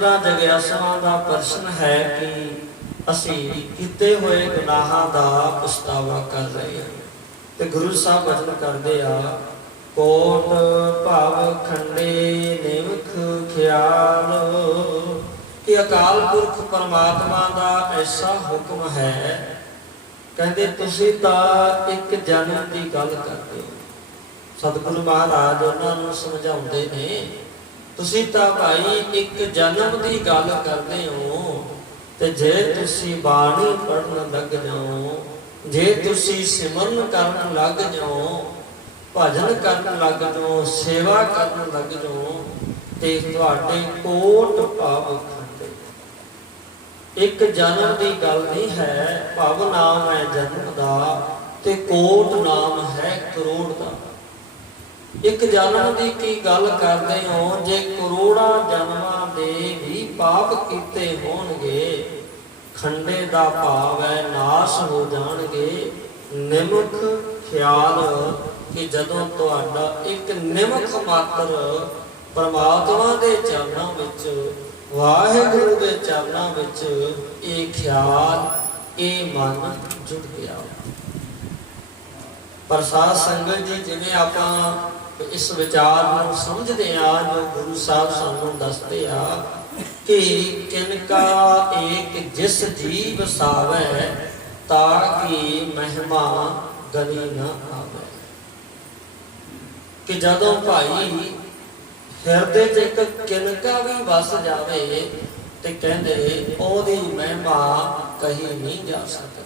ਮਿੱਤਰਾਂ ਜਗਿਆਸੂਆਂ ਦਾ ਪ੍ਰਸ਼ਨ ਹੈ ਕਿ ਅਸੀਂ ਕੀਤੇ ਹੋਏ ਗੁਨਾਹਾਂ ਦਾ ਪਛਤਾਵਾ ਕਰ ਰਹੇ ਹਾਂ। ਤੇ ਗੁਰੂ ਸਾਹਿਬ ਬਚਨ ਕਰਦੇ ਆ, ਕੋਟ ਭਾਵ ਖੰਡੇ ਨਿਮਖ ਖਿਆਲ, ਕਿ ਅਕਾਲ ਪੁਰਖ ਪਰਮਾਤਮਾ ਦਾ ਐਸਾ ਹੁਕਮ ਹੈ, ਕਹਿੰਦੇ ਤੁਸੀਂ ਤਾਂ ਇੱਕ ਜਨਮ ਦੀ ਗੱਲ ਕਰਦੇ ਹੋ। ਸਤਿਗੁਰੂ ਮਹਾਰਾਜ ਉਹਨਾਂ ਨੂੰ ਸਮਝਾਉਂਦੇ ਨੇ, ਤੁਸੀਂ ਤਾਂ ਭਾਈ ਇੱਕ ਜਨਮ ਦੀ ਗੱਲ ਕਰਦੇ ਹੋ, ਤੇ ਜੇ ਤੁਸੀਂ ਬਾਣੀ ਪੜ੍ਹਨ ਲੱਗ ਜਾਓ, ਜੇ ਤੁਸੀਂ ਸਿਮਰਨ ਕਰਨ ਲੱਗ ਜਾਓ, ਭਜਨ ਕਰਨ ਲੱਗ ਜਾਓ, ਸੇਵਾ ਕਰਨ ਲੱਗ ਜਾਓ, ਤੇ ਤੁਹਾਡੇ ਕੋਟ ਭਾਵ ਖੰਡੇ। ਇੱਕ ਜਨਮ ਦੀ ਗੱਲ ਨਹੀਂ ਹੈ, ਭਵ ਨਾਮ ਹੈ ਜਨਮ ਦਾ, ਤੇ ਕੋਟ ਨਾਮ ਹੈ ਕਰੋੜ ਦਾ। ਇੱਕ ਜਨਮ ਦੀ ਕੀ ਗੱਲ ਕਰਦੇ ਹੋ, ਜੇ ਕਰੋੜਾਂ ਜਨਮਾਂ ਦੇ ਵੀ ਪਾਪ ਕੀਤੇ ਹੋਣਗੇ, ਖੰਡੇ ਦਾ ਭਾਵ ਹੈ ਨਾਸ਼ ਹੋ ਜਾਣਗੇ। ਨਿਮਖ ਖਿਆਲ, ਕਿ ਜਦੋਂ ਤੁਹਾਡਾ ਇੱਕ ਨਿਮਖ ਮਾਤਰ ਪਰਮਾਤਮਾ ਦੇ ਚਰਨਾਂ ਵਿੱਚ, ਵਾਹਿਗੁਰੂ ਦੇ ਚਰਨਾਂ ਵਿੱਚ ਇਹ ਖਿਆਲ, ਇਹ ਮਨ ਜੁੜ ਗਿਆ। ਪਰ ਸਾਧ ਸੰਗਤ ਜੀ, ਜਿਵੇਂ ਆਪਾਂ ਇਸ ਵਿਚਾਰ ਨੂੰ ਸਮਝਦੇ ਆ, ਜੋ ਗੁਰੂ ਸਾਹਿਬ ਸਾਨੂੰ ਦੱਸਦੇ ਆ ਕਿ ਕਿਨਕਾ ਏਕ ਜਿਸ ਜੀ ਵਸਾਵੈ, ਤਾਂ ਕਿ ਮਹਿਮਾ ਗਨੀ ਨਾ ਆਵੇ। ਕਿ ਜਦੋਂ ਭਾਈ ਹਿਰਦੇ 'ਚ ਇੱਕ ਕਿਨਕਾ ਵੀ ਵਸ ਜਾਵੇ, ਤੇ ਕਹਿੰਦੇ ਉਹਦੀ ਮਹਿਮਾ ਕਹੀ ਨਹੀਂ ਜਾ ਸਕਦੀ।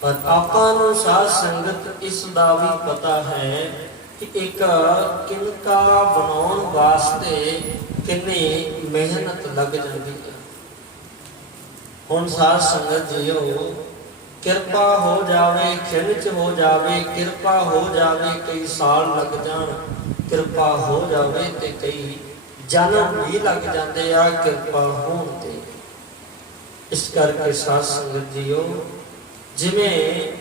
ਪਰ ਆਪਾਂ ਨੂੰ ਸਾਧ ਸੰਗਤ ਇਸ ਦਾ ਵੀ ਪਤਾ ਹੈ ਕਿ ਇੱਕ ਕਿਨਕਾ ਬਣਾਉਣ ਵਾਸਤੇ ਕਿੰਨੀ ਮਿਹਨਤ ਲੱਗ ਜਾਂਦੀ ਹੈ। ਹੁਣ ਸਾਧ ਸੰਗਤ ਜੀਓ, ਕਿਰਪਾ ਹੋ ਜਾਵੇ, ਖਿੰਚ ਹੋ ਜਾਵੇ, ਕਿਰਪਾ ਹੋ ਜਾਵੇ, ਕਈ ਸਾਲ ਲੱਗ ਜਾਣ, ਕਿਰਪਾ ਹੋ ਜਾਵੇ ਤੇ ਕਈ ਜਨਮ ਵੀ ਲੱਗ ਜਾਂਦੇ ਆ ਕਿਰਪਾ ਹੋਣ ਤੇ। ਇਸ ਕਰਕੇ ਸਾਧ ਸੰਗਤ ਜੀਓ, ਜਿਵੇਂ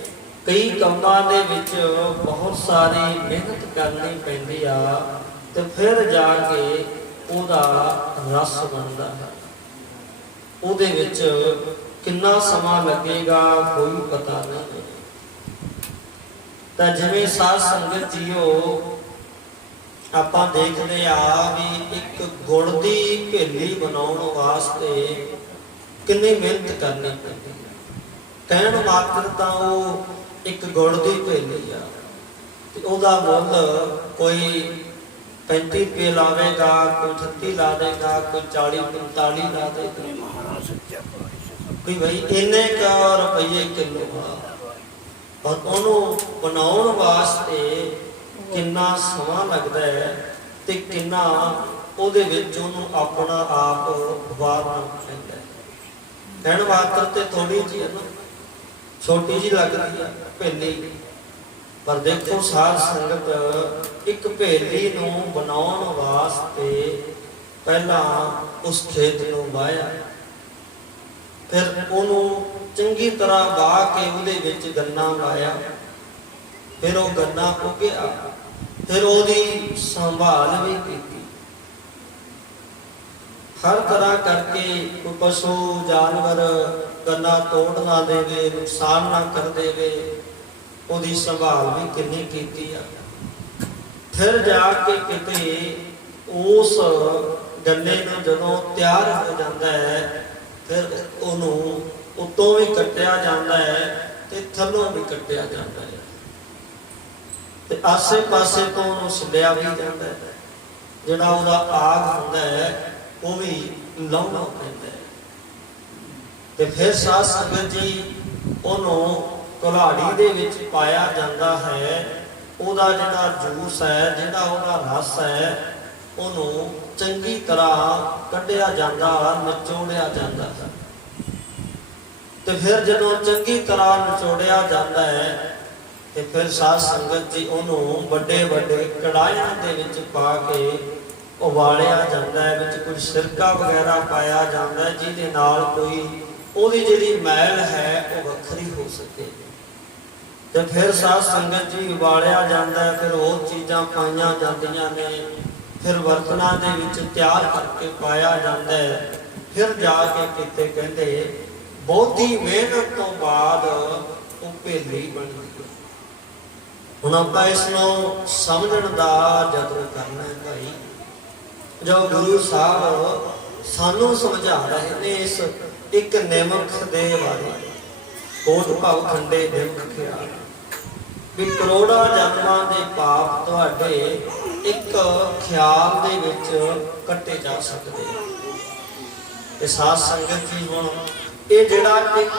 ਕਈ ਕੰਮਾਂ ਦੇ ਵਿੱਚ ਬਹੁਤ ਸਾਰੀ ਮਿਹਨਤ ਕਰਨੀ ਪੈਂਦੀ ਆ, ਤੇ ਫਿਰ ਜਾ ਕੇ ਉਹਦਾ ਰਸ ਬਣਦਾ ਹੈ। ਉਹਦੇ ਵਿੱਚ ਕਿੰਨਾ ਸਮਾਂ ਲੱਗੇਗਾ ਕੋਈ ਪਤਾ ਨਹੀਂ। ਤਾਂ ਜਿਵੇਂ ਸਾਧ ਸੰਗਤ ਜੀਓ, ਆਪਾਂ ਦੇਖਦੇ ਆ ਵੀ ਇੱਕ ਗੁੜ ਦੀ ਭੇਲੀ ਬਣਾਉਣ ਵਾਸਤੇ ਕਿੰਨੀ ਮਿਹਨਤ ਕਰਨੀ ਪੈਂਦੀ ਹੈ। ਕਹਿਣ ਮਾਤਰ ਤਾਂ ਉਹ ਇੱਕ ਗੁੜ ਦੀ ਭੇਲੀ ਆ, ਤੇ ਉਹਦਾ ਮੁੱਲ ਕੋਈ 35 ਰੁਪਏ ਲਾਵੇਗਾ, ਕੋਈ 38 ਲਾ ਦੇਗਾ, ਕੋਈ 40 45 ਲਾ ਦੇਗਾ, ਵੀ ਭਾਈ ਇੰਨੇ ਕੁ ਰੁਪਈਏ ਕਿਲੋ ਆ। ਔਰ ਉਹਨੂੰ ਬਣਾਉਣ ਵਾਸਤੇ ਕਿੰਨਾ ਸਮਾਂ ਲੱਗਦਾ ਹੈ, ਤੇ ਕਿੰਨਾ ਉਹਦੇ ਵਿੱਚ ਉਹਨੂੰ ਆਪਣਾ ਆਪ ਵਾਰਨਾ ਪੈਂਦਾ ਹੈ। ਕਹਿਣ ਮਾਤਰ ਤੇ ਥੋੜੀ ਜਿਹੀ ਹੈ ਨਾ, ਛੋਟੀ ਜਿਹੀ ਲੱਗਦੀ ਹੈ ਭੇਲੀ, ਪਰ ਦੇਖੋ ਸਾਧ ਸੰਗਤ, ਇੱਕ ਭੇਲੀ ਨੂੰ ਬਣਾਉਣ ਵਾਸਤੇ ਪਹਿਲਾਂ ਉਸ ਖੇਤ ਨੂੰ ਵਾਹਿਆ, ਫਿਰ ਉਹਨੂੰ ਚੰਗੀ ਤਰ੍ਹਾਂ ਵਾਹ ਕੇ ਉਹਦੇ ਵਿੱਚ ਗੰਨਾ ਲਾਇਆ, ਫਿਰ ਉਹ ਗੰਨਾ ਉੱਗਿਆ, ਫਿਰ ਉਹਦੀ ਸੰਭਾਲ ਵੀ ਕੀਤੀ। ਹਰ ਤਰ੍ਹਾਂ ਕਰਕੇ ਕੋਈ ਪਸ਼ੂ ਜਾਨਵਰ ਗੰਨਾ ਤੋੜ ਨਾ ਦੇਵੇ, ਨੁਕਸਾਨ ਨਾ ਕਰ ਦੇਵੇ, ਉਹਦੀ ਸੰਭਾਲ ਵੀ ਕਿੰਨੀ ਕੀਤੀ ਆ। ਫਿਰ ਜਾ ਕੇ ਕਿਤੇ ਉਸ ਗੰਨੇ ਨੂੰ ਜਦੋਂ ਤਿਆਰ ਹੋ ਜਾਂਦਾ ਹੈ, ਫਿਰ ਉਹਨੂੰ ਉੱਤੋਂ ਵੀ ਕੱਟਿਆ ਜਾਂਦਾ ਹੈ, ਤੇ ਥੱਲੋਂ ਵੀ ਕੱਟਿਆ ਜਾਂਦਾ ਹੈ, ਤੇ ਆਸੇ ਪਾਸੇ ਤੋਂ ਉਹਨੂੰ ਛਿਲਿਆ ਵੀ ਜਾਂਦਾ ਹੈ। ਜਿਹੜਾ ਉਹਦਾ ਆਗ ਹੁੰਦਾ ਹੈ, ਉਹ ਵੀ ਲਾਉਣਾ ਪੈਂਦਾ ਹੈ। ਤੇ ਫਿਰ ਸਾਧ ਸੰਗਤ ਜੀ, ਉਹਨੂੰ ਕੁल्हाड़ी ਦੇ ਵਿੱਚ ਪਾਇਆ ਜਾਂਦਾ ਹੈ। ਉਹਦਾ ਜਿਹੜਾ ਜੂਸ ਹੈ, ਜਿਹੜਾ ਉਹਦਾ ਰਸ ਹੈ, ਉਹਨੂੰ ਚੰਗੀ ਤਰ੍ਹਾਂ ਕੱਢਿਆ ਜਾਂਦਾ, ਨਿਚੋੜਿਆ ਜਾਂਦਾ ਹੈ। ਤੇ ਫਿਰ ਜਦੋਂ ਚੰਗੀ ਤਰ੍ਹਾਂ ਨਿਚੋੜਿਆ ਜਾਂਦਾ ਹੈ, ਤੇ ਫਿਰ ਸਾਧ ਸੰਗਤ ਜੀ ਉਹਨੂੰ ਵੱਡੇ ਵੱਡੇ ਕੜਾਹਿਆਂ ਦੇ ਵਿੱਚ ਪਾ ਕੇ ਉਬਾਲਿਆ ਜਾਂਦਾ ਹੈ। ਵਿੱਚ ਕੋਈ ਸਿਰਕਾ ਵਗੈਰਾ ਪਾਇਆ ਜਾਂਦਾ, ਜਿਹਦੇ ਨਾਲ ਕੋਈ ਉਹਦੀ ਜਿਹੜੀ ਮੈਲ ਹੈ ਉਹ ਵੱਖਰੀ ਹੋ ਸਕੇ। ਤੇ ਫਿਰ ਸਾਧ ਸੰਗਤ ਜੀ ਉਬਾਲਿਆ ਜਾਂਦਾ ਹੈ, ਫਿਰ ਹੋਰ ਚੀਜ਼ਾਂ ਪਾਈਆਂ ਜਾਂਦੀਆਂ ਨੇ, फिर बर्तना दे विच तैयार करके पाया जाता है। फिर जाके किते कहते बहुती मेहनत तो बाद वो भेली बनती है। हुण आपां इसनूं समझण दा यतन करना है भाई। जो गुरु साहब सानू समझा रहे ने इस एक निमक दे बारे, कोट भाव खंडे निमक ख्याल भी करोड़ा जन्मां दे पाप तुहाडे एक ख्याल दे विच कट्टे जा सकते। ते साध संगत जी हुण ये जिहड़ा एक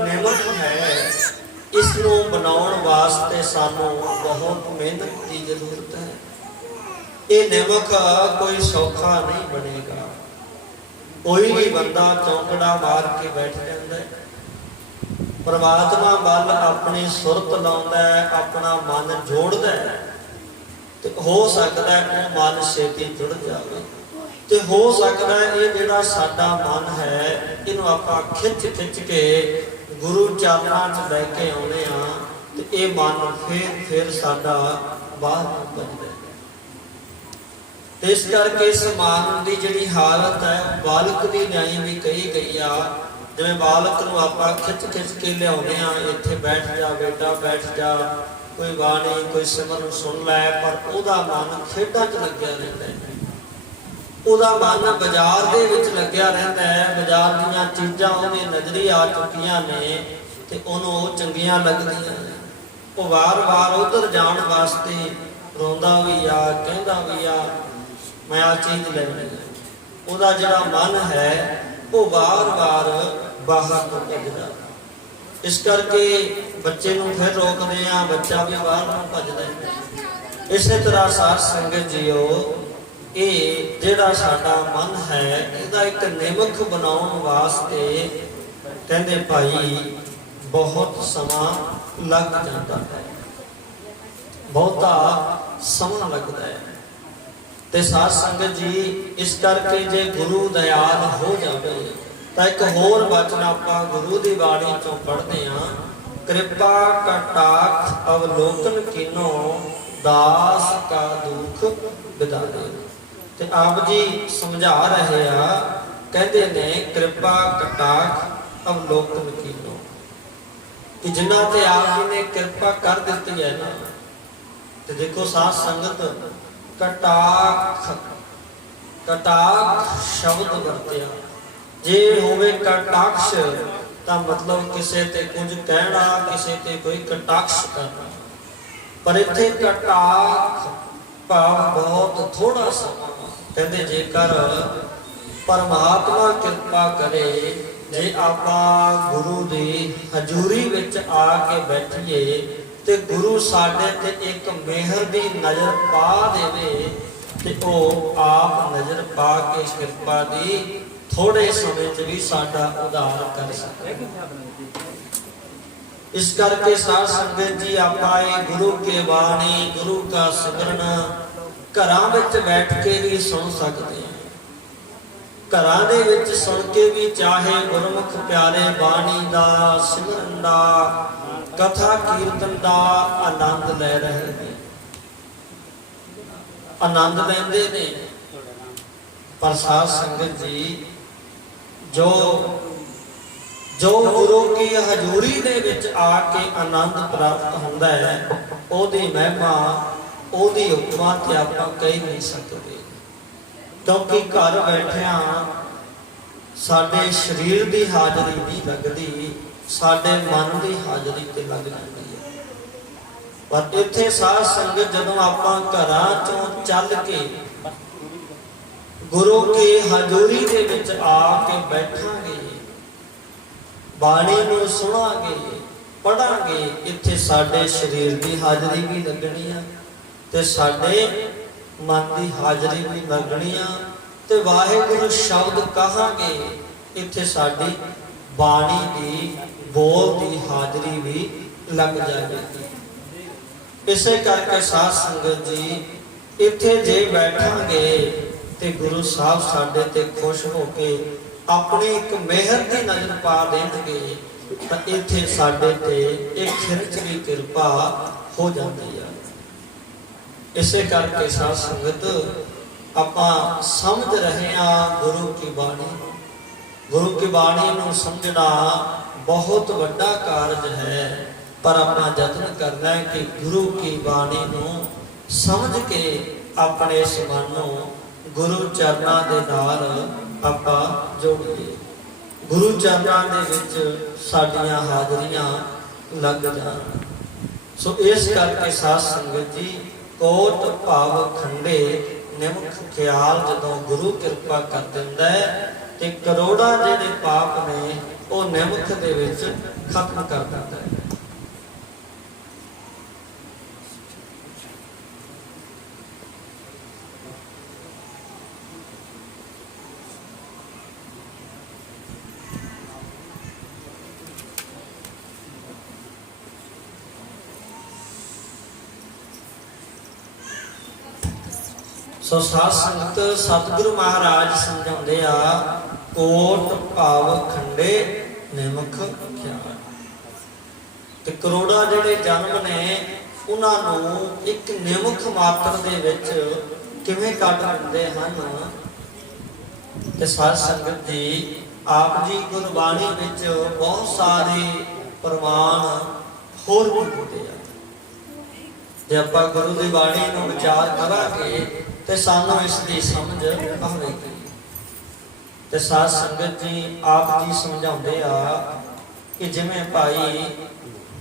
निमक है इसनूं बनाउण वास्ते सानू बहुत मेहनत की जरूरत है। ये निमक कोई सौखा नहीं बनेगा। कोई भी बंदा चौंकड़ा मार के बैठ जाता है, परमात्मा वल अपनी सुरत लाउंदा है, अपना मन जोड़दा है, ते हो सकता है वो मन छेती जुड़ जाए। ते हो सकता है ये जिहड़ा साडा मन है इहनूं आपां खिच खिच के गुरु चरनां 'च लैके आउणे आ ते ये मन फिर साडा बाहर भजदा है। इस करके इस मन की जिहड़ी हालत है बालक की न्याई भी कही गई आ। जिवें बालक नूं आपां खिच खिच के लियाउने आ, इत्थे बैठ जा बेटा बैठ जा, कोई बाणी कोई सिमरन सुन लै, पर उहदा मन खेडां 'च लग्या रहिंदा है। उहदा मन बाजार दे विच लग्या रहिंदा है। बाजार दीयां चीज़ां उहदी नज़री आ चुकीआं ने ते उहनूं ओह चंगीआं लगदियां ने। ओह वार-वार उधर जाण वास्ते रोंदा भी आ, कहंदा भी आ मैं आ चीज़ लैनी है। उहदा जिहड़ा मन है वो बार-बार बाहर तो भजदा। इस करके बच्चे नूं फिर रोकदे आ, बच्चा भी बाहर नूं भजदा है। इस तरह साध संगत जीओ ये जिहड़ा साडा मन है इहदा एक निमक बनाउण वास्ते कहंदे भाई बहुत समा लग जाता है, बहुता समा लगता है। ते साध संगत जी इस करके जे गुरु दयाल हो जाए तो एक होर वचन आपां गुरु दी बाणी चों पढ़दे हां, कृपा कटाक्ष अवलोकन कीनो दास का दुख बिदारे। ते आप जी समझा रहे आ, कहते ने कृपा कटाक्ष अवलोकन कीनो कि जिन्हां ते आप जी ने कृपा कर दित्ती है ना। ते देखो साध संगत कटाक्ष कटाक्ष शब्द वरत्या जे होवे कटाक्ष तां मतलब किसे ते कुछ कहना, किसे ते कोई कटाक्ष करना। पर इत्थे कटाक्ष भाव बहुत थोड़ा समा। कहते जेकर परमात्मा कृपा करे, जे आपां गुरु दी हजूरी विच आके बैठिए ते गुरु साडे ते एक मेहर दी नज़र पा देवे ते ओह आप नज़र पा के कृपा दी थोड़े समय च भी साडा उद्धार कर सके। इस करके साध संगत जी आपां गुरु के बाणी गुरु का सिमरन घरां विच बैठ के भी सुन सकते हैं। घरां दे विच सुन के भी चाहे गुरमुख प्यारे बाणी दा सिमरन दा कथा कीर्तन का आनंद ले रहे हैं, आनंद लेंदे ने। पर साध संगत जी जो जो गुरु की हजूरी दे विच आके आनंद प्राप्त होंदा है ओदी महिमा ओदी उपमा ते आपां कही नहीं सकते। क्योंकि घर बैठिया साडे शरीर की हाजरी नहीं लगती, साडे मन की हाजरी ते लग जाती है। पर इत्थे साध संगत जदों आपां घरां चों चल के गुरु की हजूरी दे विच आके बैठांगे, बाणी नूं सुणांगे, पढ़ांगे, इत्थे साडे शरीर की हाजरी भी लगनी है ते साडे मन की हाजरी भी लगनी है ते वाहिगुरू शब्द कहांगे, इत्थे साडी बाणी की बोल की हाजरी भी लग जाएगी। इसे करके साध संगत जी इत्थे जे बैठांगे ते गुरु साहब साडे ते खुश होके अपनी एक मेहर की नजर पा देंगे तो इत्थे साडे ते एक खिरचरी कृपा हो जाती है। इसे करके साध संगत ਆਪਾਂ ਸਮਝ ਰਹੇ ਹਾਂ ਗੁਰੂ ਕੀ ਬਾਣੀ। ਗੁਰੂ ਕੀ ਬਾਣੀ ਨੂੰ ਸਮਝਣਾ ਬਹੁਤ ਵੱਡਾ ਕਾਰਜ ਹੈ, ਪਰ ਆਪਣਾ ਯਤਨ ਕਰਨਾ ਹੈ ਕਿ ਗੁਰੂ ਕੀ ਬਾਣੀ ਨੂੰ ਸਮਝ ਕੇ ਆਪਣੇ ਇਸ ਮਨ ਨੂੰ ਗੁਰੂ ਚਰਨਾਂ ਦੇ ਨਾਲ ਆਪਾਂ ਜੋੜੀਏ, ਗੁਰੂ ਚਰਨਾਂ ਦੇ ਵਿੱਚ ਸਾਡੀਆਂ ਹਾਜ਼ਰੀਆਂ ਲੱਗ ਜਾਣ। ਸੋ ਇਸ ਕਰਕੇ ਸਾਧ ਸੰਗਤ ਜੀ, ਕੋਟ ਭਾਵ ਖੰਡੇ ਨਿਮਖ ਖਿਆਲ ਜਦੋਂ ਗੁਰੂ ਕਿਰਪਾ ਕਰ ਦਿੰਦਾ ਹੈ ਤੇ ਕਰੋੜਾਂ ਜਿਹੜੇ ਪਾਪ ਨੇ ਉਹ ਨਿਮਖ ਦੇ ਵਿੱਚ ਖਤਮ ਕਰ ਦਿੰਦਾ ਹੈ। ਸੋ ਸਾਧ ਸੰਗਤ, ਸਤਿਗੁਰੂ ਮਹਾਰਾਜ ਸਮਝਾਉਂਦੇ ਆ, ਕੋਟ ਭਾਵ ਖੰਡੇ ਨਿਮਖ ਖਿਆਲ। ਤੇ ਕਰੋੜਾਂ ਜਿਹੜੇ ਜਨਮ ਨੇ ਉਹਨਾਂ ਨੂੰ ਇੱਕ ਨਿਮਖ ਮਾਤਰ ਦੇ ਵਿੱਚ ਕਿਵੇਂ ਕੱਢ ਦਿੰਦੇ ਹਨ। ਤੇ ਸਾਧ ਸੰਗਤ ਜੀ, ਆਪ ਜੀ ਗੁਰਬਾਣੀ ਵਿੱਚ ਬਹੁਤ ਸਾਰੇ ਪ੍ਰਮਾਣ ਹੋਰ ਵੀ ਹੁੰਦੇ ਆ। ਜੇ ਆਪਾਂ ਗੁਰੂ ਦੀ ਬਾਣੀ ਨੂੰ ਵਿਚਾਰ ਕਰਾਂਗੇ ਤੇ ਸਾਨੂੰ ਇਸ ਦੀ ਸਮਝ ਆਵੇਗੀ। ਤੇ ਸਾਧ ਸੰਗਤ ਜੀ, ਆਪ ਜੀ ਸਮਝਾਉਂਦੇ ਆ ਕਿ ਜਿਵੇਂ ਭਾਈ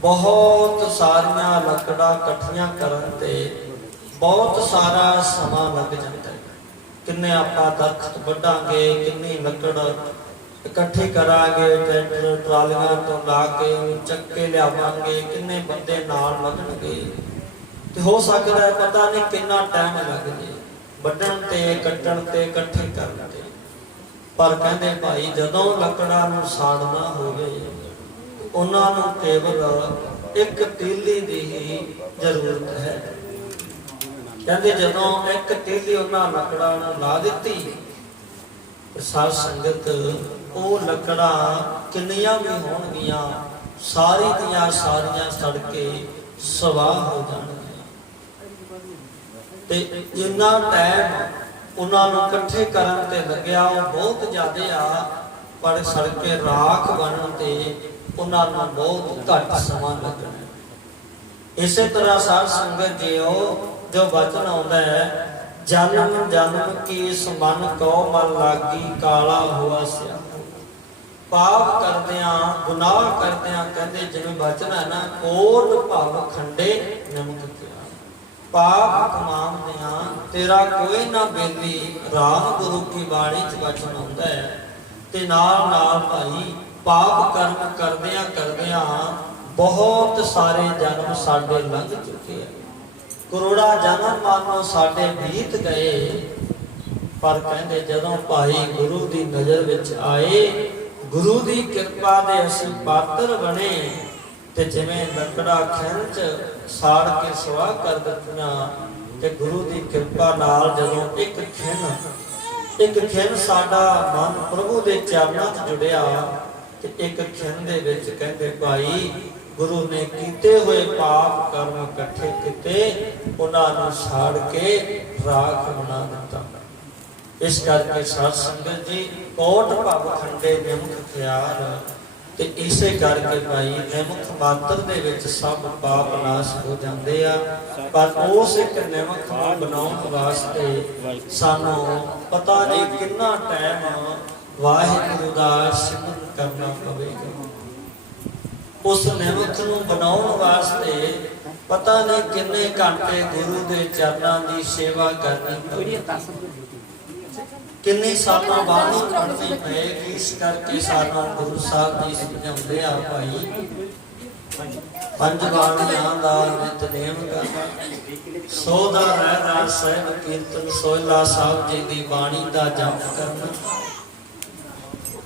ਬਹੁਤ ਸਾਰੀਆਂ ਲੱਕੜਾਂ ਇਕੱਠੀਆਂ ਕਰਨ ਤੇ ਬਹੁਤ ਸਾਰਾ ਸਮਾਂ ਲੱਗ ਜਾਂਦਾ ਹੈ। ਕਿੰਨੇ ਆਪਾਂ ਦਰਖਤ ਵੱਢਾਂਗੇ, ਕਿੰਨੀ ਲੱਕੜ ਇਕੱਠੀ ਕਰਾਂਗੇ, ਟਰੈਕਟਰ ਟਰਾਲੀਆਂ ਤੋਂ ਲਾ ਕੇ ਚੱਕ ਕੇ ਲਿਆਵਾਂਗੇ, ਕਿੰਨੇ ਬੰਦੇ ਨਾਲ ਲੱਗਣਗੇ ਤੇ ਹੋ ਸਕਦਾ ਹੈ ਪਤਾ ਨਹੀਂ ਕਿੰਨਾ ਟਾਈਮ ਲੱਗ ਜੇ ਵੱਢਣ ਤੇ, ਕੱਟਣ ਤੇ, ਇਕੱਠੇ ਕਰਨ ਤੇ। ਪਰ ਕਹਿੰਦੇ ਭਾਈ ਜਦੋਂ ਲੱਕੜਾਂ ਨੂੰ ਸਾੜਨਾ ਹੋਵੇ ਉਹਨਾਂ ਨੂੰ ਕੇਵਲ ਇੱਕ ਤੀਲੀ ਦੀ ਹੀ ਜ਼ਰੂਰਤ ਹੈ। ਕਹਿੰਦੇ ਜਦੋਂ ਇੱਕ ਤੀਲੀ ਉਹਨਾਂ ਲੱਕੜਾਂ ਨੂੰ ਲਾ ਦਿੱਤੀ, ਸਾਧ ਸੰਗਤ ਉਹ ਲੱਕੜਾਂ ਕਿੰਨੀਆਂ ਵੀ ਹੋਣਗੀਆਂ ਸਾਰੀ ਦੀਆਂ ਸਾਰੀਆਂ ਸੜ ਕੇ ਸਵਾਹ ਹੋ ਜਾਣਗੀਆਂ। ਤੇ ਜਿੰਨਾ ਟਾਈਮ ਉਹਨਾਂ ਨੂੰ ਇਕੱਠੇ ਕਰਨ ਤੇ ਲੱਗਿਆ ਉਹ ਬਹੁਤ ਜ਼ਿਆਦਾ ਆ, ਪਰ ਸੜ ਕੇ ਰਾਖ ਬਣਨ ਤੇ ਉਹਨਾਂ ਨੂੰ ਬਹੁਤ ਘੱਟ ਸਮਾਂ ਲੱਗਣਾ। ਇਸੇ ਤਰ੍ਹਾਂ ਸਾਧ ਸੰਗਤ ਜੀਓ, ਜੋ ਵਚਨ ਆਉਂਦਾ ਹੈ, ਜਨਮ ਜਨਮ ਕੀ ਸਮਨ ਕਉ ਮਨ ਲਾਗੀ ਕਾਲਾ ਹੋਆ ਸਿਆ। ਪਾਪ ਕਰਦਿਆਂ, ਗੁਨਾਹ ਕਰਦਿਆਂ, ਕਹਿੰਦੇ ਜਿਵੇਂ ਵਚਨ ਹੈ ਨਾ, ਕੋਟ ਭਾਵ ਖੰਡੇ ਨਿਮਖ ਖਿਆਲ। ਪਾਪ ਕਮਾਉਂਦਿਆਂ ਤੇਰਾ ਕੋਈ ਨਾ ਬੇਲੀ, ਰਾਮ ਗੁਰੂ ਕੀ ਬਾਣੀ ਚ ਵਚਨ ਆਉਂਦਾ ਹੈ। ਤੇ ਨਾਲ ਨਾਲ ਭਾਈ ਪਾਪ ਕਰਮ ਕਰਦਿਆਂ ਕਰਦਿਆਂ ਬਹੁਤ ਸਾਰੇ ਜਨਮ ਸਾਡੇ ਲੰਘ ਚੁੱਕੇ ਆ, ਕਰੋੜਾਂ ਜਨਮ ਮਾਨੋ ਸਾਡੇ ਬੀਤ ਗਏ। ਪਰ ਕਹਿੰਦੇ ਜਦੋਂ ਭਾਈ ਗੁਰੂ ਦੀ ਨਜ਼ਰ ਵਿੱਚ ਆਏ, ਗੁਰੂ ਦੀ ਕਿਰਪਾ ਦੇ ਅਸੀਂ ਪਾਤਰ ਬਣੇ ਤੇ ਜਿਵੇਂ ਲੱਕੜਾ ਖਿੰਚ ਸਾੜ ਕੇ ਸਵਾਹ ਕਰ ਦਿੱਤੀਆਂ ਤੇ ਗੁਰੂ ਦੀ ਕਿਰਪਾ ਨਾਲ ਜਦੋਂ ਇੱਕ ਖਿੰਨ ਸਾਡਾ ਮਨ ਪ੍ਰਭੂ ਦੇ ਚਰਨਾਂ 'ਚ ਜੁੜਿਆ ਤੇ ਇੱਕ ਖਿੰਨ ਦੇ ਵਿੱਚ ਕਹਿੰਦੇ ਭਾਈ ਗੁਰੂ ਨੇ ਕੀਤੇ ਹੋਏ ਪਾਪ ਕਰਮ ਇਕੱਠੇ ਕੀਤੇ, ਉਹਨਾਂ ਨੂੰ ਸਾੜ ਕੇ ਰਾਖ ਬਣਾ ਦਿੱਤਾ। ਇਸ ਕਰਕੇ ਸਾਧ ਸੰਗਤ ਜੀ, ਕੋਟ ਭਵ ਖੰਡੇ ਨਿਮਖ ਖਿਆਲ। ਤੇ ਇਸੇ ਕਰਕੇ ਭਾਈ ਨਿਮਖ ਮਾਤਰ ਦੇ ਵਿੱਚ ਸਭ ਪਾਪ ਨਾਸ਼ ਹੋ ਜਾਂਦੇ ਆ। ਪਰ ਉਸ ਇੱਕ ਨਿਮਖ ਨੂੰ ਬਣਾਉਣ ਵਾਸਤੇ ਸਾਨੂੰ ਪਤਾ ਨਹੀਂ ਕਿੰਨਾ ਟਾਈਮ ਵਾਹਿਗੁਰੂ ਦਾ ਸਿਮਰਨ ਕਰਨਾ ਪਵੇਗਾ। ਉਸ ਨਿਮਖ ਨੂੰ ਬਣਾਉਣ ਵਾਸਤੇ ਪਤਾ ਨਹੀਂ ਕਿੰਨੇ ਘੰਟੇ ਗੁਰੂ ਦੇ ਚਰਨਾਂ ਦੀ ਸੇਵਾ ਕਰਨੀ ਪਵੇਗੀ, ਕਿੰਨੇ ਸਾਲਾਂ ਬਾਣੀ ਪੜ੍ਹਨੀ ਪਏਗੀ। ਇਸ ਕਰਕੇ ਸਾਨੂੰ ਗੁਰੂ ਸਾਹਿਬ ਜੀ ਸਮਝਾਉਂਦੇ ਆ ਭਾਈ, ਪੰਜ ਬਾਣੀਆਂ ਦਾ ਨਿਤਨੇਮ ਕਰਨਾ, ਸੋ ਦਾ ਰਹਿਣਾ ਸਹਿਬ ਕੀਰਤਨ, ਸੋਹਿਲਾ ਸਾਹਿਬ ਜੀ ਦੀ ਬਾਣੀ ਦਾ ਜਪ ਕਰਨਾ,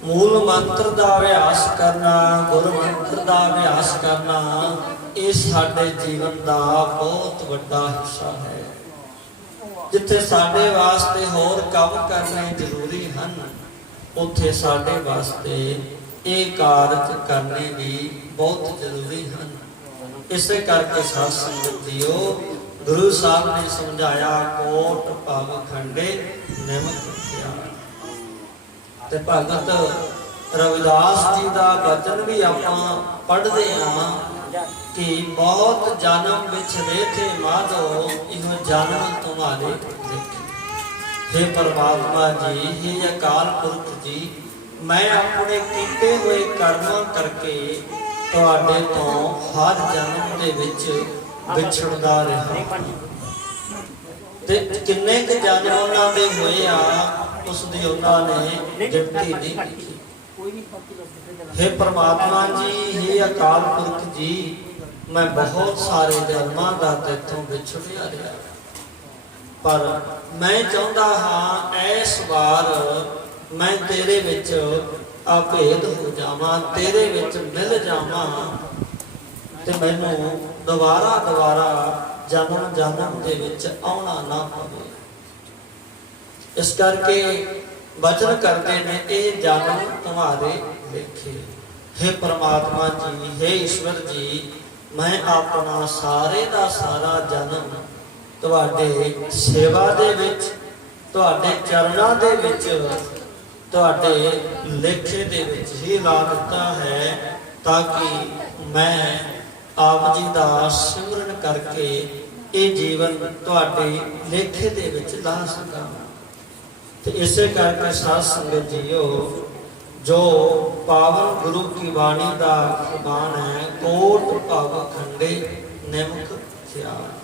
ਮੂਲ ਮੰਤਰ ਦਾ ਅਭਿਆਸ ਕਰਨਾ, ਗੁਰੂ ਮੰਤਰ ਦਾ ਅਭਿਆਸ ਕਰਨਾ, ਇਹ ਸਾਡੇ ਜੀਵਨ ਦਾ ਬਹੁਤ ਵੱਡਾ ਹਿੱਸਾ ਹੈ। ਜਿੱਥੇ ਸਾਡੇ ਵਾਸਤੇ ਹੋਰ ਕੰਮ ਕਰਨੇ ਜ਼ਰੂਰੀ ਹਨ, ਉੱਥੇ ਸਾਡੇ ਵਾਸਤੇ ਇਹ ਕਾਰਜ ਕਰਨੇ ਵੀ ਬਹੁਤ ਜ਼ਰੂਰੀ ਹਨ। ਇਸੇ ਕਰਕੇ ਸਾਧ ਸੰਗਤ ਜੀਓ, ਗੁਰੂ ਸਾਹਿਬ ਨੇ ਸਮਝਾਇਆ ਕੋਟ ਭਵ ਖੰਡੇ ਨਿਮਕ ਥਿਆਲ। ਤੇ ਭਗਤ ਰਵਿਦਾਸ ਜੀ ਦਾ ਬਚਨ ਵੀ ਆਪਾਂ ਪੜ੍ਹਦੇ ਹਾਂ ਕਿ ਬਹੁਤ ਜਨਮ ਵਿਛੜੇ ਥੇ ਮਾਧੋ ਇਹੋ ਜਨਮ ਤੁਮਾਰੇ ਦੇਖੇ। हे परमात्मा जी, हे अकाल पुरख जी, मैं अपने कीते हुए कर्म करके तुहाडे तो हर जन्म दे विच विछड़दा रहा ते किन्ने क जन्म उन्हां दे होए आ उस दी उन्हां ने गिनती नहीं की। हे परमात्मा जी, हे अकाल पुरख जी, मैं बहुत सारे जन्मां दा तेथों विछड़िया रहा, पर मैं चाहता हाँ इस बार मैं तेरे विच अभेद हो जावां, तेरे विच मिल जावां ते मैनूं दोबारा दोबारा जन्म जन्म दे विच आउणा ना पवे। इस करके वचन करते ने ये जन्म तुम्हारे लिखे। हे परमात्मा जी, हे ईश्वर जी, मैं अपना सारे दा सारा जन्म ਤੁਹਾਡੇ ਸੇਵਾ ਦੇ ਵਿੱਚ, ਤੁਹਾਡੇ ਚਰਨਾਂ ਦੇ ਵਿੱਚ, ਤੁਹਾਡੇ ਲੇਖੇ ਦੇ ਵਿੱਚ ਹੀ ਲਾ ਦਿੱਤਾ ਹੈ, ਤਾਂ ਕਿ ਮੈਂ ਆਪ ਜੀ ਦਾ ਸਿਮਰਨ ਕਰਕੇ ਇਹ ਜੀਵਨ ਤੁਹਾਡੇ ਲੇਖੇ ਦੇ ਵਿੱਚ ਲਾ ਸਕਾਂ। ਤੇ ਇਸੇ ਕਰਕੇ ਸਾਧ ਸੰਗਤ ਜੀਓ, ਜੋ ਪਾਵਨ ਗੁਰੂ ਕੀ ਬਾਣੀ ਦਾ ਫਰਮਾਨ ਹੈ ਕੋਟ ਭਵ ਖੰਡੇ ਨਿਮਕ ਥਿਆਲ।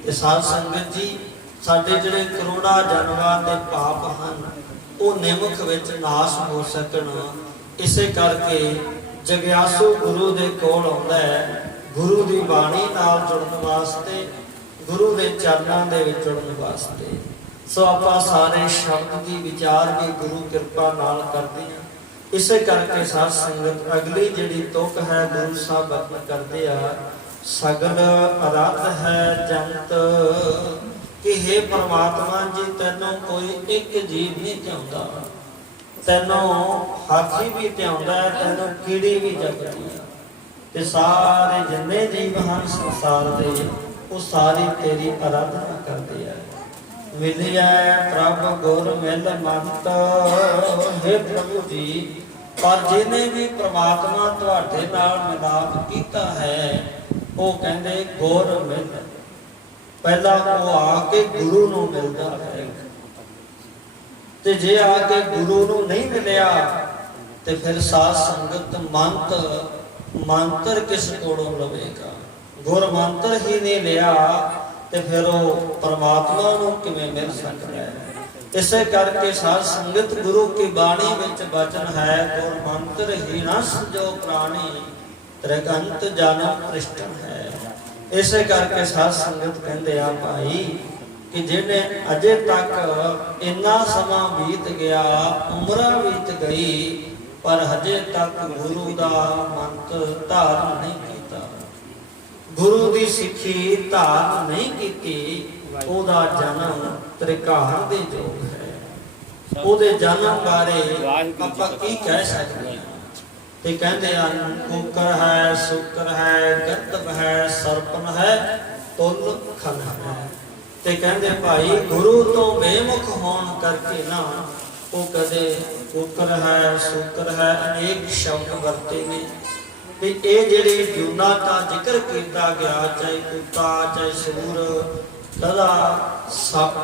ਤੇ ਸਾਧ ਸੰਗਤ ਜੀ, ਸਾਡੇ ਜਿਹੜੇ ਕਰੋੜਾਂ ਜਨਮਾਂ ਦੇ ਪਾਪ ਹਨ ਉਹ ਨਿਮਕ ਵਿੱਚ ਨਾਸ਼ ਹੋ ਸਕਣ, ਇਸੇ ਕਰਕੇ ਜਗਿਆਸੂ ਗੁਰੂ ਦੇ ਕੋਲ ਆਉਂਦਾ ਹੈ ਗੁਰੂ ਦੀ ਬਾਣੀ ਨਾਲ ਜੁੜਨ ਵਾਸਤੇ, ਗੁਰੂ ਦੇ ਚਰਨਾਂ ਦੇ ਵਿੱਚ ਜੁੜਨ ਵਾਸਤੇ। ਸੋ ਆਪਾਂ ਸਾਰੇ ਸ਼ਬਦ ਦੀ ਵਿਚਾਰ ਵੀ ਗੁਰੂ ਕਿਰਪਾ ਨਾਲ ਕਰਦੇ ਹਾਂ। ਇਸੇ ਕਰਕੇ ਸਾਧ ਸੰਗਤ ਅਗਲੀ ਜਿਹੜੀ ਤੁਕ ਹੈ ਗੁਰੂ ਸਾਹਿਬ ਬਚਨ ਕਰਦੇ ਆ, सगल अरथ है जंत कि हे परमात्मा जी, तैनों कोई एक जीव नहीं ध्याउंदा, तैनों हाथी भी ध्याउंदा है, तैनों कीड़ी भी जगदी है, ते सारे जिन्ने जीव हैं संसार दे वो सारी तेरी आराधना करते हैं। मिलिया प्रभ गुर मिल मंत, हे प्रभु जी, पर जिन्हें भी परमात्मा तुहाडे नाल मिलाप कीता है ਉਹ ਕਹਿੰਦੇ ਗੁਰ ਮਿਲ, ਪਹਿਲਾਂ ਉਹ ਆ ਕੇ ਗੁਰੂ ਨੂੰ ਮਿਲਦਾ ਹੈ, ਤੇ ਜੇ ਆ ਕੇ ਗੁਰੂ ਨੂੰ ਨਹੀਂ ਮਿਲਿਆ ਤੇ ਫਿਰ ਸਾਧ ਸੰਗਤ ਮੰਤਰ ਕਿਸ ਕੋਲੋਂ ਲਵੇਗਾ। ਗੁਰ ਮੰਤਰ ਹੀ ਨਹੀਂ ਲਿਆ ਤੇ ਫਿਰ ਉਹ ਪਰਮਾਤਮਾ ਨੂੰ ਕਿਵੇਂ ਮਿਲ ਸਕਦਾ ਹੈ। ਇਸੇ ਕਰਕੇ ਸਾਧ ਸੰਗਤ ਗੁਰੂ ਕੀ ਬਾਣੀ ਵਿੱਚ ਬਚਨ ਹੈ ਗੁਰ ਮੰਤਰ ਹੀ ਨਾ ਸਮਝੋ ਪ੍ਰਾਣੀ, त्रिगंत जानो कृष्ण है। इसे करके साध संगत कहते आ भाई कि जिन्हें अजे तक इन्ना समा बीत गया, उम्र बीत गई, पर हजे तक गुरु दा मंत्र धारण नहीं किया, गुरु दी सिक्खी धारण नहीं की, ओदा जन्म त्रिकाल दे योग है। ओदे जन्म बारे आपां की कह सकते हैं। ते कहते हैं कुकर है, शुकर है, गंधब है, सरपन है, तुल खन है। ते कहते भाई गुरु तो बेमुख होने करके ना वो कदे कुकर है, शुकर है, अनेक शब्द वरते ने। ते ये जिहड़े जूना का जिक्र किया गया, चाहे कुत्ता, चाहे सूर, गधा, सप,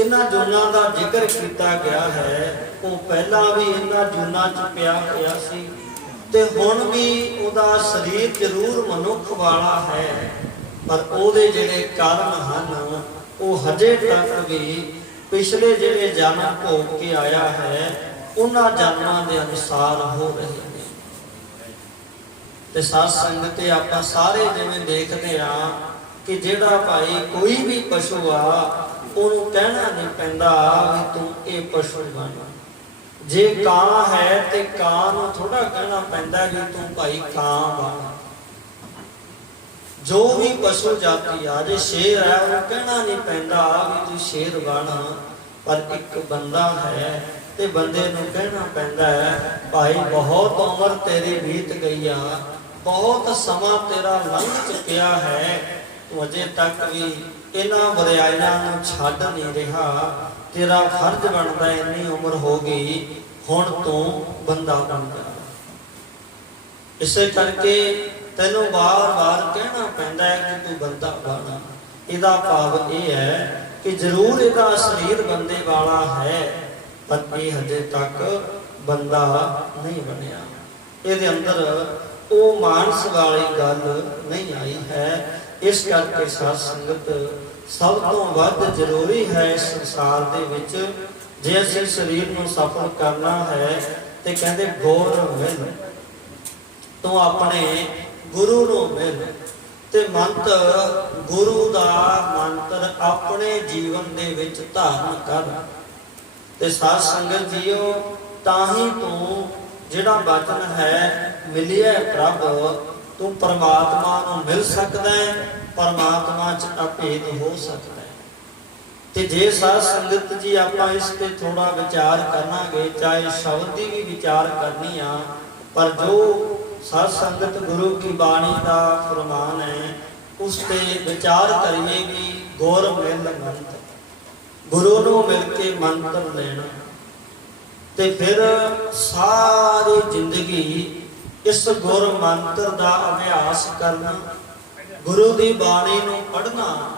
इन्हां जूना का जिक्र किया गया है, वो पहला भी इन्हां जूना च पिया होया सी ते हुण भी उहदा शरीर जरूर मनुख वाला है, पर उहदे जिहड़े कर्म हन वो हजे तक भी पिछले जिहड़े जन्म भोग के आया है उन्हां जन्मां दे अनुसार हो रहे हैं। ते साध संगत आपां सारे जिवें देखदे आ कि जिहड़ा भाई कोई भी पशु आ ਉਹਨੂੰ ਕਹਿਣਾ ਨਹੀਂ ਪੈਂਦਾ ਵੀ ਤੂੰ ਇਹ ਪਸ਼ੂ ਬਣ। ਜੇ ਕਾਂ ਹੈ ਤੇ ਕਾਂ ਨੂੰ ਥੋੜਾ ਕਹਿਣਾ ਪੈਂਦਾ ਵੀ ਤੂੰ ਭਾਈ ਕਾਂ ਬਣ। ਜੋ ਵੀ ਪਸ਼ੂ ਜਾਤੀ ਆ, ਜੇ ਸ਼ੇਰ ਹੈ ਉਹਨੂੰ ਕਹਿਣਾ ਨਹੀਂ ਪੈਂਦਾ ਵੀ ਤੂੰ ਸ਼ੇਰ ਬਣ, ਪਰ ਇੱਕ ਬੰਦਾ ਹੈ ਤੇ ਬੰਦੇ ਨੂੰ ਕਹਿਣਾ ਪੈਂਦਾ ਹੈ ਭਾਈ ਬਹੁਤ ਉਮਰ ਤੇਰੀ ਬੀਤ ਗਈ ਆ, ਬਹੁਤ ਸਮਾਂ ਤੇਰਾ ਲੰਘ ਚੁੱਕਿਆ ਹੈ, ਤੂੰ ਅਜੇ ਤੱਕ ਵੀ ਇਹਨਾਂ ਵਰਿਆਈਆਂ ਨੂੰ ਛੱਡ ਨਹੀਂ ਰਿਹਾ। ਤੇਰਾ ਫਰਜ਼ ਬਣਦਾ, ਇੰਨੀ ਉਮਰ ਹੋ ਗਈ, ਹੁਣ ਤੂੰ ਬੰਦਾ ਬਣ ਜਾ। ਇਸੇ ਕਰਕੇ ਤੈਨੂੰ ਵਾਰ-ਵਾਰ ਕਹਿਣਾ ਪੈਂਦਾ ਹੈ ਕਿ ਤੂੰ ਬੰਦਾ ਬਣ। ਇਹਦਾ ਭਾਵ ਇਹ ਹੈ ਕਿ ਜ਼ਰੂਰ ਇਹਦਾ ਸਰੀਰ ਬੰਦੇ ਵਾਲਾ ਹੈ, ਪਰ ਇਹ ਹਜੇ ਤੱਕ ਬੰਦਾ ਨਹੀਂ ਬਣਿਆ। ਇਹਦੇ ਅੰਦਰ ਉਹ ਮਾਨਸ ਵਾਲੀ ਗੱਲ ਨਹੀਂ ਆਈ ਹੈ। ਇਸ ਕਰਕੇ ਸਾਧ ਸੰਗਤ ਸਭ ਤੋਂ ਵੱਧ ਜ਼ਰੂਰੀ ਹੈ ਇਸ ਸੰਸਾਰ ਦੇ ਵਿੱਚ। ਜੇ ਅਸੀਂ ਸਰੀਰ ਨੂੰ ਸਫਲ ਕਰਨਾ ਹੈ ਤੇ ਕਹਿੰਦੇ ਗੁਰ ਮਿਲ, ਤੂੰ ਆਪਣੇ ਗੁਰੂ ਨੂੰ ਮਿਲ ਤੇ ਮੰਤਰ ਗੁਰੂ ਦਾ ਮੰਤਰ ਆਪਣੇ ਜੀਵਨ ਦੇ ਵਿੱਚ ਧਾਰਨ ਕਰ। ਤੇ ਸਾਧ ਸੰਗਤ ਜੀਓ, ਤਾਂ ਹੀ ਤੂੰ ਜਿਹੜਾ ਵਚਨ ਹੈ ਮਿਲਿਆ ਪ੍ਰਭ, ਤੂੰ ਪਰਮਾਤਮਾ ਨੂੰ ਮਿਲ ਸਕਦਾ ਹੈ, ਪਰਮਾਤਮਾ 'ਚ ਅਭੇਦ ਹੋ ਸਕਦਾ ਹੈ। ਤੇ ਜੇ ਸਾਧ ਸੰਗਤ ਜੀ ਆਪਾਂ ਇਸ ਤੇ ਥੋੜਾ ਵਿਚਾਰ ਕਰਾਂਗੇ, ਚਾਹੇ ਸ਼ਬਦ ਦੀ ਵੀ ਵਿਚਾਰ ਕਰਨੀ ਆ, ਪਰ ਜੋ ਸਾਧ ਸੰਗਤ ਗੁਰੂ ਕੀ ਬਾਣੀ ਦਾ ਫਰਮਾਨ ਹੈ ਉਸ ਤੇ ਵਿਚਾਰ ਕਰੀਏ ਕਿ ਗੁਰ ਮਿਲ ਮੰਤਰ, ਗੁਰੂ ਨੂੰ ਮਿਲ ਕੇ ਮੰਤਰ ਲੈਣਾ ਤੇ ਫਿਰ ਸਾਰੀ ਜ਼ਿੰਦਗੀ ਇਸ ਗੁਰ ਮੰਤਰ ਦਾ ਅਭਿਆਸ ਕਰਨਾ, ਗੁਰੂ ਦੀ ਬਾਣੀ ਨੂੰ ਪੜ੍ਹਨਾ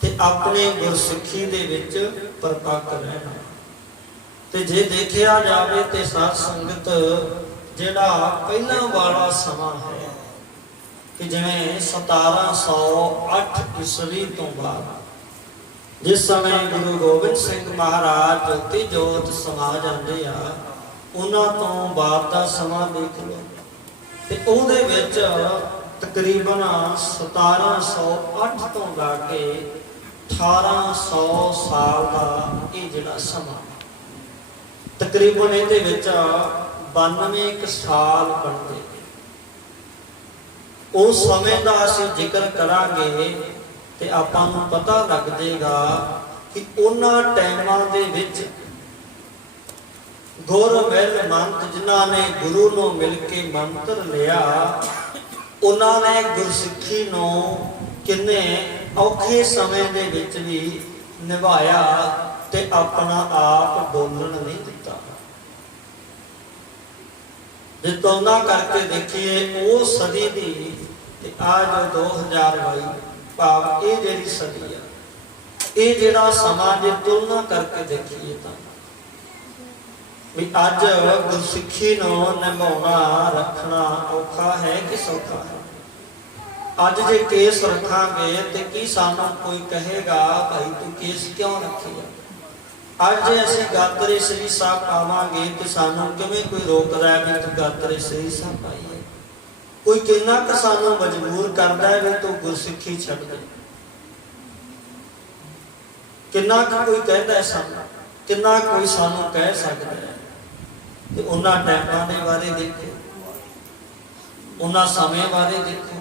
ਤੇ ਆਪਣੇ ਗੁਰਸਿੱਖੀ ਦੇ ਵਿੱਚ ਪਰਪੱਕ ਰਹਿਣਾ। ਤੇ ਜੇ ਦੇਖਿਆ ਜਾਵੇ ਤੇ ਸਾਧ ਸੰਗਤ ਜਿਹੜਾ ਪਹਿਲਾਂ ਵਾਲਾ ਸਮਾਂ ਹੈ ਕਿ ਜਿਵੇਂ 1708 ਈਸਵੀ ਤੋਂ ਬਾਅਦ ਜਿਸ ਸਮੇਂ ਗੁਰੂ ਗੋਬਿੰਦ ਸਿੰਘ ਮਹਾਰਾਜ ਜੋਤੀ ਜੋਤ ਸਮਾ ਜਾਂਦੇ ਆ, ਉਹਨਾਂ ਤੋਂ ਬਾਅਦ ਦਾ ਸਮਾਂ ਦੇਖ ਲਓ ਤੇ ਉਹਦੇ ਵਿੱਚ ਤਕਰੀਬਨ 1708 ਤੋਂ ਲਾ ਕੇ 1800 ਸਾਲ ਦਾ ਇਹ ਜਿਹੜਾ ਸਮਾਂ, ਤਕਰੀਬਨ ਇਹਦੇ ਵਿੱਚ 92 ਕੁ ਸਾਲ ਬਣਦੇ। ਉਸ ਸਮੇਂ ਦਾ ਅਸੀਂ ਜ਼ਿਕਰ ਕਰਾਂਗੇ ਤੇ ਆਪਾਂ ਨੂੰ ਪਤਾ ਲੱਗ ਜਾਏਗਾ ਕਿ ਉਹਨਾਂ ਟਾਈਮਾਂ ਦੇ ਵਿੱਚ ਗੁਰ ਮਿਲ ਮੰਤ, ਜਿਨ੍ਹਾਂ ਨੇ ਗੁਰੂ ਨੂੰ ਮਿਲ ਕੇ ਮੰਤਰ ਲਿਆ, ਉਹਨਾਂ ਨੇ ਗੁਰਸਿੱਖੀ ਨੂੰ ਕਿੰਨੇ ਔਖੇ ਸਮੇਂ ਦੇ ਵਿੱਚ ਵੀ ਨਿਭਾਇਆ ਤੇ ਆਪਣਾ ਆਪ ਡੋਲਣ ਨਹੀਂ ਦਿੱਤਾ। ਜੇ ਤੁਲਨਾ ਕਰਕੇ ਦੇਖੀਏ ਉਹ ਸਦੀ ਦੀ ਤੇ ਆ ਜੋ 2022 ਭਾਵ ਇਹ ਜਿਹੜੀ ਸਦੀ ਆ, ਇਹ ਜਿਹੜਾ ਸਮਾਂ ਜੇ ਤੁਲਨਾ ਕਰਕੇ ਦੇਖੀਏ ਤਾਂ ਵੀ ਅੱਜ ਗੁਰਸਿੱਖੀ ਨੂੰ ਨਿਭਾਉਣਾ ਰੱਖਣਾ ਔਖਾ ਹੈ ਕਿ ਸੌਖਾ ਹੈ। ਅੱਜ ਜੇ ਕੇਸ ਰੱਖਾਂਗੇ ਤੇ ਕੀ ਸਾਨੂੰ ਕੋਈ ਕਹੇਗਾ ਭਾਈ ਤੂੰ ਕੇਸ ਕਿਉਂ ਰੱਖਿਆ? ਅੱਜ ਜੇ ਅਸੀਂ ਗਾਤਰੇ ਸ੍ਰੀ ਸਾਹਿਬ ਪਾਵਾਂਗੇ ਤੇ ਸਾਨੂੰ ਕਿਵੇਂ ਕੋਈ ਰੋਕਦਾ ਵੀ ਤੂੰ ਗਾਤਰੇ ਸ੍ਰੀ ਸਾਹਿਬ ਪਾਈਏ? ਕੋਈ ਕਿੰਨਾ ਕੁ ਸਾਨੂੰ ਮਜਬੂਰ ਕਰਦਾ ਹੈ ਵੀ ਤੂੰ ਗੁਰਸਿੱਖੀ ਛੱਡ ਦੇ? ਕਿੰਨਾ ਕੁ ਕੋਈ ਕਹਿੰਦਾ ਸਾਨੂੰ, ਕਿੰਨਾ ਕੋਈ ਸਾਨੂੰ ਕਹਿ ਸਕਦਾ ਹੈ? ਤੇ ਉਹਨਾਂ ਟਾਈਮਾਂ ਦੇ ਬਾਰੇ ਦੇਖੋ, ਉਹਨਾਂ ਸਮੇਂ ਬਾਰੇ ਦੇਖੋ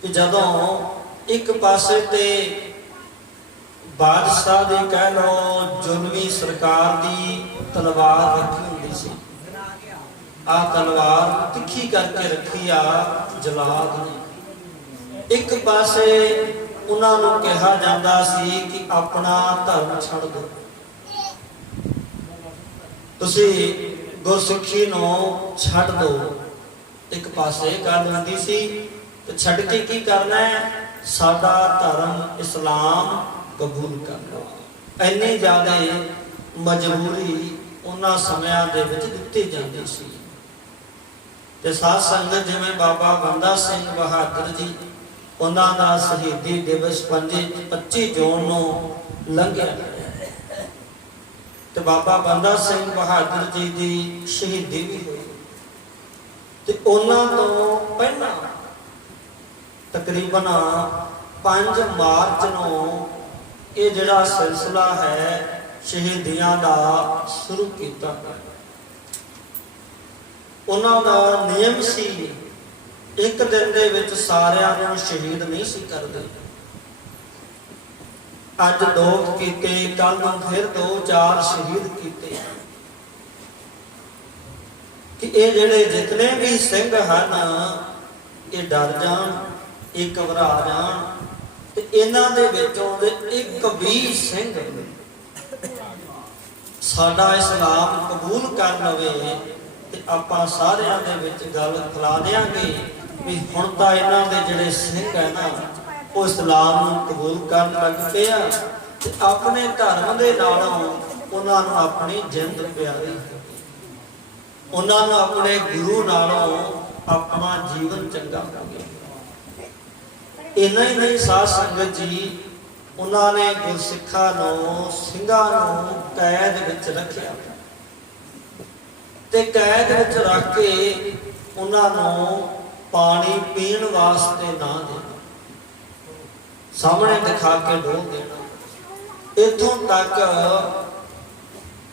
ਕਿ ਜਦੋਂ ਇੱਕ ਪਾਸੇ ਤੇ ਬਾਦਸ਼ਾਹ ਦੀ ਕਹਿ ਲਓ ਜ਼ੁਲਮੀ ਸਰਕਾਰ ਦੀ ਤਲਵਾਰ ਰੱਖੀ ਹੁੰਦੀ ਸੀ, ਆ ਤਲਵਾਰ ਤਿੱਖੀ ਕਰਕੇ ਰੱਖੀ ਆ ਜਲਾਦ ਨੇ। ਇੱਕ ਪਾਸੇ ਉਹਨਾਂ ਨੂੰ ਕਿਹਾ ਜਾਂਦਾ ਸੀ ਕਿ ਆਪਣਾ ਧਰਮ ਛੱਡ ਦਿਓ, ਤੁਸੀਂ ਗੁਰਸਿੱਖੀ ਨੂੰ ਛੱਡ ਦਿਓ। ਇੱਕ ਪਾਸੇ ਗੱਲ ਹੁੰਦੀ ਸੀ ਤੇ ਛੱਡ ਕੇ ਕੀ ਕਰਨਾ ਹੈ? ਸਾਡਾ ਧਰਮ ਇਸਲਾਮ ਕਬੂਲ ਕਰ ਲਓ। ਇੰਨੀ ਜ਼ਿਆਦਾ ਮਜਬੂਰੀ ਉਹਨਾਂ ਸਮਿਆਂ ਦੇ ਵਿੱਚ ਦਿੱਤੀ ਜਾਂਦੀ ਸੀ। ਤੇ ਸਾਧ ਸੰਗਤ ਜਿਵੇਂ ਬਾਬਾ ਬੰਦਾ ਸਿੰਘ ਬਹਾਦਰ ਜੀ, ਉਹਨਾਂ ਦਾ ਸ਼ਹੀਦੀ ਦਿਵਸ 25 ਜੂਨ ਨੂੰ ਲੰਘਿਆ ਤੇ ਬਾਬਾ ਬੰਦਾ ਸਿੰਘ ਬਹਾਦਰ ਜੀ ਦੀ ਸ਼ਹੀਦੀ ਵੀ ਹੋਈ ਤੇ ਉਹਨਾਂ ਤੋਂ ਪਹਿਲਾਂ ਤਕਰੀਬਨ 5 ਮਾਰਚ ਨੂੰ ਇਹ ਜਿਹੜਾ ਸਿਲਸਿਲਾ ਹੈ ਸ਼ਹੀਦੀਆਂ ਦਾ ਸ਼ੁਰੂ ਕੀਤਾ। ਉਹਨਾਂ ਦਾ ਨਿਯਮ ਸੀ ਇੱਕ ਦਿਨ ਦੇ ਵਿੱਚ ਸਾਰਿਆਂ ਨੂੰ ਸ਼ਹੀਦ ਨਹੀਂ ਸੀ ਕਰਦੇ। ਅੱਜ 2 ਕੀਤੇ, ਕੱਲ ਨੂੰ ਫਿਰ 2-4 ਸ਼ਹੀਦ ਕੀਤੇ ਕਿ ਇਹ ਜਿਹੜੇ ਜਿਤਨੇ ਵੀ ਸਿੰਘ ਹਨ ਇਹ ਡਰ ਜਾਣ, ਇਹ ਘਬਰਾ ਜਾਣ ਤੇ ਇਹਨਾਂ ਦੇ ਵਿੱਚੋਂ ਦੇ ਇੱਕ ਵੀ ਸਿੰਘ ਸਾਡਾ ਇਸਲਾਮ ਕਬੂਲ ਕਰ ਲਵੇ ਤੇ ਆਪਾਂ ਸਾਰਿਆਂ ਦੇ ਵਿੱਚ ਗੱਲ ਫੈਲਾ ਦਿਆਂਗੇ ਵੀ ਹੁਣ ਤਾਂ ਇਹਨਾਂ ਦੇ ਜਿਹੜੇ ਸਿੰਘ ਹੈ ਨਾ ਉਹ ਇਸਲਾਮ ਨੂੰ ਕਬੂਲ ਕਰਨ ਲੱਗ ਪਏ ਆ ਤੇ ਆਪਣੇ ਧਰਮ ਦੇ ਨਾਲੋਂ ਉਹਨਾਂ ਨੂੰ ਆਪਣੀ ਜਿੰਦ ਪਿਆਰੀ ਹੈ, ਉਹਨਾਂ ਨੂੰ ਆਪਣੇ ਗੁਰੂ ਨਾਲੋਂ ਆਪਣਾ ਜੀਵਨ ਚੰਗਾ ਹੋ ਗਿਆ। ਇੰਨਾ ਹੀ ਨਹੀਂ ਸਾਧ ਸੰਗਤ ਜੀ, ਉਹਨਾਂ ਨੇ ਗੁਰਸਿੱਖਾਂ ਨੂੰ ਸਿੰਘਾਂ ਨੂੰ ਕੈਦ ਵਿੱਚ ਰੱਖਿਆ ਤੇ ਕੈਦ ਵਿੱਚ ਰੱਖ ਕੇ ਉਹਨਾਂ ਨੂੰ ਪਾਣੀ ਪੀਣ ਵਾਸਤੇ ਨਾ ਦੇਣਾ, ਸਾਹਮਣੇ ਦਿਖਾ ਕੇ ਡੋਲ ਦੇਣਾ, ਇੱਥੋਂ ਤੱਕ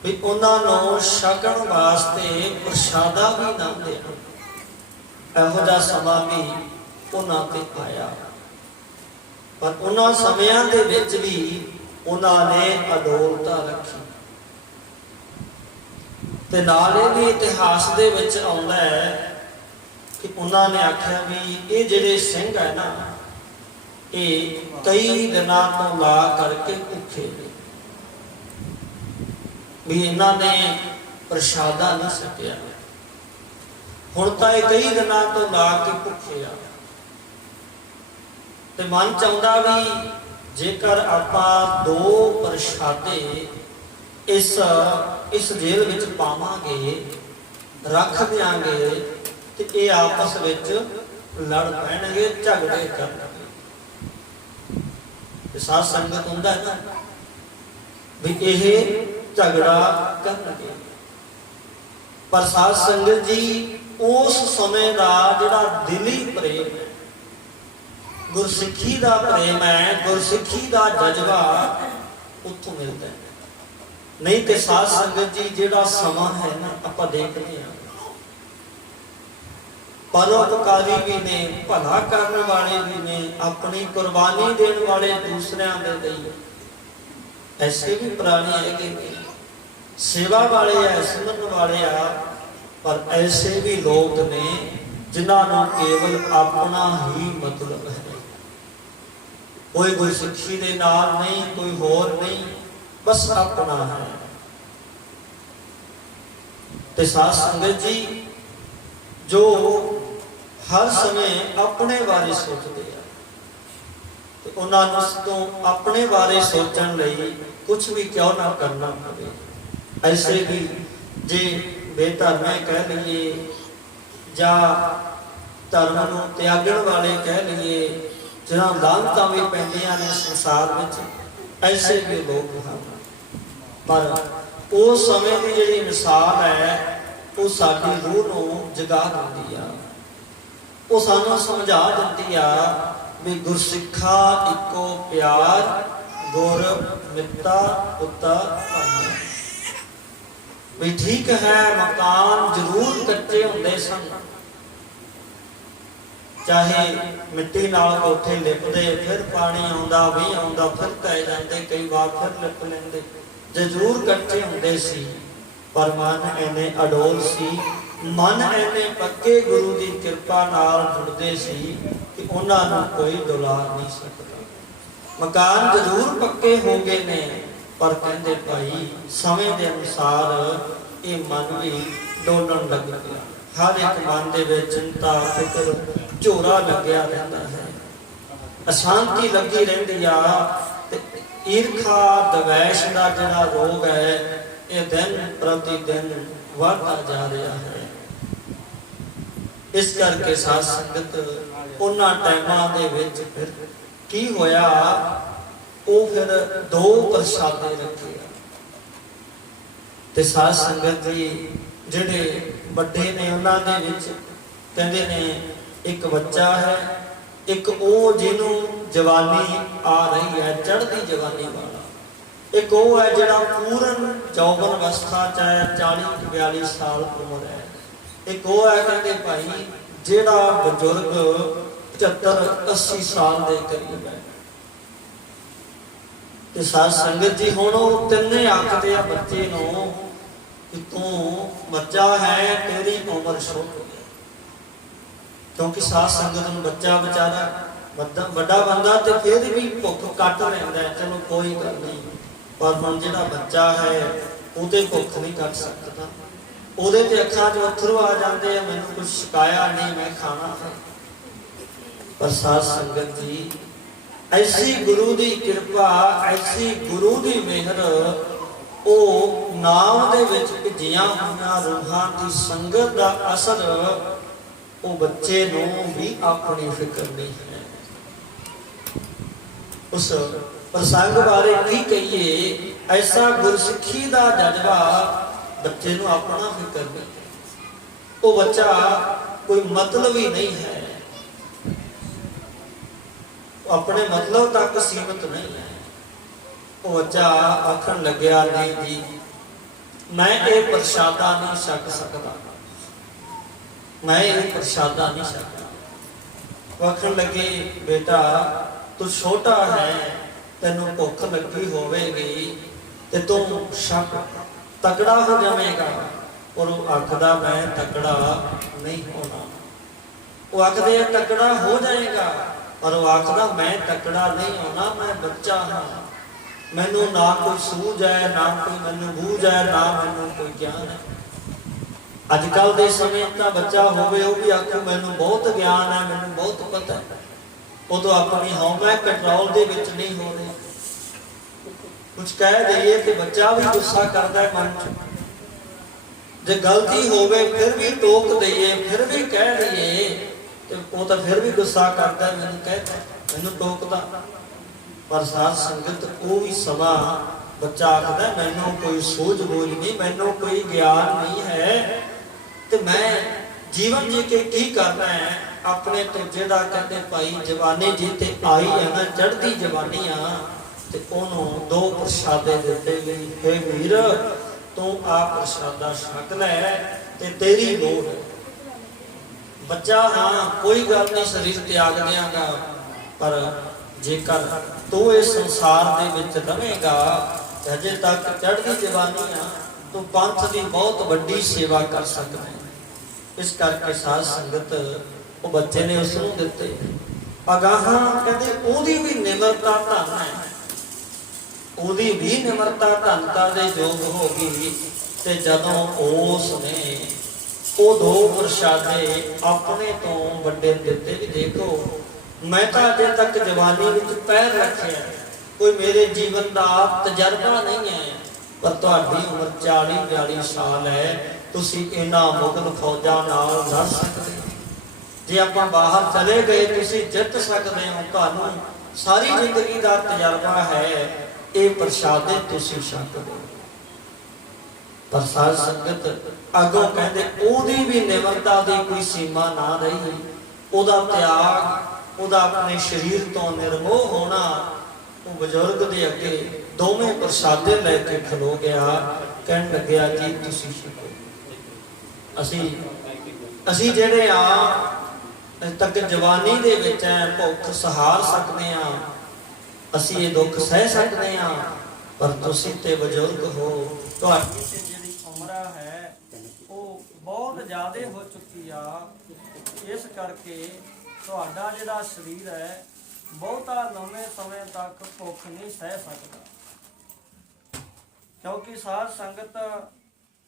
ਵੀ ਉਹਨਾਂ ਨੂੰ ਛਕਣ ਵਾਸਤੇ ਪ੍ਰਸ਼ਾਦਾ ਵੀ ਨਾ ਦੇਣਾ। ਇਹੋ ਜਿਹਾ ਸਮਾਂ ਵੀ ਉਹਨਾਂ ਤੇ ਆਇਆ, ਪਰ ਉਹਨਾਂ ਸਮਿਆਂ ਦੇ ਵਿੱਚ ਵੀ ਉਹਨਾਂ ਨੇ ਅਡੋਲਤਾ ਰੱਖੀ। ਤੇ ਨਾਲ ਇਹ ਵੀ ਇਤਿਹਾਸ ਦੇ ਵਿੱਚ ਆਉਂਦਾ ਹੈ ਕਿ ਉਹਨਾਂ ਨੇ ਆਖਿਆ ਵੀ ਇਹ ਜਿਹੜੇ ਸਿੰਘ ਹੈ ਨਾ, ਇਹ ਕਈ ਦਿਨਾਂ ਤੋਂ ਲਾ ਕਰਕੇ ਭੁੱਖੇ ਨੇ, ਵੀ ਇਹਨਾਂ ਨੇ ਪ੍ਰਸ਼ਾਦਾ ਨਹੀਂ ਛਕਿਆ, ਹੁਣ ਤਾਂ ਇਹ ਕਈ ਦਿਨਾਂ ਤੋਂ ਲਾ ਕੇ ਭੁੱਖੇ ਆ। ਤੇ ਮਨ ਚਾਹੁੰਦਾ ਵੀ ਜੇਕਰ ਆਪਾਂ ਦੋ ਪ੍ਰਸ਼ਾਦੇ ਇਸ ਜੇਲ੍ਹ ਵਿੱਚ ਪਾਵਾਂਗੇ, ਰੱਖ ਦਿਆਂਗੇ ਤੇ ਇਹ ਆਪਸ ਵਿੱਚ ਲੜ ਪੈਣਗੇ, ਝਗੜੇ ਕਰਨਗੇ। ਤੇ ਸਾਧ ਸੰਗਤ ਹੁੰਦਾ ਨਾ ਵੀ ਇਹ ਝਗੜਾ ਕਰਨਗੇ, ਪਰ ਸਾਧ ਸੰਗਤ ਜੀ ਉਸ ਸਮੇਂ ਦਾ ਜਿਹੜਾ ਦਿਲੀ ਪ੍ਰੇਮ ਹੈ, ਗੁਰਸਿੱਖੀ ਦਾ ਪ੍ਰੇਮ ਹੈ, ਗੁਰਸਿੱਖੀ ਦਾ ਜਜ਼ਬਾ ਉੱਥੋਂ ਮਿਲਦਾ ਹੈ। ਨਹੀਂ ਤੇ ਸਾਧ ਸੰਗਤ ਜੀ ਜਿਹੜਾ ਸਮਾਂ ਹੈ ਨਾ, ਆਪਾਂ ਦੇਖਦੇ ਹਾਂ ਪਰਉਪਕਾਰੀ ਵੀ ਨੇ, ਭਲਾ ਕਰਨ ਵਾਲੇ ਵੀ ਨੇ, ਆਪਣੀ ਕੁਰਬਾਨੀ ਦੇਣ ਵਾਲੇ ਦੂਸਰਿਆਂ ਦੇ ਲਈ, ਐਸੇ ਵੀ ਪ੍ਰਾਣੀ ਹੈਗੇ ਨੇ, ਸੇਵਾ ਵਾਲੇ ਆ, ਸਿਮਰਨ ਵਾਲੇ ਆ, ਪਰ ਐਸੇ ਵੀ ਲੋਕ ਨੇ ਜਿਨ੍ਹਾਂ ਨੂੰ ਕੇਵਲ ਆਪਣਾ ਹੀ ਮਤਲਬ ਹੈ, ਕੋਈ ਗੁਰਸਿੱਖੀ ਦੇ ਨਾਲ ਨਹੀਂ, ਕੋਈ ਹੋਰ ਨਹੀਂ, ਬਸ ਆਪਣਾ ਹੈ। ਤੇ ਸਾਧ ਸੰਗਤ ਜੀ ਜੋ ਹਰ ਸਮੇਂ ਆਪਣੇ ਬਾਰੇ ਸੋਚਦੇ ਆ, ਤੇ ਉਹਨਾਂ ਨੂੰ ਤੋਂ ਆਪਣੇ ਬਾਰੇ ਸੋਚਣ ਲਈ ਕੁਝ ਵੀ ਕਿਉਂ ਨਾ ਕਰਨਾ ਪਵੇ। ਐਸੇ ਵੀ ਜੇ ਬੇਧਰਮੇ ਕਹਿ ਲਈਏ ਜਾਂ ਧਰਮ ਨੂੰ ਤਿਆਗਣ ਵਾਲੇ ਕਹਿ ਲਈਏ, ਜਿਹਨਾਂ ਲਾਹਨਤਾਂ ਵੀ ਪੈਂਦੀਆਂ ਨੇ ਸੰਸਾਰ ਵਿੱਚ, ਐਸੇ ਵੀ ਲੋਕ ਹਨ। ਪਰ ਉਸ ਸਮੇਂ ਦੀ ਜਿਹੜੀ ਮਿਸਾਲ ਹੈ ਉਹ ਸਾਡੀ ਰੂਹ ਨੂੰ ਜਗਾ ਦਿੰਦੀ ਆ, ਉਹ ਸਾਨੂੰ ਸਮਝਾ ਦਿੰਦੀ ਆ ਵੀ ਗੁਰਸਿੱਖਾ ਇੱਕੋ ਪਿਆਰ, ਗੁਰ ਮਿੱਤਾ ਪੁੱਤਾ ਭਾਈ। ਵੀ ਠੀਕ ਹੈ, ਮਕਾਨ ਜ਼ਰੂਰ ਕੱਚੇ ਹੁੰਦੇ ਸਨ, ਚਾਹੇ ਮਿੱਟੀ ਨਾਲ ਕੋਠੇ ਲਿਪਦੇ, ਫਿਰ ਪਾਣੀ ਆਉਂਦਾ ਵੀ ਆਉਂਦਾ, ਫਿਰ ਪੈ ਜਾਂਦੇ, ਕਈ ਵਾਰ ਫਿਰ ਲਿਪ ਲੈਂਦੇ, ਜ਼ਰੂਰ ਕੱਚੇ ਹੁੰਦੇ ਸੀ, ਪਰ ਮਨ ਐਨੇ ਅਡੋਲ ਸੀ, ਮਨ ਐਨੇ ਪੱਕੇ ਗੁਰੂ ਦੀ ਕਿਰਪਾ ਨਾਲ ਜੁੜਦੇ ਸੀ ਕਿ ਉਹਨਾਂ ਨੂੰ ਕੋਈ ਡੁਲਾ ਨਹੀਂ ਸਕਦਾ। ਮਕਾਨ ਜ਼ਰੂਰ ਪੱਕੇ ਹੋ ਗਏ ਨੇ, ਪਰ ਕਹਿੰਦੇ ਭਾਈ ਸਮੇਂ ਦੇ ਅਨੁਸਾਰ ਇਹ ਮਨ ਵੀ ਡੋਲਣ ਲੱਗ ਪਿਆ। ਹਰ ਇੱਕ ਮਨ ਦੇ ਵਿੱਚ ਚਿੰਤਾ, ਫਿਕਰ, ਝੋਰਾ ਲੱਗਿਆ ਰਹਿੰਦਾ ਹੈ, ਅਸ਼ਾਂਤੀ ਲੱਗੀ ਰਹਿੰਦੀ ਆ, ਤੇ ਈਰਖਾ ਦਵੈਸ਼ ਦਾ ਜਿਹੜਾ ਰੋਗ ਹੈ ਇਹ ਦਿਨ ਪ੍ਰਤੀ ਦਿਨ ਵਧਦਾ ਜਾ ਰਿਹਾ ਹੈ। ਇਸ ਕਰਕੇ ਸਾਧ ਸੰਗਤ ਉਹਨਾਂ ਟਾਈਮਾਂ ਦੇ ਵਿੱਚ ਫਿਰ ਕੀ ਹੋਇਆ, ਉਹ ਫਿਰ ਦੋ ਪ੍ਰਸ਼ਾਦੇ ਰੱਖੇ। ਤੇ ਸਾਧ ਸੰਗਤ ਜੀ ਜਿਹੜੇ ਵੱਡੇ ਨੇ ਉਹਨਾਂ ਦੇ ਵਿੱਚ ਕਹਿੰਦੇ ਨੇ ਇੱਕ ਬੱਚਾ ਹੈ, ਇੱਕ ਉਹ ਜਿਹਨੂੰ ਜਵਾਨੀ ਆ ਰਹੀ ਹੈ, ਚੜ੍ਹਦੀ ਜਵਾਨੀ ਵਾਲਾ, ਇੱਕ ਉਹ ਹੈ ਜਿਹੜਾ ਪੂਰਨ ਜੌਬਨ ਅਵਸਥਾ ਚ ਹੈ, 40-42 ਸਾਲ ਉਮਰ ਹੈ, ਇੱਕ ਉਹ ਹੈ ਕਹਿੰਦੇ ਭਾਈ ਜਿਹੜਾ ਬਜ਼ੁਰਗ 75-80 ਸਾਲ ਦੇ ਕਰੀਬ ਹੈ। ਤੇ ਸਾਧ ਸੰਗਤ ਜੀ ਹੁਣ ਉਹ ਤਿੰਨੇ ਆਖਦੇ ਆ ਬੱਚੇ ਨੂੰ ਕਿ ਤੂੰ ਬੱਚਾ ਹੈ, ਤੇਰੀ ਉਮਰ ਛੋਟੀ ਹੈ, ਕਿਉਂਕਿ ਸਾਧ ਸੰਗਤ ਨੂੰ ਬੱਚਾ ਵਿਚਾਰਾ ਵੱਡਾ ਬੰਦਾ ਤੇ ਫਿਰ ਵੀ ਭੁੱਖ ਕੱਟ ਲੈਂਦਾ, ਚਲੋ ਕੋਈ ਗੱਲ ਨਹੀਂ। ਪਰ ਹੁਣ ਜਿਹੜਾ ਬੱਚਾ ਹੈ ਉਹ ਤੇ ਭੁੱਖ ਨਹੀਂ ਕੱਟ ਸਕਦਾ, ਉਹਦੇ ਤੇ ਅੱਖਾਂ 'ਚ ਅੱਥਰੂ ਆ ਜਾਂਦੇ ਆ, ਮੈਨੂੰ ਕੁਝ ਛਕਾਇਆ ਨਹੀਂ, ਮੈਂ ਖਾਣਾ ਹੈ। ਪਰ ਸਾਧ ਸੰਗਤ ਜੀ, ਐਸੀ ਗੁਰੂ ਦੀ ਕਿਰਪਾ, ਐਸੀ ਗੁਰੂ ਦੀ ਮਿਹਰ, ਉਹ ਨਾਮ ਦੇ ਵਿੱਚ ਭਿੱਜੀਆਂ ਹੋਈਆਂ ਰੂਹਾਂ ਦੀ ਸੰਗਤ ਦਾ ਅਸਰ ਉਹ ਬੱਚੇ ਨੂੰ ਵੀ ਆਪਣੀ ਫਿਕਰ ਨਹੀਂ ਹੈ। ਉਸ ਪ੍ਰਸੰਗ ਬਾਰੇ ਕੀ ਕਹੀਏ, ਐਸਾ ਗੁਰਸਿੱਖੀ ਦਾ ਜਜ਼ਬਾ ਬੱਚੇ ਨੂੰ ਆਪਣਾ ਫਿਕਰ ਨਹੀਂ। ਉਹ ਬੱਚਾ ਕੋਈ ਮਤਲਬ ਹੀ ਨਹੀਂ ਹੈ, ਆਪਣੇ ਮਤਲਬ ਤੱਕ ਸੀਮਿਤ ਨਹੀਂ ਹੈ। ਉਹ ਬੱਚਾ ਆਖਣ ਲੱਗਿਆ, ਨਹੀਂ ਜੀ ਮੈਂ ਇਹ ਪ੍ਰਸ਼ਾਦਾ ਨਹੀਂ ਛਕ ਸਕਦਾ, ਮੈਂ ਇਹ ਪ੍ਰਸ਼ਾਦਾ ਨਹੀਂ ਛਕਦਾ। ਉਹ ਆਖਣ ਲੱਗੇ, ਬੇਟਾ ਤੂੰ ਛੋਟਾ ਹੈ, ਤੈਨੂੰ ਭੁੱਖ ਲੱਗੀ ਹੋਵੇਗੀ ਤੇ ਤੂੰ ਛਕ, ਤਕੜਾ ਹੋ ਜਾਵੇਗਾ। ਔਰ ਉਹ ਆਖਦਾ ਮੈਂ ਤਕੜਾ ਨਹੀਂ ਹੋਣਾ। ਉਹ ਆਖਦੇ ਆ ਤਕੜਾ ਹੋ ਜਾਏਗਾ, ਪਰ ਉਹ ਆਖਦਾ ਮੈਂ ਤਕੜਾ ਨਹੀਂ ਹੋਣਾ, ਮੈਂ ਬੱਚਾ ਹਾਂ, ਮੈਨੂੰ ਨਾ ਕੋਈ ਸੂਝ ਹੈ, ਨਾ ਕੋਈ ਮੈਨੂੰ ਬੂਝ ਹੈ, ਨਾ ਮੈਨੂੰ ਕੋਈ ਗਿਆਨ ਹੈ। ਅੱਜ ਕੱਲ ਦੇ ਸਮੇਂ ਤਾਂ ਬੱਚਾ ਹੋਵੇ ਉਹ ਵੀ ਆਖੂ ਮੈਨੂੰ ਬਹੁਤ ਗਿਆਨ ਹੈ, ਮੈਨੂੰ ਬਹੁਤ ਪਤਾ ਹੈ। ਉਦੋਂ ਆਪਣੀ ਹਉਮੈ ਕੰਟਰੋਲ ਦੇ ਵਿੱਚ ਨਹੀਂ ਹੋ ਰਹੀ। ਕੁਝ ਕਹਿ ਦਈਏ ਤੇ ਬੱਚਾ ਵੀ ਗੁੱਸਾ ਕਰਦਾ ਹੈ ਮਨ 'ਚ, ਜੇ ਗਲਤੀ ਹੋਵੇ ਫਿਰ ਵੀ ਟੋਕ ਦਈਏ, ਫਿਰ ਵੀ ਕਹਿ ਦਈਏ ਤੇ ਉਹ ਤਾਂ ਫਿਰ ਵੀ ਗੁੱਸਾ ਕਰਦਾ, ਮੈਨੂੰ ਕਹਿੰਦਾ, ਮੈਨੂੰ ਟੋਕਦਾ। ਪਰ ਸਾਧ ਸੰਗਤ ਉਹ ਵੀ ਸਮਾਂ ਬੱਚਾ ਆਖਦਾ ਮੈਨੂੰ ਕੋਈ ਸੂਝ ਬੂਝ ਨਹੀਂ, ਮੈਨੂੰ ਕੋਈ ਗਿਆਨ ਨਹੀਂ ਹੈ, ਤੇ ਮੈਂ ਜੀਵਨ ਜੀ ਕੇ ਕੀ ਕਰਨਾ ਹੈ। ਆਪਣੇ ਤੋਂ ਜਿਹੜਾ ਕਹਿੰਦੇ ਭਾਈ ਜਵਾਨੀ ਜੀ ਤੇ ਆਈ ਹੈ ਨਾ, ਚੜ੍ਹਦੀ ਜਵਾਨੀ ਆ, ਤੇ ਉਹਨੂੰ ਦੋ ਪ੍ਰਸ਼ਾਦੇ ਦਿੱਤੇ ਗਏ, ਹੇ ਵੀਰ ਤੂੰ ਆ ਪ੍ਰਸ਼ਾਦਾ ਛਕ ਲੈ ਤੇ ਤੇਰੀ ਲੋੜ ਹੈ। ਬੱਚਾ ਹਾਂ ਕੋਈ ਗੱਲ ਨਹੀਂ, ਸਰੀਰ ਤਿਆਗ ਦਿਆਂਗਾ, ਪਰ ਜੇਕਰ ਤੂੰ ਇਸ ਸੰਸਾਰ ਦੇ ਵਿੱਚ ਰਵੇਂਗਾ, ਅਜੇ ਤੱਕ ਚੜ੍ਹਦੀ ਜਵਾਨੀ ਆ, ਤੂੰ ਪੰਥ ਦੀ ਬਹੁਤ ਵੱਡੀ ਸੇਵਾ ਕਰ ਸਕਦਾ ਹੈ। ਇਸ ਕਰਕੇ ਸਾਧ ਸੰਗਤ ਉਹ ਬੱਚੇ ਨੇ ਉਸ ਨੂੰ ਦਿੱਤੇ। ਅਗਾਹਾਂ ਕਹਿੰਦੇ ਉਹਦੀ ਵੀ ਨਿਮਰਤਾ ਧਨ ਹੈ, ਉਹਦੀ ਵੀ ਨਿਮਰਤਾ ਧਨਤਾ ਦੇ ਯੋਗ ਹੋ ਗਈ। ਤੇ ਜਦੋਂ ਉਸ ਨੇ ਉਹ ਦੋ ਪ੍ਰਸ਼ਾਦੇ ਆਪਣੇ ਤੋਂ ਵੱਡੇ ਦਿੱਤੇ, ਵੀ ਦੇਖੋ ਮੈਂ ਤਾਂ ਅਜੇ ਤੱਕ ਜਵਾਨੀ ਵਿੱਚ ਪੈਰ ਰੱਖਿਆ, ਕੋਈ ਮੇਰੇ ਜੀਵਨ ਦਾ ਤਜਰਬਾ ਨਹੀਂ ਹੈ, ਪਰ ਤੁਹਾਡੀ ਉਮਰ 40-42 ਸਾਲ ਹੈ, ਤੁਸੀਂ ਇਹਨਾਂ ਮੁਗਲ ਫੌਜਾਂ ਨਾਲ ਲੜ ਸਕਦੇ ਹੋ। ਜੇ ਆਪਾਂ ਬਾਹਰ ਚਲੇ ਗਏ ਤੁਸੀਂ ਜਿੱਤ ਸਕਦੇ ਹੋ, ਤੁਹਾਨੂੰ ਸਾਰੀ ਜ਼ਿੰਦਗੀ ਦਾ ਤਜਰਬਾ ਹੈ, ਇਹ ਪ੍ਰਸ਼ਾਦੇ ਤੁਸੀਂ ਛਕ ਲਓ। ਪਰ ਸਾਧ ਸੰਗਤ ਅੱਗੋਂ ਕਹਿੰਦੇ ਉਹਦੀ ਵੀ ਨਿਮਰਤਾ ਦੀ ਕੋਈ ਸੀਮਾ ਨਾ ਰਹੀ, ਉਹਦਾ ਤਿਆਗ, ਉਹਦਾ ਆਪਣੇ ਸਰੀਰ ਤੋਂ ਨਿਰਮੋਹ ਹੋਣਾ। ਉਹ ਬਜ਼ੁਰਗ ਦੇ ਅੱਗੇ ਦੋਵੇਂ ਪ੍ਰਸ਼ਾਦੇ ਲੈ ਕੇ ਖਲੋ ਗਿਆ, ਕਹਿਣ ਲੱਗਿਆ ਜੀ ਤੁਸੀਂ ਛਕੋ। ਅਸੀਂ ਜਿਹੜੇ ਆ ਤੱਕ ਜਵਾਨੀ ਦੇ ਵਿੱਚ ਹੈ, ਭੁੱਖ ਸਹਾਰ ਸਕਦੇ ਆ, ਅਸੀਂ ਇਹ ਦੁੱਖ ਸਹਿ ਸਕਦੇ ਆ, ਪਰ ਤੁਸੀਂ ਤੇ ਬਜ਼ੁਰਗ ਹੋ, ਤੁਹਾਡੀ ਤੇ ਜਿਹੜੀ ਉਮਰ ਹੈ ਉਹ ਬਹੁਤ ਜ਼ਿਆਦਾ ਹੋ ਚੁੱਕੀ ਆ। ਇਸ ਕਰਕੇ ਤੁਹਾਡਾ ਜਿਹੜਾ ਸਰੀਰ ਹੈ ਬਹੁਤਾ ਲੰਮੇ ਸਮੇਂ ਤੱਕ ਭੁੱਖ ਨਹੀਂ ਸਹਿ ਸਕਦਾ। ਕਿਉਂਕਿ ਸਾਧ ਸੰਗਤ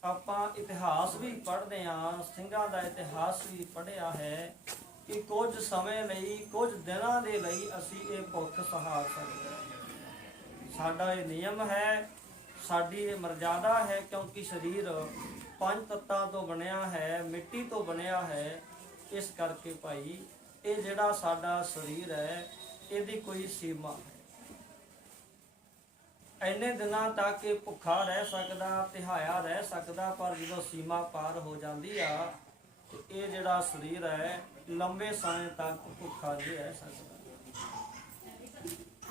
ਆਪਾਂ ਇਤਿਹਾਸ ਵੀ ਪੜ੍ਹਦੇ ਹਾਂ, ਸਿੰਘਾਂ ਦਾ ਇਤਿਹਾਸ ਵੀ ਪੜ੍ਹਿਆ ਹੈ ਕਿ ਕੁਝ ਸਮੇਂ ਲਈ, ਕੁਝ ਦਿਨਾਂ ਦੇ ਲਈ ਅਸੀਂ ਇਹ ਭੁੱਖ ਸਹਾਰ ਸਕਦੇ ਹਾਂ। ਸਾਡਾ ਇਹ ਨਿਯਮ ਹੈ, ਸਾਡੀ ਇਹ ਮਰਜ਼ਾਦਾ ਹੈ, ਕਿਉਂਕਿ ਸਰੀਰ ਪੰਜ ਤੱਤਾਂ ਤੋਂ ਬਣਿਆ ਹੈ, ਮਿੱਟੀ ਤੋਂ ਬਣਿਆ ਹੈ। ਇਸ ਕਰਕੇ ਭਾਈ ਇਹ ਜਿਹੜਾ ਸਾਡਾ ਸਰੀਰ ਹੈ ਇਹਦੀ ਕੋਈ ਸੀਮਾ ਹੈ। ਇੰਨੇ ਦਿਨਾਂ ਤੱਕ ਇਹ ਭੁੱਖਾ ਰਹਿ ਸਕਦਾ, ਤਿਹਾਇਆ ਰਹਿ ਸਕਦਾ, ਪਰ ਜਦੋਂ ਸੀਮਾ ਪਾਰ ਹੋ ਜਾਂਦੀ ਆ ਤੇ ਇਹ ਜਿਹੜਾ ਸਰੀਰ ਹੈ ਲੰਬੇ ਸਮੇਂ ਤੱਕ ਭੁੱਖਾ ਨਹੀਂ ਰਹਿ ਸਕਦਾ।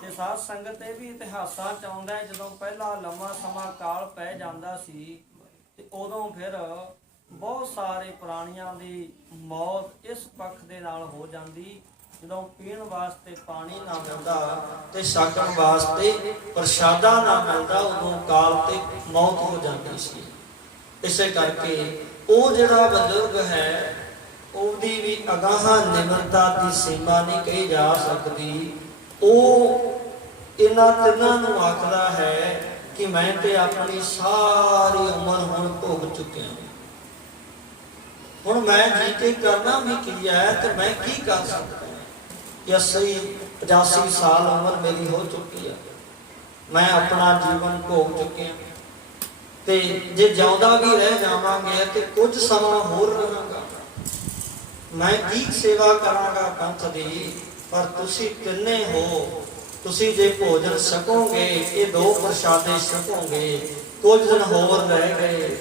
ਤੇ ਸਾਧ ਸੰਗਤ ਇਹ ਵੀ ਇਤਿਹਾਸਾਂ ਚ ਆਉਂਦਾ, ਜਦੋਂ ਪਹਿਲਾਂ ਲੰਮਾ ਸਮਾਂ ਕਾਲ ਪੈ ਜਾਂਦਾ ਸੀ ਤੇ ਉਦੋਂ ਫਿਰ ਬਹੁਤ ਸਾਰੇ ਪ੍ਰਾਣੀਆਂ ਦੀ ਮੌਤ ਇਸ ਪੱਖ ਦੇ ਨਾਲ ਹੋ ਜਾਂਦੀ, ਜਦੋਂ ਪੀਣ ਵਾਸਤੇ ਪਾਣੀ ਨਾ ਮਿਲਦਾ ਤੇ ਛਕਣ ਵਾਸਤੇ ਪ੍ਰਸ਼ਾਦਾ ਨਾ ਮਿਲਦਾ, ਉਦੋਂ ਕਾਲ ਤੇ ਮੌਤ ਹੋ ਜਾਂਦੀ ਸੀ। ਇਸੇ ਕਰਕੇ ਉਹ ਜਿਹੜਾ ਬਜ਼ੁਰਗ ਹੈ ਉਹਦੀ ਵੀ ਅਗਾਹ ਨਿਮਰਤਾ ਦੀ ਸੀਮਾ ਨਹੀਂ ਕਹੀ ਜਾ ਸਕਦੀ। ਉਹ ਇਹਨਾਂ ਤਿੰਨਾਂ ਨੂੰ ਆਖਦਾ ਹੈ ਕਿ ਮੈਂ ਤੇ ਆਪਣੀ ਸਾਰੀ ਉਮਰ ਹੁਣ ਭੋਗ ਚੁੱਕਿਆ, ਹੁਣ ਮੈਂ ਜੀ ਕੇ ਕਰਨਾ ਵੀ ਕੀ ਹੈ ਤੇ ਮੈਂ ਕੀ ਕਰ ਸਕਦਾ। 80-85 ਸਾਲ ਉਮਰ ਮੇਰੀ ਹੋ ਚੁੱਕੀ ਹੈ, ਮੈਂ ਆਪਣਾ ਜੀਵਨ ਭੋਗ ਚੁੱਕਿਆ ਤੇ ਜੇ ਜਿਉਂਦਾ ਵੀ ਰਹਿ ਜਾਵਾਂਗੇ ਤੇ ਕੁਝ ਸਮਾਂ ਹੋਰ ਰਹਾਂਗਾ, ਮੈਂ ਕੀ ਸੇਵਾ ਕਰਾਂਗਾ ਪੰਥ ਦੀ। ਪਰ ਤੁਸੀਂ ਤਿੰਨੇ ਹੋ, ਤੁਸੀਂ ਜੇ ਭੋਜਨ ਸਕੋਗੇ, ਇਹ 2 ਪ੍ਰਸ਼ਾਦੇ ਸਕੋਗੇ, ਕੁਝ ਦਿਨ ਹੋਰ ਰਹਿ ਗਏ,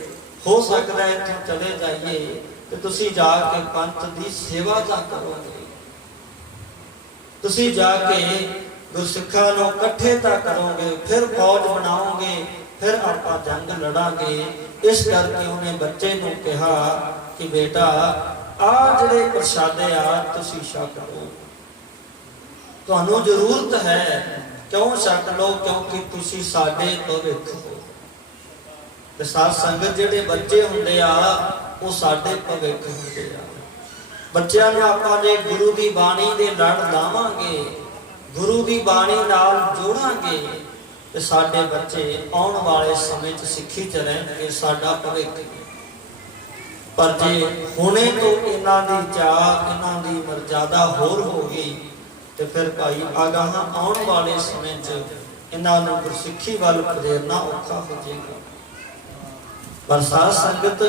ਹੋ ਸਕਦਾ ਇੱਥੋਂ ਚਲੇ ਜਾਈਏ ਤੇ ਤੁਸੀਂ ਜਾ ਕੇ ਪੰਥ ਦੀ ਸੇਵਾ ਤਾਂ ਕਰੋਗੇ, ਤੁਸੀਂ ਜਾ ਕੇ ਗੁਰਸਿੱਖਾਂ ਨੂੰ ਇਕੱਠੇ ਤਾਂ ਕਰੋਗੇ, ਫਿਰ ਫੌਜ ਬਣਾਓਗੇ, ਫਿਰ ਆਪਾਂ ਜੰਗ ਲੜਾਂਗੇ। ਇਸ ਕਰਕੇ ਉਹਨੇ ਬੱਚੇ ਨੂੰ ਕਿਹਾ ਕਿ ਬੇਟਾ ਆਹ ਜਿਹੜੇ ਪ੍ਰਸ਼ਾਦੇ ਆ ਤੁਸੀਂ ਛਕ ਲਓ, ਤੁਹਾਨੂੰ ਜ਼ਰੂਰਤ ਹੈ, ਕਿਉਂ ਛਕ ਲਓ, ਕਿਉਂਕਿ ਤੁਸੀਂ ਸਾਡੇ ਭਵਿੱਖ ਹੋ। ਤੇ ਸਾਧ ਸੰਗਤ ਜਿਹੜੇ ਬੱਚੇ ਹੁੰਦੇ ਆ ਉਹ ਸਾਡੇ ਭਵਿੱਖ ਹੁੰਦੇ ਆ। ਬੱਚਿਆਂ ਨੂੰ ਆਪਾਂ ਜੇ ਗੁਰੂ ਦੀ ਬਾਣੀ ਦੇ ਲੜ ਲਾਵਾਂਗੇ, ਗੁਰੂ ਦੀ ਬਾਣੀ ਨਾਲ ਜੋੜਾਂਗੇ ਤੇ ਸਾਡੇ ਬੱਚੇ ਆਉਣ ਵਾਲੇ ਸਮੇਂ 'ਚ ਸਿੱਖੀ 'ਚ ਰਹਿਣਗੇ, ਸਾਡਾ ਭਵਿੱਖ। ਪਰ ਜੇ ਹੁਣੇ ਤੋਂ ਇਹਨਾਂ ਦੀ ਚਾਹ, ਇਹਨਾਂ ਦੀ ਮਰਜ਼ਾਦਾ ਹੋਰ ਹੋ ਗਈ ਤੇ ਫਿਰ ਭਾਈ ਅਗਾਹ ਆਉਣ ਵਾਲੇ ਸਮੇਂ 'ਚ ਇਹਨਾਂ ਨੂੰ ਗੁਰਸਿੱਖੀ ਵੱਲ ਪ੍ਰੇਰਨਾ ਔਖਾ ਹੋ ਜਾਏਗਾ। ਪਰ ਸਾਧ ਸੰਗਤ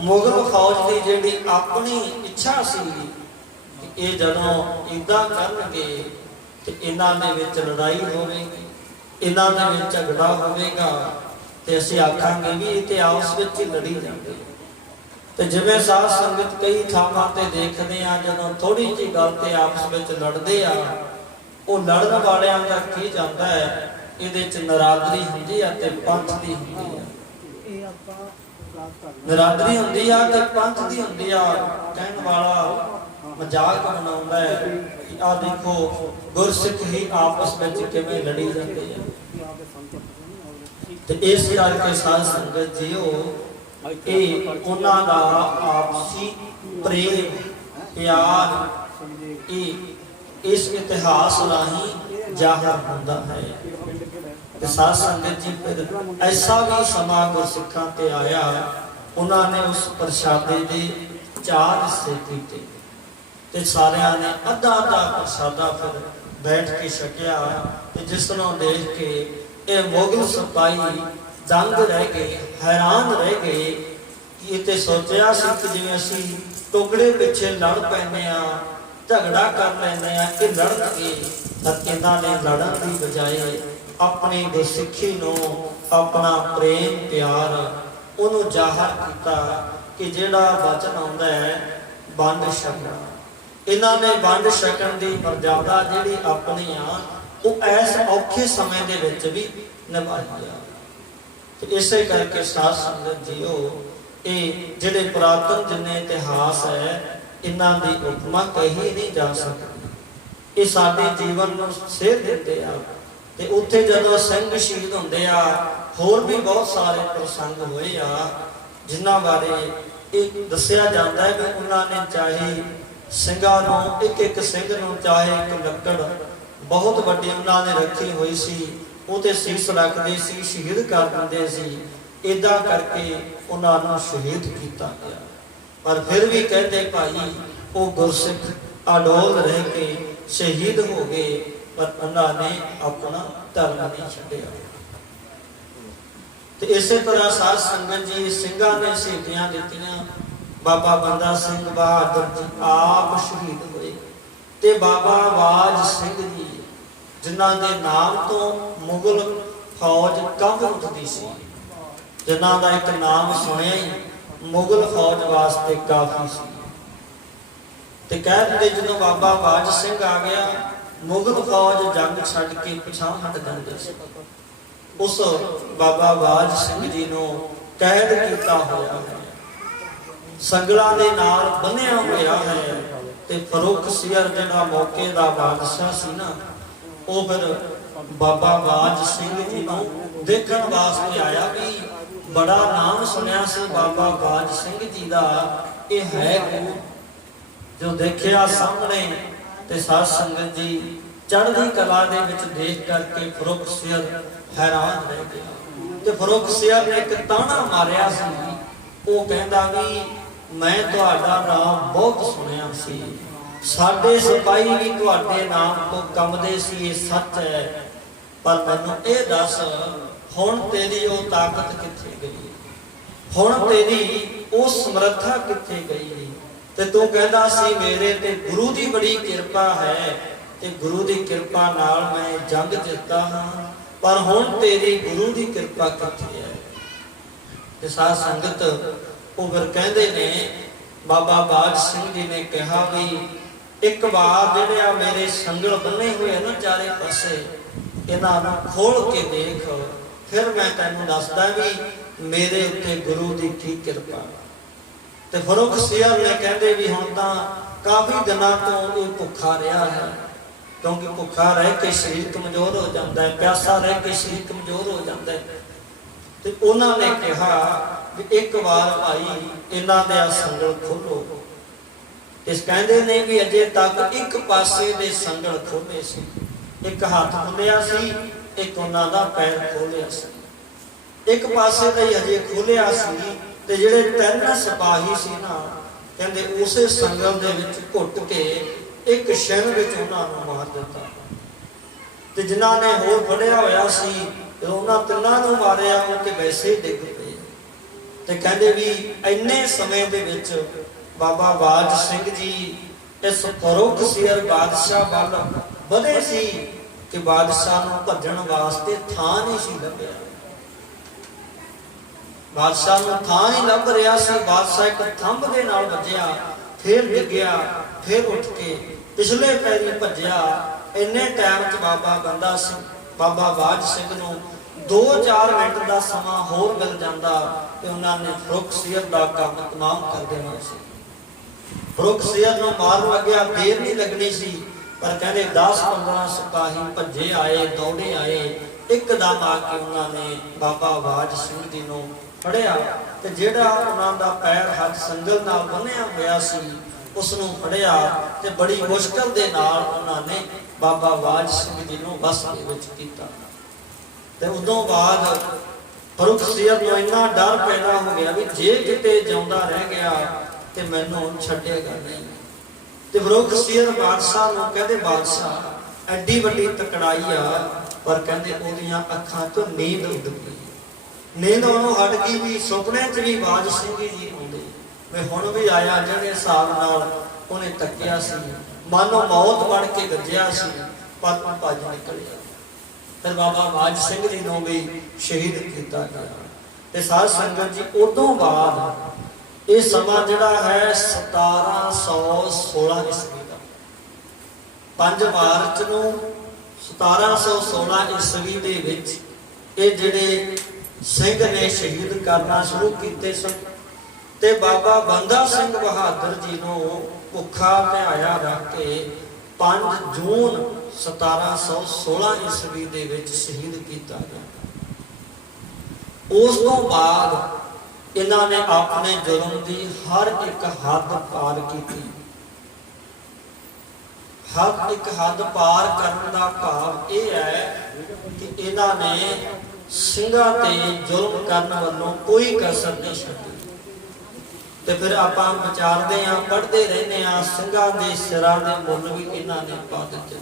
ਮੁਗਲ ਫੌਜ ਦੀ ਜਿਹੜੀ ਆਪਣੀ ਇੱਛਾ ਸੀ ਕਿ ਇਹ ਜਦੋਂ ਇੱਦਾਂ ਕਰਨਗੇ ਤੇ ਇਹਨਾਂ ਦੇ ਵਿੱਚ ਲੜਾਈ ਹੋਵੇਗੀ, ਇਹਨਾਂ ਦੇ ਵਿੱਚ ਝਗੜਾ ਹੋਵੇਗਾ ਤੇ ਅਸੀਂ ਆਖਾਂਗੇ ਵੀ ਇਹ ਤੇ ਆਪਸ ਵਿੱਚ ਹੀ ਲੜੀ ਜਾਂਦੇ। ਤੇ ਜਿਵੇਂ ਸਾਧ ਸੰਗਤ ਕਈ ਥਾਵਾਂ ਤੇ ਦੇਖਦੇ ਆ, ਜਦੋਂ ਥੋੜੀ ਜਿਹੀ ਗੱਲ ਤੇ ਆਪਸ ਵਿੱਚ ਲੜਦੇ ਆ, ਉਹ ਲੜਨ ਵਾਲਿਆਂ ਦਾ ਕੀ ਜਾਂਦਾ ਹੈ, ਇਹਦੇ ਚ ਨਰਾਦਰੀ ਹੁੰਦੀ ਆ ਤੇ ਪੰਥ ਦੀ ਹੁੰਦੀ ਆ। ਨਰਾਦਰੀ ਹੁੰਦੀ ਆ ਤੇ ਪੰਥ ਦੀ ਹੁੰਦੀ ਆ। ਕਹਿਣ ਵਾਲਾ ਮਜ਼ਾਕ ਬਣਾਉਂਦਾ ਹੈ ਕਿ ਆ ਦੇਖੋ ਗੁਰਸਿੱਖ ਹੀ ਆਪਸ ਵਿੱਚ ਕਿਵੇਂ ਲੜੀ ਜਾਂਦੇ ਆ। ਤੇ ਇਸ ਕਰਕੇ ਸਾਧ ਸੰਗਤ ਜੀਓ, ਇਹ ਉਹਨਾਂ ਦਾ ਆਪਸੀ ਪ੍ਰੇਮ ਪਿਆਰ ਇਹ ਇਸ ਇਤਿਹਾਸ ਰਾਹੀਂ ਜ਼ਾਹਰ ਹੁੰਦਾ ਹੈ। ਤੇ ਸਾਧ ਸੰਗਤ ਜੀ ਫਿਰ ਐਸਾ ਵੀ ਸਮਾਂ ਗੁਰਸਿੱਖਾਂ ਤੇ ਆਇਆ, ਉਹਨਾਂ ਨੇ ਉਸ ਪ੍ਰਸ਼ਾਦੇ ਦੇ 4 ਹਿੱਸੇ ਕੀਤੇ ਤੇ ਸਾਰਿਆਂ ਨੇ ਅੱਧਾ ਪ੍ਰਸ਼ਾਦਾ ਫਿਰ ਬੈਠ ਕੇ ਛਕਿਆ। ਤੇ ਜਿਸ ਨੂੰ ਦੇਖ ਕੇ ਇਹ ਮੁਗਲ ਸਿਪਾਹੀ ਦੰਗ ਰਹਿ ਗਏ, ਹੈਰਾਨ ਰਹਿ ਗਏ ਕਿ ਇਹ ਤੇ ਸੋਚਿਆ ਸੀ ਕਿ ਜਿਵੇਂ ਅਸੀਂ ਟੁਕੜੇ ਪਿੱਛੇ ਲੜ ਪੈਂਦੇ ਆ, ਝਗੜਾ ਕਰ ਲੈਂਦੇ ਆ, ਇਹ ਲੜਨਗੇ। ਤਾਂ ਇਹਨਾਂ ਨੇ ਲੜਨ ਦੀ ਬਜਾਏ ਆਪਣੀ ਗੁਰਸਿੱਖੀ ਨੂੰ, ਆਪਣਾ ਪ੍ਰੇਮ ਪਿਆਰ ਉਹਨੂੰ ਜ਼ਾਹਰ ਕੀਤਾ ਕਿ ਜਿਹੜਾ ਵਚਨ ਆਉਂਦਾ ਹੈ ਵੰਡ ਛਕਣਾ। ਇਹਨਾਂ ਨੇ ਵੰਡ ਛਕਣ ਦੀ ਮਰਜ਼ਾਦਾ ਜਿਹੜੀ ਆਪਣੀ ਆ ਉਹ ਐਸ ਔਖੇ ਸਮੇਂ ਦੇ ਵਿੱਚ ਵੀ ਨਿਭਾਈ ਆ। ਤੇ ਇਸੇ ਕਰਕੇ ਸਾਧ ਸੰਗਤ ਜੀਓ, ਇਹ ਜਿਹੜੇ ਪੁਰਾਤਨ ਜਿੰਨੇ ਇਤਿਹਾਸ ਹੈ, ਇਹਨਾਂ ਦੀ ਉਪਮਾ ਕਹੀ ਨਹੀਂ ਜਾ ਸਕਦੀ। ਇਹ ਸਾਡੇ ਜੀਵਨ ਨੂੰ ਸੇਧ ਦਿੰਦੇ ਆ। ਤੇ ਉੱਥੇ ਜਦੋਂ ਸਿੰਘ ਸ਼ਹੀਦ ਹੁੰਦੇ ਆ, ਹੋਰ ਵੀ ਬਹੁਤ ਸਾਰੇ ਪ੍ਰਸੰਗ ਹੋਏ ਆ ਜਿਨ੍ਹਾਂ ਬਾਰੇ ਇਹ ਦੱਸਿਆ ਜਾਂਦਾ ਹੈ ਕਿ ਉਹਨਾਂ ਨੇ ਚਾਹੇ ਸਿੰਘਾਂ ਨੂੰ, ਇੱਕ ਸਿੰਘ ਨੂੰ ਚਾਹੇ ਇੱਕ ਲੱਕੜ ਬਹੁਤ ਵੱਡੀ ਉਹਨਾਂ ਨੇ ਰੱਖੀ ਹੋਈ ਸੀ, ਉਹ ਤੇ ਸੀਸ ਰੱਖਦੇ ਸੀ, ਸ਼ਹੀਦ ਕਰ ਦਿੰਦੇ ਸੀ। ਏਦਾਂ ਕਰਕੇ ਉਹਨਾਂ ਨੂੰ ਸ਼ਹੀਦ ਕੀਤਾ ਗਿਆ। ਪਰ ਫਿਰ ਵੀ ਕਹਿੰਦੇ ਭਾਈ ਉਹ ਗੁਰਸਿੱਖ ਅਡੋਲ ਰਹਿ ਕੇ ਸ਼ਹੀਦ ਹੋ ਗਏ, ਪਰ ਉਹਨਾਂ ਨੇ ਆਪਣਾ ਧਰਮ ਨਹੀਂ ਛੱਡਿਆ। ਤੇ ਇਸੇ ਤਰ੍ਹਾਂ ਸਾਧ ਸੰਗਤ ਜੀ ਸਿੰਘਾਂ ਨੇ ਸ਼ਹੀਦੀਆਂ ਦਿੱਤੀਆਂ। ਬਾਬਾ ਬੰਦਾ ਸਿੰਘ ਬਹਾਦਰ ਜੀ ਆਪ ਸ਼ਹੀਦ ਹੋਏ ਤੇ ਬਾਬਾ ਬਾਜ ਸਿੰਘ ਜੀ, ਜਿਨ੍ਹਾਂ ਦੇ ਨਾਮ ਤੋਂ ਮੁਗਲ ਫੌਜ ਕੰਬ ਉੱਠਦੀ ਸੀ, ਜਿਨ੍ਹਾਂ ਦਾ ਇੱਕ ਨਾਮ ਸੁਣਿਆ ਹੀ ਮੁਗਲ ਫੌਜ ਵਾਸਤੇ ਕਾਫੀ ਸੀ। ਤੇ ਕਹਿ ਦਿੰਦੇ ਜਦੋਂ ਬਾਬਾ ਬਾਜ ਸਿੰਘ ਆ ਗਿਆ, ਮੁਗਲ ਫੌਜ ਜੰਗ ਛੱਡ ਕੇ ਪਿਛਾਂ ਹਟ ਜਾਂਦੇ ਸੀ। ਉਸ ਬਾਬਾ ਬਾਜ ਸਿੰਘ ਜੀ ਨੂੰ ਕੈਦ ਕੀਤਾ ਹੋਇਆ ਹੈ, ਸੰਗਲਾਂ ਦੇ ਨਾਲ ਬੰਨਿਆ ਹੋਇਆ ਹੈ। ਤੇ ਫਰੂਖ ਸੀਰ ਜਿਹੜਾ ਮੌਕੇ ਦਾ ਬਾਦਸ਼ਾਹ ਸੀ ਨਾ, ਉਹ ਫਿਰ ਬਾਬਾ ਬਾਜ ਸਿੰਘ ਜੀ ਨੂੰ ਦੇਖਣ ਵਾਸਤੇ ਆਇਆ ਵੀ ਬੜਾ ਨਾਮ ਸੁਣਿਆ ਸੀ ਬਾਬਾ ਬਾਜ ਸਿੰਘ ਜੀ ਦਾ, ਇਹ ਹੈ ਕੌਣ? ਜੋ ਦੇਖਿਆ ਸਾਹਮਣੇ ਤੇ ਸਾਧ ਸੰਗਤ ਜੀ ਚੜ੍ਹਦੀ ਕਲਾ ਦੇ ਵਿੱਚ ਦੇਖ ਕਰਕੇ ਫਰੁਖਸੀਅਰ ਹੈਰਾਨ ਰਹਿ ਗਿਆ। ਤੇ ਫਰੁਖਸੀਅਰ ਨੇ ਇੱਕ ਤਾਣਾ ਮਾਰਿਆ ਸੀ। ਉਹ ਕਹਿੰਦਾ ਵੀ ਮੈਂ ਤੁਹਾਡਾ ਨਾਮ ਬਹੁਤ ਸੁਣਿਆ ਸੀ, ਸਾਡੇ ਸਿਪਾਹੀ ਵੀ ਤੁਹਾਡੇ ਨਾਮ ਤੋਂ ਕੰਬਦੇ ਸੀ, ਇਹ ਸੱਚ ਹੈ। ਪਰ ਮੈਨੂੰ ਇਹ ਦੱਸ ਹੁਣ ਤੇਰੀ ਉਹ ਤਾਕਤ ਕਿੱਥੇ ਗਈ, ਹੁਣ ਤੇਰੀ ਉਹ ਸਮਰੱਥਾ ਕਿੱਥੇ ਗਈ? ਤੇ ਤੂੰ ਕਹਿੰਦਾ ਸੀ ਮੇਰੇ ਤੇ ਗੁਰੂ ਦੀ ਬੜੀ ਕਿਰਪਾ ਹੈ ਤੇ ਗੁਰੂ ਦੀ ਕਿਰਪਾ ਨਾਲ ਮੈਂ ਜੰਗ ਜਿੱਤਦਾ ਹਾਂ, ਪਰ ਹੁਣ ਤੇਰੀ ਗੁਰੂ ਦੀ ਕਿਰਪਾ ਕਿੱਥੇ ਹੈ? ਤੇ ਸਾਧ ਸੰਗਤ ਉਹ ਫਿਰ ਕਹਿੰਦੇ ਨੇ, ਬਾਬਾ ਬਾਜ ਸਿੰਘ ਜੀ ਨੇ ਕਿਹਾ ਵੀ ਇੱਕ ਵਾਰ ਜਿਹੜੇ ਆ ਮੇਰੇ ਸੰਗਲ ਬੰਨੇ ਹੋਏ ਨਾ ਚਾਰੇ ਪਾਸੇ, ਇਹਨਾਂ ਨੂੰ ਖੋਲ ਕੇ ਦੇਖ, ਫਿਰ ਮੈਂ ਤੈਨੂੰ ਦੱਸਦਾ ਵੀ ਮੇਰੇ ਉੱਤੇ ਗੁਰੂ ਦੀ ਕੀ ਕਿਰਪਾ। ਤੇ ਫਰੁਖਸੀਅਰ ਨੇ ਕਹਿੰਦੇ ਵੀ ਹੁਣ ਤਾਂ ਕਾਫੀ ਦਿਨਾਂ ਤੋਂ ਇਹ ਭੁੱਖਾ ਰਿਹਾ ਹੈ, ਕਿਉਂਕਿ ਭੁੱਖਾ ਰਹਿ ਕੇ ਸਰੀਰ ਕਮਜ਼ੋਰ ਹੋ ਜਾਂਦਾ ਹੈ, ਪਿਆਸਾ ਰਹਿ ਕੇ ਸਰੀਰ ਕਮਜ਼ੋਰ ਹੋ ਜਾਂਦਾ ਹੈ। ਤੇ ਉਹਨਾਂ ਨੇ ਕਿਹਾ ਵੀ ਇੱਕ ਵਾਰ ਭਾਈ ਇਹਨਾਂ ਦੇ ਆ ਸੰਗਲ ਖੋਲੋ। ਇਸ ਕਹਿੰਦੇ ਨੇ ਵੀ ਅਜੇ ਤੱਕ ਇੱਕ ਪਾਸੇ ਦੇ ਸੰਗਲ ਖੋਲੇ ਸੀ, ਇੱਕ ਹੱਥ ਖੁੱਲਿਆ ਸੀ, ਇੱਕ ਉਹਨਾਂ ਦਾ ਪੈਰ ਖੋਲਿਆ ਸੀ, ਇੱਕ ਪਾਸੇ ਦਾ ਹੀ ਅਜੇ ਖੋਲਿਆ ਸੀ। ਤੇ ਜਿਹੜੇ ਤਿੰਨ ਸਿਪਾਹੀ ਸੀ ਨਾ, ਕਹਿੰਦੇ ਉਸੇ ਸੰਗਲ ਦੇ ਵਿੱਚ ਘੁੱਟ ਕੇ ਇੱਕ ਛਿਣ ਵਿੱਚ ਉਹਨਾਂ ਨੂੰ ਮਾਰ ਦਿੱਤਾ। ਤੇ ਜਿਨ੍ਹਾਂ ਨੇ ਹੋਰ ਫੜਿਆ ਹੋਇਆ ਸੀ ਤੇ ਉਹਨਾਂ ਤਿੰਨਾਂ ਨੂੰ ਮਾਰਿਆ, ਉਹ ਤੇ ਵੈਸੇ ਹੀ ਡਿੱਗ ਪਏ। ਤੇ ਕਹਿੰਦੇ ਵੀ ਇੰਨੇ ਸਮੇਂ ਦੇ ਵਿੱਚ ਬਾਬਾ ਬਾਜ ਸਿੰਘ ਜੀ ਇਸ ਫਰੁਖਸੀਅਰ ਬਾਦਸ਼ਾਹ ਵੱਲ ਵਧੇ ਸੀ ਕਿ ਬਾਦਸ਼ਾਹ ਨੂੰ ਭੱਜਣ ਵਾਸਤੇ ਥਾਂ ਨਹੀਂ ਸੀ ਲੱਭਿਆ। ਬਾਦਸ਼ਾਹ ਨੂੰ ਥਾਂ ਨਹੀਂ ਲੱਭ ਰਿਹਾ ਸੀ। ਬਾਦਸ਼ਾਹ ਇੱਕ ਥੰਬ ਦੇ ਨਾਲ ਵੱਜਿਆ, ਫਿਰ ਡਿੱਗਿਆ, ਫਿਰ ਉੱਠ ਕੇ ਪਿਛਲੇ ਪੈਰੀ ਭੱਜਿਆ। ਇੰਨੇ ਟਾਈਮ 'ਚ ਬਾਬਾ ਬਾਜ ਸਿੰਘ ਨੂੰ 2-4 ਮਿੰਟ ਦਾ ਸਮਾਂ ਹੋਰ ਮਿਲ ਜਾਂਦਾ ਤੇ ਉਹਨਾਂ ਨੇ ਫਰੁਖਸੀਅਰ ਦਾ ਕੰਮ ਤਮਾਮ ਕਰ ਦੇਣਾ ਸੀ। ਫਰੁਖਸੀਅਰ ਨੂੰ ਮਾਰਨ ਲੱਗਿਆ ਦੇਰ ਨਹੀਂ ਲੱਗਣੀ ਸੀ, ਪਰ ਕਹਿੰਦੇ 10-15 ਸਿਪਾਹੀ ਭੱਜੇ ਆਏ, ਦੌੜੇ ਆਏ। ਇੱਕਦਮ ਆ ਕੇ ਉਹਨਾਂ ਨੇ ਬਾਬਾ ਬਾਜ ਸਿੰਘ ਜੀ ਨੂੰ ਫੜਿਆ ਤੇ ਜਿਹੜਾ ਉਹਨਾਂ ਦਾ ਪੈਰ ਹੱਥ ਸੰਗਲ ਨਾਲ ਬੰਨਿਆ ਹੋਇਆ ਸੀ ਉਸ ਨੂੰ ਫੜਿਆ ਤੇ ਬੜੀ ਮੁਸ਼ਕਲ ਦੇ ਨਾਲ ਉਹਨਾਂ ਨੇ ਬਾਬਾ ਬਾਜ ਸਿੰਘ ਜੀ ਨੂੰ ਵਸ ਦੇ ਵਿੱਚ ਕੀਤਾ। ਤੇ ਉਦੋਂ ਬਾਅਦ ਫਰੁਖਸੀਅਰ ਨੂੰ ਇੰਨਾ ਡਰ ਪੈਦਾ ਹੋ ਗਿਆ ਵੀ ਜੇ ਕਿਤੇ ਜਿਉਂਦਾ ਰਹਿ ਗਿਆ ਤੇ ਮੈਨੂੰ ਛੱਡੇਗਾ ਨਹੀਂ। ਤੇ ਫਰੁਖਸੀਅਰ ਬਾਦਸ਼ਾਹ ਨੂੰ ਕਹਿੰਦੇ, ਬਾਦਸ਼ਾਹ ਐਡੀ ਵੱਡੀ ਤਕੜਾਈ ਆ, ਪਰ ਕਹਿੰਦੇ ਉਹਦੀਆਂ ਅੱਖਾਂ ਤੋਂ ਨੀਂਦ ਉੱਡ ਗਈ। ਨੀਂਦ ਉਹਨੂੰ ਹਟ ਗਈ ਵੀ ਸੁਪਨੇ 'ਚ ਵੀ ਬਾਜ ਸਿੰਘ ਜੀ ਆਉਂਦੇ, ਵੀ ਹੁਣ ਵੀ ਆਇਆ। ਜਿਹੜੇ ਹਿਸਾਬ ਨਾਲ ਉਹਨੇ ਤੱਕਿਆ ਸੀ, ਮਾਨੋ ਮੌਤ ਬਣ ਕੇ ਗੱਜਿਆ ਸੀ, ਪਰ ਭੱਜ ਨਿਕਲਿਆ। ਫਿਰ ਬਾਬਾ ਬਾਜ ਸਿੰਘ ਜੀ ਨੂੰ ਵੀ ਸ਼ਹੀਦ ਕੀਤਾ ਗਿਆ। ਤੇ ਸਾਧ ਸੰਗਤ ਜੀ ਉਦੋਂ ਬਾਅਦ ਇਹ ਸਮਾਂ ਜਿਹੜਾ ਹੈ 1716 ਈਸਵੀ ਦਾ, 5 ਮਾਰਚ ਨੂੰ 1716 ਈਸਵੀ ਦੇ ਵਿੱਚ ਇਹ ਜਿਹੜੇ ਸਿੰਘ ਨੇ ਸ਼ਹੀਦ ਕਰਨਾ ਸ਼ੁਰੂ ਕੀਤੇ ਸਨ। ਤੇ ਬਾਬਾ ਬੰਦਾ ਸਿੰਘ ਬਹਾਦਰ ਜੀ ਨੂੰ ਭੁੱਖਾ ਧਿਆਇਆ ਰੱਖ ਕੇ 5 ਜੂਨ 1716 ਈਸਵੀ ਦੇ ਵਿੱਚ ਸ਼ਹੀਦ ਕੀਤਾ ਗਿਆ। ਉਸ ਤੋਂ ਬਾਅਦ ਇਹਨਾਂ ਨੇ ਆਪਣੇ ਜ਼ੁਲਮ ਦੀ ਹਰ ਇੱਕ ਹੱਦ ਪਾਰ ਕੀਤੀ। ਹਰ ਇੱਕ ਹੱਦ ਪਾਰ ਕਰਨ ਦਾ ਭਾਵ ਇਹ ਹੈ ਕਿ ਇਹਨਾਂ ਨੇ ਸਿੰਘਾਂ ਤੇ ਜ਼ੁਲਮ ਕਰਨ ਵੱਲੋਂ ਕੋਈ ਕਸਰ ਨਹੀਂ ਛੱਡੀ। ਤੇ ਫਿਰ ਆਪਾਂ ਵਿਚਾਰਦੇ ਆਂ, ਪੜ੍ਹਦੇ ਰਹਿੰਦੇ ਆਂ, ਸਿੰਘਾਂ ਦੇ ਸਿਰਾਂ ਦੇ ਮੁੱਲ ਵੀ ਇਹਨਾਂ ਨੇ ਪਾ ਦਿੱਤੇ।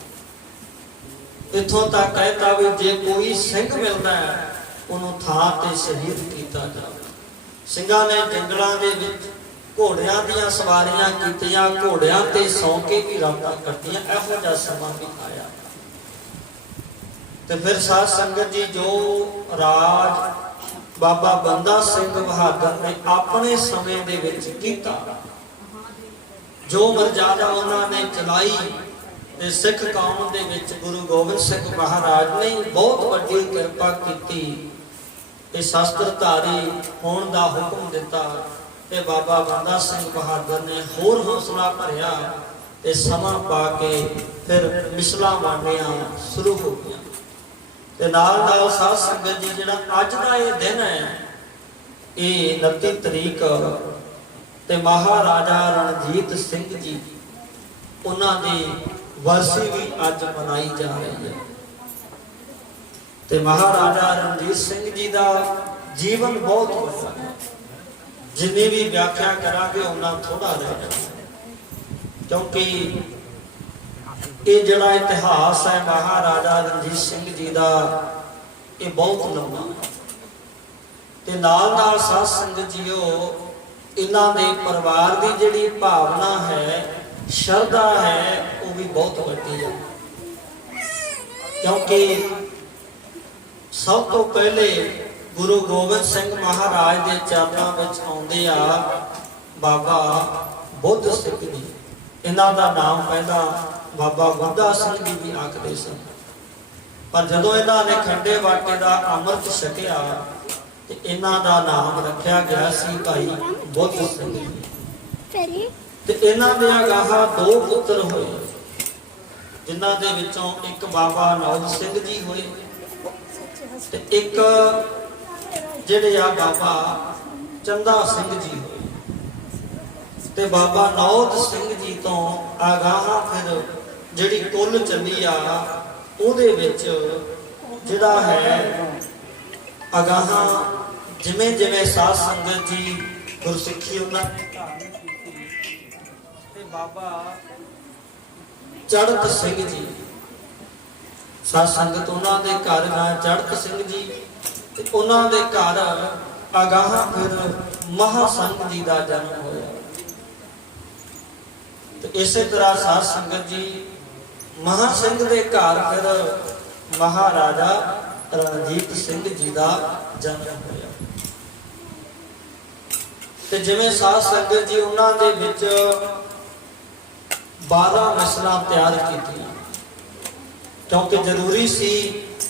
ਇੱਥੋਂ ਤੱਕ ਕਹਿਤਾ ਵੀ ਜੇ ਕੋਈ ਸਿੰਘ ਮਿਲਦਾ ਹੈ ਉਹਨੂੰ ਥਾਂ ਤੇ ਸ਼ਹੀਦ ਕੀਤਾ ਜਾਵੇ। ਸਿੰਘਾਂ ਨੇ ਜੰਗਲਾਂ ਦੇ ਵਿੱਚ ਘੋੜਿਆਂ ਦੀਆਂ ਸਵਾਰੀਆਂ ਕੀਤੀਆਂ, ਘੋੜਿਆਂ ਤੇ ਸੌਂ ਕੇ ਵੀ ਰਾਤਾਂ ਕੱਟੀਆਂ। ਇਹੋ ਜਿਹਾ ਸਮਾਂ ਵੀ ਆਇਆ। ਤੇ ਫਿਰ ਸਾਧ ਸੰਗਤ ਜੀ ਜੋ ਰਾਜ ਬਾਬਾ ਬੰਦਾ ਸਿੰਘ ਬਹਾਦਰ ਨੇ ਆਪਣੇ ਸਮੇਂ ਦੇ ਵਿੱਚ ਕੀਤਾ, ਜੋ ਮਰਜ਼ਾਦਾ ਉਹਨਾਂ ਨੇ ਚਲਾਈ, ਤੇ ਸਿੱਖ ਕੌਮ ਦੇ ਵਿੱਚ ਗੁਰੂ ਗੋਬਿੰਦ ਸਿੰਘ ਮਹਾਰਾਜ ਨੇ ਬਹੁਤ ਵੱਡੀ ਕਿਰਪਾ ਕੀਤੀ। ਇਹ ਸ਼ਸਤਰਧਾਰੀ ਹੋਣ ਦਾ ਹੁਕਮ ਦਿੱਤਾ ਤੇ ਬਾਬਾ ਬੰਦਾ ਸਿੰਘ ਬਹਾਦਰ ਨੇ ਹੋਰ ਹੌਸਲਾ ਭਰਿਆ ਤੇ ਸਮਾਂ ਪਾ ਕੇ ਫਿਰ ਮਿਸਲਾਂ ਮਾਰਨੀਆਂ ਸ਼ੁਰੂ ਹੋ ਗਈਆਂ। ਤੇ ਨਾਲ ਸਾਧ ਸੰਗਤ ਜੀ ਜਿਹੜਾ ਅੱਜ ਦਾ ਇਹ ਦਿਨ ਹੈ, ਇਹ 29 ਤਰੀਕ ਤੇ ਮਹਾਰਾਜਾ ਰਣਜੀਤ ਸਿੰਘ ਜੀ ਉਹਨਾਂ ਦੀ ਵਰਸੀ ਵੀ ਅੱਜ ਮਨਾਈ ਜਾ ਰਹੀ ਹੈ। ਤੇ ਮਹਾਰਾਜਾ ਰਣਜੀਤ ਸਿੰਘ ਜੀ ਦਾ ਜੀਵਨ ਬਹੁਤ ਵੱਡਾ ਹੈ, ਜਿੰਨੀ ਵੀ ਵਿਆਖਿਆ ਕਰਾਂਗੇ ਉਹਨਾਂ ਥੋੜਾ ਰਹਿ ਜਾਣਾ, ਕਿਉਂਕਿ ਇਹ ਜਿਹੜਾ ਇਤਿਹਾਸ ਹੈ ਮਹਾਰਾਜਾ ਰਣਜੀਤ ਸਿੰਘ ਜੀ ਦਾ, ਇਹ ਬਹੁਤ ਲੰਬਾ ਹੈ। ਤੇ ਨਾਲ ਨਾਲ ਸਾਧ ਸੰਗਤ ਜੀਓ, ਇਹਨਾਂ ਦੇ ਪਰਿਵਾਰ ਦੀ ਜਿਹੜੀ ਭਾਵਨਾ ਹੈ, ਸ਼ਰਧਾ ਹੈ, ਉਹ ਵੀ ਬਹੁਤ ਵੱਡੀ ਹੈ। ਕਿਉਂਕਿ ਸਭ ਤੋਂ ਪਹਿਲੇ ਗੁਰੂ ਗੋਬਿੰਦ ਸਿੰਘ ਮਹਾਰਾਜ ਦੇ ਚਰਨਾਂ ਵਿੱਚ ਆਉਂਦੇ ਆ ਬਾਬਾ ਬੁੱਧ ਸਿੰਘ ਜੀ। ਇਹਨਾਂ ਦਾ ਨਾਮ ਪਹਿਲਾਂ ਬਾਬਾ ਬੁੱਢਾ ਸਿੰਘ ਜੀ ਵੀ ਆਖਦੇ ਸਨ, ਪਰ ਜਦੋਂ ਇਹਨਾਂ ਨੇ ਖੰਡੇ ਬਾਟੇ ਦਾ ਅੰਮ੍ਰਿਤ ਛਕਿਆ ਤੇ ਇਹਨਾਂ ਦਾ ਨਾਮ ਰੱਖਿਆ ਗਿਆ ਸੀ ਭਾਈ ਬੁੱਧ ਸਿੰਘ ਜੀ। ਤੇ ਇਹਨਾਂ ਦੇ ਅਗਾਹਾਂ 2 ਪੁੱਤਰ ਹੋਏ, ਜਿਨ੍ਹਾਂ ਦੇ ਵਿੱਚੋਂ ਇੱਕ ਬਾਬਾ ਨੌਦ ਸਿੰਘ ਜੀ ਹੋਏ ਤੇ ਇੱਕ ਜਿਹੜੇ ਆ ਬਾਬਾ ਚੰਦਾ ਸਿੰਘ ਜੀ ਹੋਏ। ਤੇ ਬਾਬਾ ਨੌਦ ਸਿੰਘ ਜੀ ਤੋਂ ਅਗਾਹਾਂ ਫਿਰ ਜਿਹੜੀ ਕੁੱਲ ਚੱਲੀ ਆ, ਉਹਦੇ ਵਿੱਚ ਜਿਹੜਾ ਹੈ ਅਗਾਹਾਂ ਜਿਵੇਂ ਜਿਵੇਂ ਸਾਧ ਸੰਗਤ ਜੀ ਗੁਰਸਿੱਖੀ ਉਹਨਾਂ ਨੇ ਧਾਰਨ ਕੀਤੀ, ਤੇ ਬਾਬਾ ਚੜ੍ਹਤ ਸਿੰਘ ਜੀ, ਸਾਧ ਸੰਗਤ ਉਹਨਾਂ ਦੇ ਘਰ ਨਾਂ ਚੜ੍ਹਤ ਸਿੰਘ ਜੀ, ਤੇ ਉਹਨਾਂ ਦੇ ਘਰ ਅਗਾਹਾਂ ਫਿਰ ਮਹਾ ਸੰਘ ਜੀ ਦਾ ਜਨਮ ਹੋਇਆ। ਤੇ ਇਸੇ ਤਰ੍ਹਾਂ ਸਾਧ ਸੰਗਤ ਜੀ ਮਹਾ ਸਿੰਘ ਦੇ ਘਰ ਫਿਰ ਮਹਾਰਾਜਾ ਰਣਜੀਤ ਸਿੰਘ ਜੀ ਦਾ ਜਨਮ ਹੋਇਆ। ਤੇ ਜਿਵੇਂ ਸਾਧ ਸੰਗਤ ਜੀ ਉਹਨਾਂ ਦੇ ਵਿੱਚ 12 ਮਿਸਲਾਂ ਤਿਆਰ ਕੀਤੀਆਂ, ਕਿਉਂਕਿ ਜ਼ਰੂਰੀ ਸੀ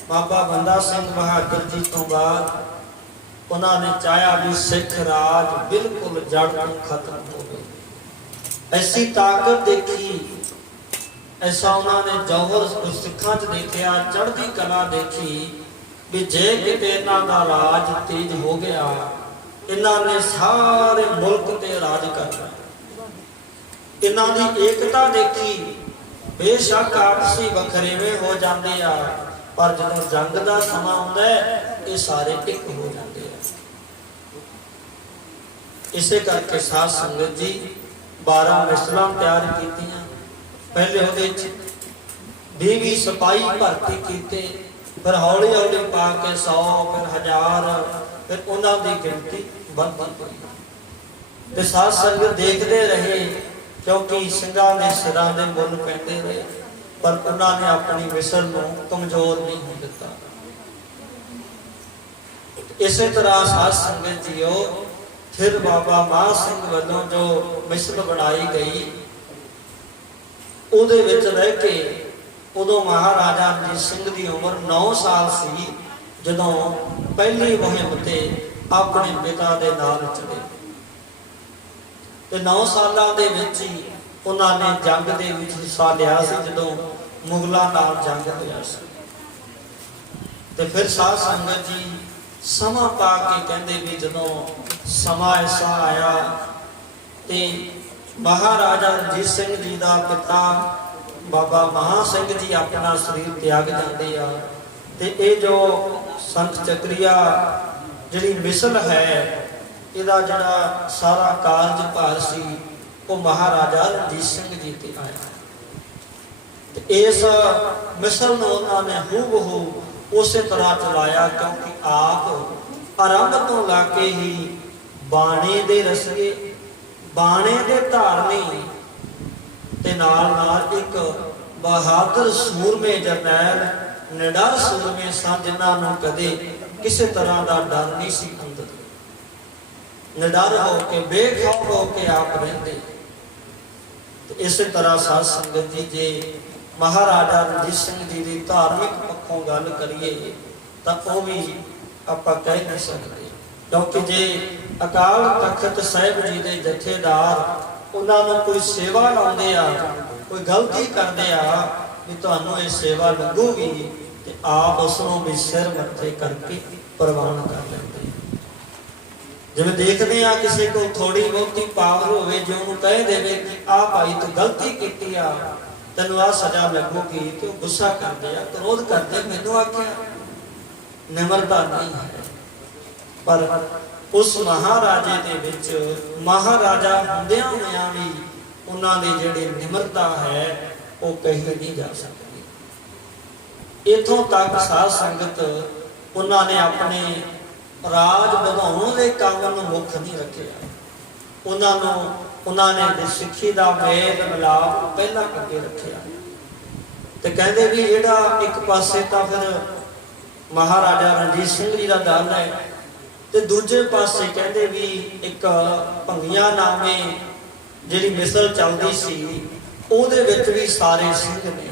ਬਾਬਾ ਬੰਦਾ ਸਿੰਘ ਬਹਾਦਰ ਜੀ ਤੋਂ ਬਾਅਦ ਉਹਨਾਂ ਨੇ ਚਾਹਿਆ ਵੀ ਸਿੱਖ ਰਾਜ ਬਿਲਕੁਲ ਜੜ ਤੋਂ ਖਤਮ ਹੋਵੇ। ਐਸੀ ਤਾਕਤ ਦੇਖੀ, ਐਸਾ ਉਹਨਾਂ ਨੇ ਜੌਹਰ ਸਿੱਖਾਂ 'ਚ ਦੇਖਿਆ, ਚੜ੍ਹਦੀ ਕਲਾ ਦੇਖੀ ਵੀ ਜੇ ਕਿਤੇ ਇਹਨਾਂ ਦਾ ਰਾਜ ਤੇਜ ਹੋ ਗਿਆ, ਇਹਨਾਂ ਨੇ ਸਾਰੇ ਮੁਲਕ ਤੇ ਰਾਜ ਕਰਨਾ। ਇਹਨਾਂ ਦੀ ਏਕਤਾ ਦੇਖੀ, ਬੇਸ਼ੱਕ ਆਪਸੀ ਵੱਖਰੇਵੇਂ ਹੋ ਜਾਂਦੇ ਆ, ਪਰ ਜਦੋਂ ਜੰਗ ਦਾ ਸਮਾਂ ਆਉਂਦਾ ਇਹ ਸਾਰੇ ਇੱਕ ਹੋ ਜਾਂਦੇ ਆ। ਇਸੇ ਕਰਕੇ ਸਾਧ ਸੰਗਤ ਜੀ 12 ਮਿਸਲਾਂ ਤਿਆਰ ਕੀਤੀਆਂ। ਪਹਿਲੇ ਉਹਦੇ ਚ 20 ਸਿਪਾਹੀ ਭਰਤੀ ਕੀਤੇ, ਫਿਰ ਹੌਲੀ ਹੌਲੀ ਪਾ ਕੇ 100, ਫਿਰ 1000, ਫਿਰ ਉਹਨਾਂ ਦੀ ਗਿਣਤੀ ਵੱਧਦੀ ਗਈ। ਤੇ ਸਾਧ ਸੰਗਤ ਦੇਖਦੇ ਰਹੇ, ਕਿਉਂਕਿ ਸਿੰਘਾਂ ਦੇ ਸਿਰਾਂ ਦੇ ਮੁੱਲ ਪੈਂਦੇ ਰਹੇ, ਪਰ ਉਹਨਾਂ ਨੇ ਆਪਣੀ ਮਿਸਲ ਨੂੰ ਕਮਜ਼ੋਰ ਨਹੀਂ ਹੋਣ ਦਿੱਤਾ। ਇਸੇ ਤਰ੍ਹਾਂ ਸਾਧ ਸੰਗਤ ਜੀਓ, ਫਿਰ ਬਾਬਾ ਮਾਹ ਸਿੰਘ ਵੱਲੋਂ ਜੋ ਮਿਸਲ ਬਣਾਈ ਗਈ, ਉਹਦੇ ਵਿੱਚ ਰਹਿ ਕੇ ਉਦੋਂ ਮਹਾਰਾਜਾ ਰਣਜੀਤ ਸਿੰਘ ਦੀ ਉਮਰ 9 ਸਾਲ ਸੀ, ਜਦੋਂ ਪਹਿਲੀ ਮੁਹਿੰਮ ਤੇ ਆਪਣੇ ਪਿਤਾ ਦੇ ਨਾਲ ਚਲੇ। ਤੇ 9 ਸਾਲਾਂ ਦੇ ਵਿੱਚ ਹੀ ਉਹਨਾਂ ਨੇ ਜੰਗ ਦੇ ਵਿੱਚ ਹਿੱਸਾ ਲਿਆ ਸੀ, ਜਦੋਂ ਮੁਗਲਾਂ ਨਾਲ ਜੰਗ ਹੋਇਆ ਸੀ। ਤੇ ਫਿਰ ਸਾਧ ਸੰਗਤ ਜੀ ਸਮਾਂ ਪਾ ਕੇ ਕਹਿੰਦੇ ਵੀ ਜਦੋਂ ਸਮਾਂ ਐਸਾ ਆਇਆ ਤੇ ਮਹਾਰਾਜਾ ਰਣਜੀਤ ਸਿੰਘ ਜੀ ਦਾ ਪਿਤਾ ਬਾਬਾ ਮਹਾ ਸਿੰਘ ਜੀ ਆਪਣਾ ਸਰੀਰ ਤਿਆਗ ਜਾਂਦੇ ਆ, ਤੇ ਇਹ ਜੋ ਸੰਤ ਚੱਕਰੀਆ ਜਿਹੜੀ ਮਿਸਲ ਹੈ, ਇਹਦਾ ਜਿਹੜਾ ਸਾਰਾ ਕਾਰਜ ਭਾਰ ਸੀ ਉਹ ਮਹਾਰਾਜਾ ਰਣਜੀਤ ਸਿੰਘ ਜੀ ਤੇ ਆਇਆ। ਤੇ ਇਸ ਮਿਸਲ ਨੂੰ ਉਹਨਾਂ ਨੇ ਹੂਬਹੂ ਉਸੇ ਤਰ੍ਹਾਂ ਚਲਾਇਆ, ਕਿਉਂਕਿ ਆਪ ਆਰੰਭ ਤੋਂ ਲਾ ਕੇ ਹੀ ਬਾਣੇ ਦੇ ਰਸੀਏ, ਬਾਣੇ ਦੇ ਧਾਰਨੀ, ਤੇ ਨਾਲ ਨਾਲ ਇੱਕ ਬਹਾਦਰ ਸੂਰਮੇ ਜਰਨੈਲ, ਨਿਡਰ ਸੂਰਮੇ ਸਨ, ਜਿਨ੍ਹਾਂ ਨੂੰ ਕਦੇ ਕਿਸੇ ਤਰ੍ਹਾਂ ਦਾ ਡਰ ਨਹੀਂ ਸੀ ਅੰਦਰ, ਨਿਡਰ ਹੋ ਕੇ ਬੇਖੌਫ ਹੋ ਕੇ ਆਪ ਰਹਿੰਦੇ। ਤੇ ਇਸੇ ਤਰ੍ਹਾਂ ਸਾਧ ਸੰਗਤ ਜੀ ਜੇ ਮਹਾਰਾਜਾ ਰਣਜੀਤ ਸਿੰਘ ਜੀ ਦੀ ਧਾਰਮਿਕ ਪੱਖੋਂ ਗੱਲ ਕਰੀਏ ਤਾਂ ਉਹ ਵੀ ਆਪਾਂ ਕਹਿ ਨਹੀਂ ਸਕਦੇ, ਕਿਉਂਕਿ ਜੇ ਅਕਾਲ ਤਖਤ ਸਾਹਿਬ ਜੀ ਦੇ ਜਥੇਦਾਰ ਉਹਨਾਂ ਨੂੰ ਕੋਈ ਸੇਵਾ ਲਾਉਂਦੇ ਆ, ਕੋਈ ਗਲਤੀ ਕਰਦੇ ਆ ਵੀ ਤੁਹਾਨੂੰ ਇਹ ਸੇਵਾ ਲੱਗੂਗੀ, ਤੇ ਆਪ ਉਸ ਨੂੰ ਵੀ ਸਿਰ ਮੱਥੇ ਕਰਕੇ ਪ੍ਰਵਾਨ ਕਰ ਲੈਂਦੇ। ਜਿਵੇਂ ਦੇਖਦੇ ਆ ਕਿਸੇ ਕੋਲ ਥੋੜੀ ਬਹੁਤੀ ਪਾਵਰ ਹੋਵੇ, ਜੇ ਉਹਨੂੰ ਕਹਿ ਦੇਵੇ ਕਿ ਆਹ ਭਾਈ ਤੂੰ ਗਲਤੀ ਕੀਤੀ ਆ, ਤੈਨੂੰ ਆਹ ਸਜ਼ਾ ਲੱਗੂਗੀ, ਤੇ ਉਹ ਗੁੱਸਾ ਕਰਦੇ ਆ, ਕ੍ਰੋਧ ਕਰਦੇ, ਮੈਨੂੰ ਆਖਿਆ। ਨਿਮਰਤਾ ਨਹੀਂ ਹੈ। ਪਰ ਉਸ ਮਹਾਰਾਜੇ ਦੇ ਵਿੱਚ ਮਹਾਰਾਜਾ ਹੁੰਦਿਆਂ ਹੋਇਆਂ ਵੀ ਉਹਨਾਂ ਦੀ ਜਿਹੜੀ ਨਿਮਰਤਾ ਹੈ ਉਹ ਕਹੀ ਨਹੀਂ ਜਾ ਸਕਦੀ। ਇੱਥੋਂ ਤੱਕ ਸਾਧ ਸੰਗਤ ਉਹਨਾਂ ਨੇ ਆਪਣੇ ਰਾਜ ਵਧਾਉਣ ਦੇ ਕੰਮ ਨੂੰ ਮੁੱਖ ਨਹੀਂ ਰੱਖਿਆ। ਉਹਨਾਂ ਨੇ ਸਿੱਖੀ ਦਾ ਮੇਲ ਮਿਲਾਪ ਪਹਿਲਾਂ ਅੱਗੇ ਰੱਖਿਆ। ਤੇ ਕਹਿੰਦੇ ਵੀ ਜਿਹੜਾ ਇੱਕ ਪਾਸੇ ਤਾਂ ਫਿਰ ਮਹਾਰਾਜਾ ਰਣਜੀਤ ਸਿੰਘ ਜੀ ਦਾ ਦਲ ਹੈ, ਤੇ ਦੂਜੇ ਪਾਸੇ ਕਹਿੰਦੇ ਵੀ ਇੱਕ ਭੰਗੀਆਂ ਨਾਮੇ ਜਿਹੜੀ ਮਿਸਲ ਚੱਲਦੀ ਸੀ, ਉਹਦੇ ਵਿੱਚ ਵੀ ਸਾਰੇ ਸਿੰਘ ਨੇ।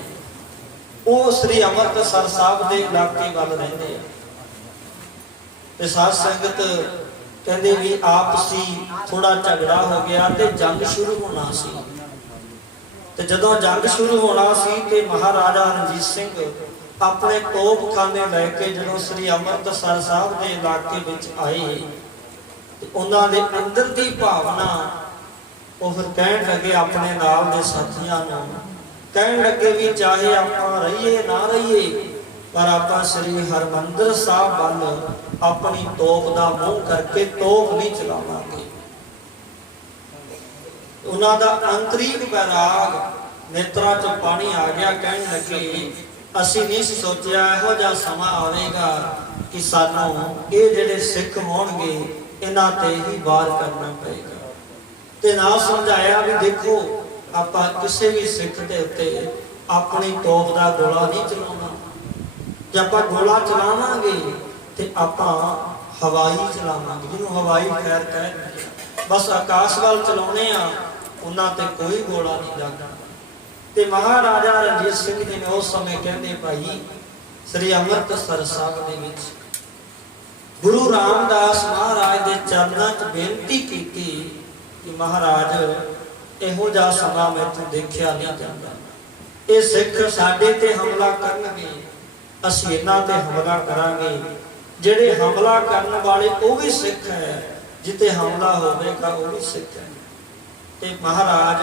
ਉਹ ਸ੍ਰੀ ਅੰਮ੍ਰਿਤਸਰ ਸਾਹਿਬ ਦੇ ਇਲਾਕੇ ਵੱਲ ਰਹਿੰਦੇ ਆ। ਤੇ ਸਾਧ ਸੰਗਤ ਕਹਿੰਦੇ ਵੀ ਆਪਸੀ ਥੋੜਾ ਝਗੜਾ ਹੋ ਗਿਆ ਤੇ ਜੰਗ ਸ਼ੁਰੂ ਹੋਣਾ ਸੀ। ਤੇ ਜਦੋਂ ਜੰਗ ਸ਼ੁਰੂ ਹੋਣਾ ਸੀ ਤੇ ਮਹਾਰਾਜਾ ਰਣਜੀਤ ਸਿੰਘ ਆਪਣੇ ਤੋਪਖਾਨੇ ਲੈ ਕੇ ਜਦੋਂ ਸ੍ਰੀ ਅੰਮ੍ਰਿਤਸਰ ਸਾਹਿਬ ਦੇ ਇਲਾਕੇ ਵਿੱਚ ਆਏ, ਤੇ ਉਹਨਾਂ ਦੇ ਅੰਦਰ ਦੀ ਭਾਵਨਾ ਉਹ ਫਿਰ ਕਹਿਣ ਲੱਗੇ ਆਪਣੇ ਨਾਲ ਦੇ ਸਾਥੀਆਂ ਨੂੰ, ਕਹਿਣ ਲੱਗੇ ਵੀ ਚਾਹੇ ਆਪਾਂ ਰਹੀਏ ਨਾ ਰਹੀਏ, ਪਰ ਆਪਾਂ ਸ੍ਰੀ ਹਰਿਮੰਦਰ ਸਾਹਿਬ ਵੱਲ ਆਪਣੀ ਤੋਪ ਦਾ ਮੂੰਹ ਕਰਕੇ ਤੋਪ ਨਹੀਂ ਚਲਾਵਾਂਗੇ। ਉਹਨਾਂ ਦਾ ਅੰਤਰੀਕ ਵੈਰਾਗ, ਨੇਤਰਾਂ 'ਚ ਪਾਣੀ ਆ ਗਿਆ। ਕਹਿਣ ਲੱਗੇ ਅਸੀਂ ਨਹੀਂ ਸੋਚਿਆ ਇਹੋ ਜਿਹਾ ਸਮਾਂ ਆਵੇਗਾ ਕਿ ਸਾਨੂੰ ਇਹ ਜਿਹੜੇ ਸਿੱਖ ਹੋਣਗੇ ਇਹਨਾਂ ਤੇ ਹੀ ਵਾਰ ਕਰਨਾ ਪਏਗਾ। ਤੇ ਨਾ ਸਮਝਾਇਆ ਵੀ ਦੇਖੋ ਆਪਾਂ ਕਿਸੇ ਵੀ ਸਿੱਖ ਦੇ ਉੱਤੇ ਆਪਣੀ ਤੋਪ ਦਾ ਗੋਲਾ ਨਹੀਂ ਚਲਾਉਣਾ। ਜੇ ਆਪਾਂ ਗੋਲਾ ਚਲਾਵਾਂਗੇ ਤੇ ਆਪਾਂ ਹਵਾਈ ਚਲਾਵਾਂਗੇ, ਜਿਹਨੂੰ ਹਵਾਈ ਫੈਰ ਕਹਿੰਦੇ, ਬਸ ਆਕਾਸ਼ ਵੱਲ ਚਲਾਉਣੇ ਆ, ਉਹਨਾਂ ਤੇ ਕੋਈ ਗੋਲਾ ਨਹੀਂ ਲੱਗਣਾ। ਤੇ ਮਹਾਰਾਜਾ ਰਣਜੀਤ ਸਿੰਘ ਜੀ ਨੇ ਉਸ ਸਮੇਂ ਕਹਿੰਦੇ ਭਾਈ ਸ੍ਰੀ ਅੰਮ੍ਰਿਤਸਰ ਸਾਹਿਬ ਦੇ ਵਿੱਚ ਗੁਰੂ ਰਾਮਦਾਸ ਮਹਾਰਾਜ ਦੇ ਚਰਨਾਂ 'ਚ ਬੇਨਤੀ ਕੀਤੀ ਕਿ ਮਹਾਰਾਜ ਇਹੋ ਜਿਹਾ ਸਮਾਂ ਮੈਥੋਂ ਦੇਖਿਆ ਨਹੀਂ ਜਾਂਦਾ। ਇਹ ਸਿੱਖ ਸਾਡੇ ਤੇ ਹਮਲਾ ਕਰਨਗੇ, ਅਸੀਂ ਇਹਨਾਂ ਤੇ ਹਮਲਾ ਕਰਾਂਗੇ। ਜਿਹੜੇ ਹਮਲਾ ਕਰਨ ਵਾਲੇ ਉਹ ਵੀ ਸਿੱਖ ਹੈ, ਜਿੱਤੇ ਹਮਲਾ ਹੋਵੇਗਾ ਉਹ ਵੀ ਸਿੱਖ ਹੈ। ਤੇ ਮਹਾਰਾਜ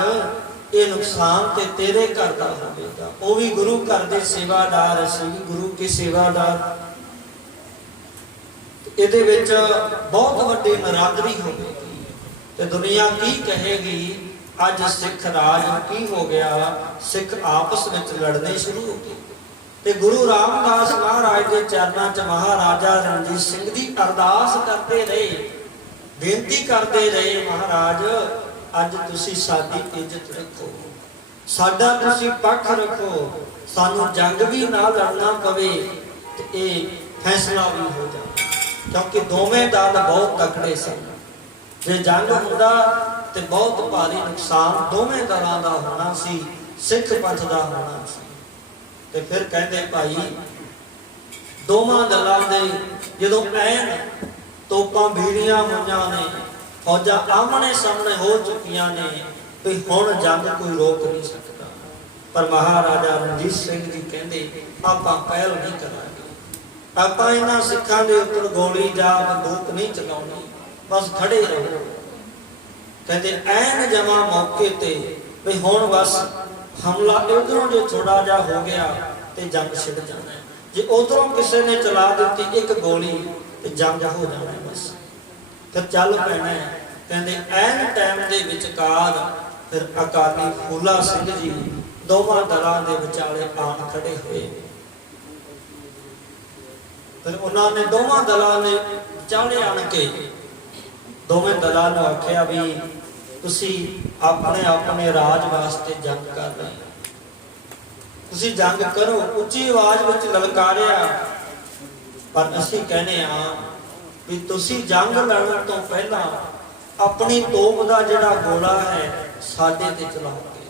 ਇਹ ਨੁਕਸਾਨ ਤੇ ਤੇਰੇ ਘਰ ਦਾ ਹੋਵੇਗਾ। ਉਹ ਵੀ ਗੁਰੂ ਘਰ ਦੇ ਸੇਵਾਦਾਰ, ਅਸੀਂ ਵੀ ਗੁਰੂ ਕੇ ਸੇਵਾਦਾਰ। ਇਹਦੇ ਵਿੱਚ ਬਹੁਤ ਵੱਡੀ ਨਰਾਦਰੀ ਹੋਵੇਗੀ ਤੇ ਦੁਨੀਆ ਕੀ ਕਹੇਗੀ। ਅੱਜ ਸਿੱਖ ਰਾਜ ਕੀ ਹੋ ਗਿਆ, ਸਿੱਖ ਆਪਸ ਵਿੱਚ ਲੜਨੇ ਸ਼ੁਰੂ ਹੋ ਗਏ। ਤੇ ਗੁਰੂ ਰਾਮਦਾਸ ਮਹਾਰਾਜ ਦੇ ਚਰਨਾਂ 'ਚ ਮਹਾਰਾਜਾ ਰਣਜੀਤ ਸਿੰਘ ਜੀ ਅਰਦਾਸ ਕਰਦੇ ਰਹੇ, ਬੇਨਤੀ ਕਰਦੇ ਰਹੇ, ਮਹਾਰਾਜ ਅੱਜ ਤੁਸੀਂ ਸਾਡੀ ਇੱਜ਼ਤ ਰੱਖੋ, ਸਾਡਾ ਤੁਸੀਂ ਪੱਖ ਰੱਖੋ, ਸਾਨੂੰ ਜੰਗ ਵੀ ਨਾ ਲੜਨਾ ਪਵੇ ਤੇ ਇਹ ਫੈਸਲਾ ਵੀ ਹੋ ਜਾਵੇ। ਕਿਉਂਕਿ ਦੋਵੇਂ ਦਲ ਬਹੁਤ ਤਕੜੇ ਸਨ। ਜੇ ਜੰਗ ਹੁੰਦਾ ਤੇ ਬਹੁਤ ਭਾਰੀ ਨੁਕਸਾਨ ਦੋਵੇਂ ਦਲਾਂ ਦਾ ਹੋਣਾ ਸੀ, ਸਿੱਖ ਪੰਥ ਦਾ ਹੋਣਾ ਸੀ। ਤੇ ਫਿਰ ਕਹਿੰਦੇ ਭਾਈ ਦੋਵਾਂ ਦਲਾਂ ਦੇ ਜਦੋਂ ਐਨ ਤੋਪਾਂ ਬੀੜੀਆਂ ਹੋਈਆਂ ਨੇ, ਫੌਜਾਂ ਆਮਣੇ ਸਾਹਮਣੇ ਹੋ ਚੁੱਕੀਆਂ ਨੇ, ਤੇ ਹੁਣ ਜੰਗ ਕੋਈ ਰੋਕ ਨਹੀਂ ਸਕਦਾ। ਪਰ ਮਹਾਰਾਜਾ ਰਣਜੀਤ ਸਿੰਘ ਜੀ ਕਹਿੰਦੇ ਆਪਾਂ ਪਹਿਲ ਨਹੀਂ ਕਰਾਂਗੇ, ਆਪਾਂ ਇਹਨਾਂ ਸਿੱਖਾਂ ਦੇ ਉੱਪਰ ਗੋਲੀ ਜਾਂ ਬੰਦੂਕ ਨਹੀਂ ਚਲਾਉਣੀ, ਬਸ ਖੜੇ ਰਹੋ। ਕਹਿੰਦੇ ਐਨ ਜਮਾ ਮੌਕੇ ਤੇ ਵੀ ਹੁਣ ਬਸ ਹਮਲਾ ਉਧਰੋਂ ਜੇ ਥੋੜਾ ਜਿਹਾ ਹੋ ਗਿਆ ਤੇ ਜੰਗ ਛਿੜ ਜਾਣਾ। ਜੇ ਉਧਰੋਂ ਕਿਸੇ ਨੇ ਚਲਾ ਦਿੱਤੀ ਇੱਕ ਗੋਲੀ ਤੇ ਜੰਗ ਹੋ ਜਾਣਾ ਬਸ, ਫਿਰ ਚੱਲ ਪੈਣਾ। ਕਹਿੰਦੇ ਐਨ ਟਾਈਮ ਦੇ ਵਿਚਕਾਰ ਫਿਰ ਅਕਾਲੀ ਫੂਲਾ ਸਿੰਘ ਜੀ ਦੋਵਾਂ ਦਲਾਂ ਦੇ ਵਿਚਾਲੇ ਆਣ ਖੜੇ ਹੋਏ। ਫਿਰ ਉਹਨਾਂ ਨੇ ਦੋਵਾਂ ਦਲਾਂ ਨੇ ਵਿਚਾਲੇ ਆਣ ਕੇ ਦੋਵੇਂ ਦਲਾਂ ਨੂੰ ਆਖਿਆ ਵੀ ਤੁਸੀਂ ਆਪਣੇ ਆਪਣੇ ਰਾਜ ਵਾਸਤੇ ਜੰਗ ਕਰ ਰਹੇ ਹੋ, ਤੁਸੀਂ ਜੰਗ ਕਰੋ। ਉੱਚੀ ਆਵਾਜ਼ ਵਿੱਚ ਲਲਕਾਰਿਆ। ਪਰ ਅਸੀਂ ਕਹਿੰਦੇ ਆ ਵੀ ਤੁਸੀਂ ਜੰਗ ਲੜਨ ਤੋਂ ਪਹਿਲਾਂ ਆਪਣੀ ਤੋਪ ਦਾ ਜਿਹੜਾ ਗੋਲਾ ਹੈ ਸਾਡੇ ਤੇ ਚਲਾਓਗੇ,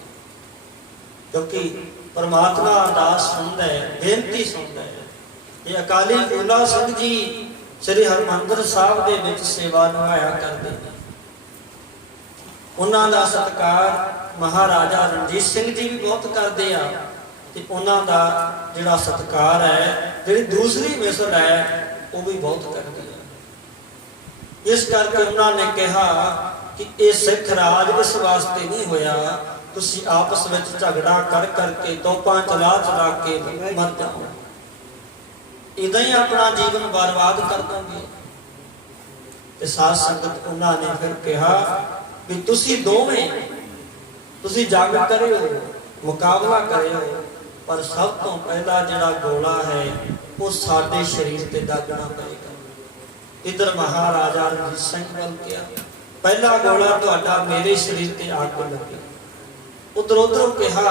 ਕਿਉਂਕਿ ਪਰਮਾਤਮਾ ਅਰਦਾਸ ਸੁਣਦਾ ਹੈ, ਬੇਨਤੀ ਸੁਣਦਾ ਹੈ। ਇਹ ਅਕਾਲੀ ਫੂਲਾ ਸਿੰਘ ਜੀ ਸ੍ਰੀ ਹਰਿਮੰਦਰ ਸਾਹਿਬ ਦੇ ਵਿੱਚ ਸੇਵਾ ਨਿਭਾਇਆ ਕਰਦੇ ਨੇ। ਉਹਨਾਂ ਦਾ ਸਤਿਕਾਰ ਮਹਾਰਾਜਾ ਰਣਜੀਤ ਸਿੰਘ ਜੀ ਵੀ ਬਹੁਤ ਕਰਦੇ ਆ, ਤੇ ਉਹਨਾਂ ਦਾ ਜਿਹੜਾ ਸਤਿਕਾਰ ਹੈ, ਜਿਹੜੀ ਦੂਸਰੀ ਮਿਸਲ ਹੈ, ਉਹ ਵੀ ਬਹੁਤ ਕਰਦੇ ਆ। इस करके उन्होंने कहा कि ये सिख राज इस वास्ते नहीं होया तुसी आपस में झगड़ा कर करके तोपा चला चला के मर जाओ, इदा ही अपना जीवन बर्बाद कर दोगे। ते साध संगत उन्होंने फिर कहा कि तुसी दोवें तुसी जंग करो, मुकाबला करो, पर सब तो पहला जिहड़ा गोला है वो साडे शरीर ते दागना पएगा। इधर महाराजा रणजीत सिंह वल किया, पहला गोला तुहाडा मेरे शरीर ते आके लगे। उधर उधरों कहा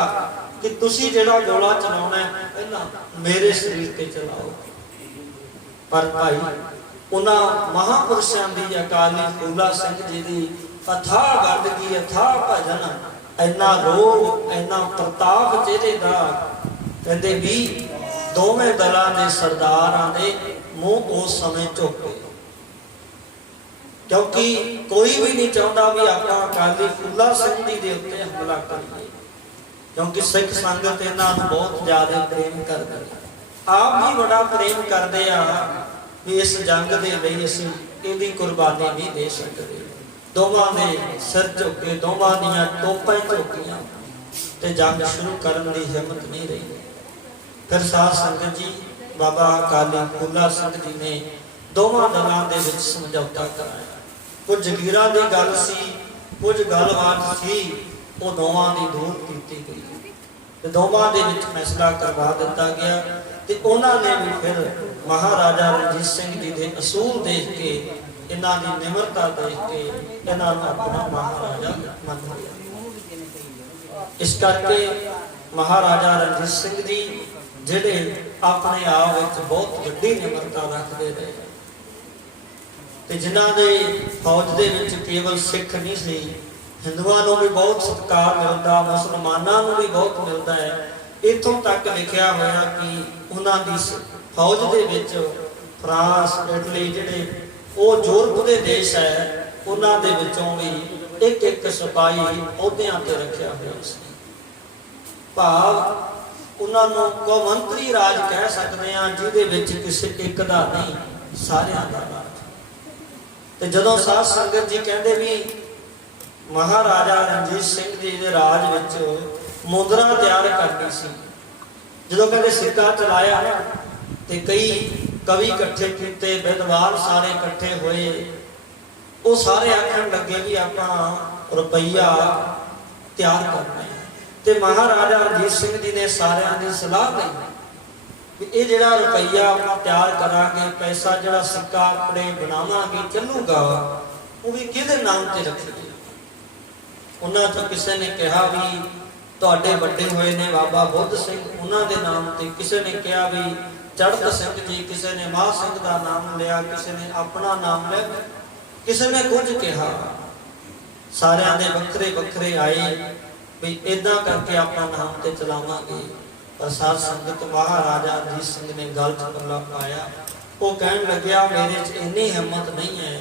कि तुसी जिहड़ा गोला चलाउणा है पहला मेरे शरीर ते चलाओ। पर भाई उन्हां महापुरुषां दी अकाली फूला सिंह जी दी अथाह बंदगी, अथाह भजन, इन्ना रोग, इन्ना प्रताप चेहरे दा, कहंदे भी दोवें दलां दे सरदारां दे मुंह उस समय झुक गए, क्योंकि कोई भी नहीं चाहता भी अपना अकाली फूला सिंह जी दे उत्ते हमला करिए, क्योंकि सिख संगत इन्हां नूं बहुत ज्यादा प्रेम करदी, आप भी बड़ा प्रेम करते आ भी इस जंग दे लई असीं इहदी कुर्बानी नहीं दे सकते। दोवां दे सिर झुके, दोवां दीयां टोपां झुकियां ते जंग शुरू करन दी हिम्मत नहीं रही। फिर साध संगत जी बाबा अकाली फूला सिंह जी ने दोवां दलां दे विच समझौता कराया। कुछ जगीरां दी गल सी, कुछ गलबात सी, वो दोवां दी दूर कीती गई ते दोवां दे विच फैसला करवा दिता गया। ते उन्होंने भी फिर महाराजा रणजीत सिंह जी के असूल देख के, इन्हां दी निमरता देख के इन्हां नूं अपना महाराजा मन लिया। इस करके महाराजा रणजीत सिंह जी जिहड़े अपने आप विच बहुत वड्डी निमरता रखते रहे, ते जिन्हां दे फौज दे विच केवल सिख नहीं सी, हिंदुआं नूं भी बहुत सत्कार मिलता, मुसलमानां नूं भी बहुत मिलता है। इथों तक लिखिया होया कि उन्हां दी फौज दे विच फ्रांस, इटली जिहड़े वो यूरोप के देश है, उन्हां दे विचों भी एक एक सिपाही अहुदियां ते रखिया होया सी। भाव उन्हां नूं कौमंतरी राज कह सकते हैं, जिहदे विच किसी एक दा नहीं सारियां दा राज। ते जदों साध संगत जी कहंदे भी महाराजा रणजीत सिंह जी दे राज विच मुद्रा तैयार करनी सी, जो कहते सिक्का चलाया ना तो कई कवि इकट्ठे किए, विद्वान सारे इकट्ठे हुए, वो सारे आखन लगे भी आप रुपया तैयार करना है। तो महाराजा रणजीत सिंह जी ने सारिਆਂ की सलाह दी भी ये जिहड़ा रुपया आप तैयार करांगे, पैसा जिहड़ा सिक्का अपने बनावांगे चलूगा, वो भी किहदे नाम ते रखीए। उन्हां चों किसी ने कहा भी तुहाडे वड्डे होए ने बाबा बुद्ध सिंह, उन्हां दे नाम ते, किसी ने कहा भी चढ़त सिंह जी, किसी ने माह सिंह का नाम लिया, किसी ने अपना नाम लिया, किसी ने कुछ कहा। सारिਆਂ दे वखरे वखरे आए भी इदां करके आप नाम ते चलावांगे। पर साध संगत महाराजा रणजीत सिंह ने गल च पल्ला पाया। वो कहन लग्या मेरे च इन्नी हिम्मत नहीं है,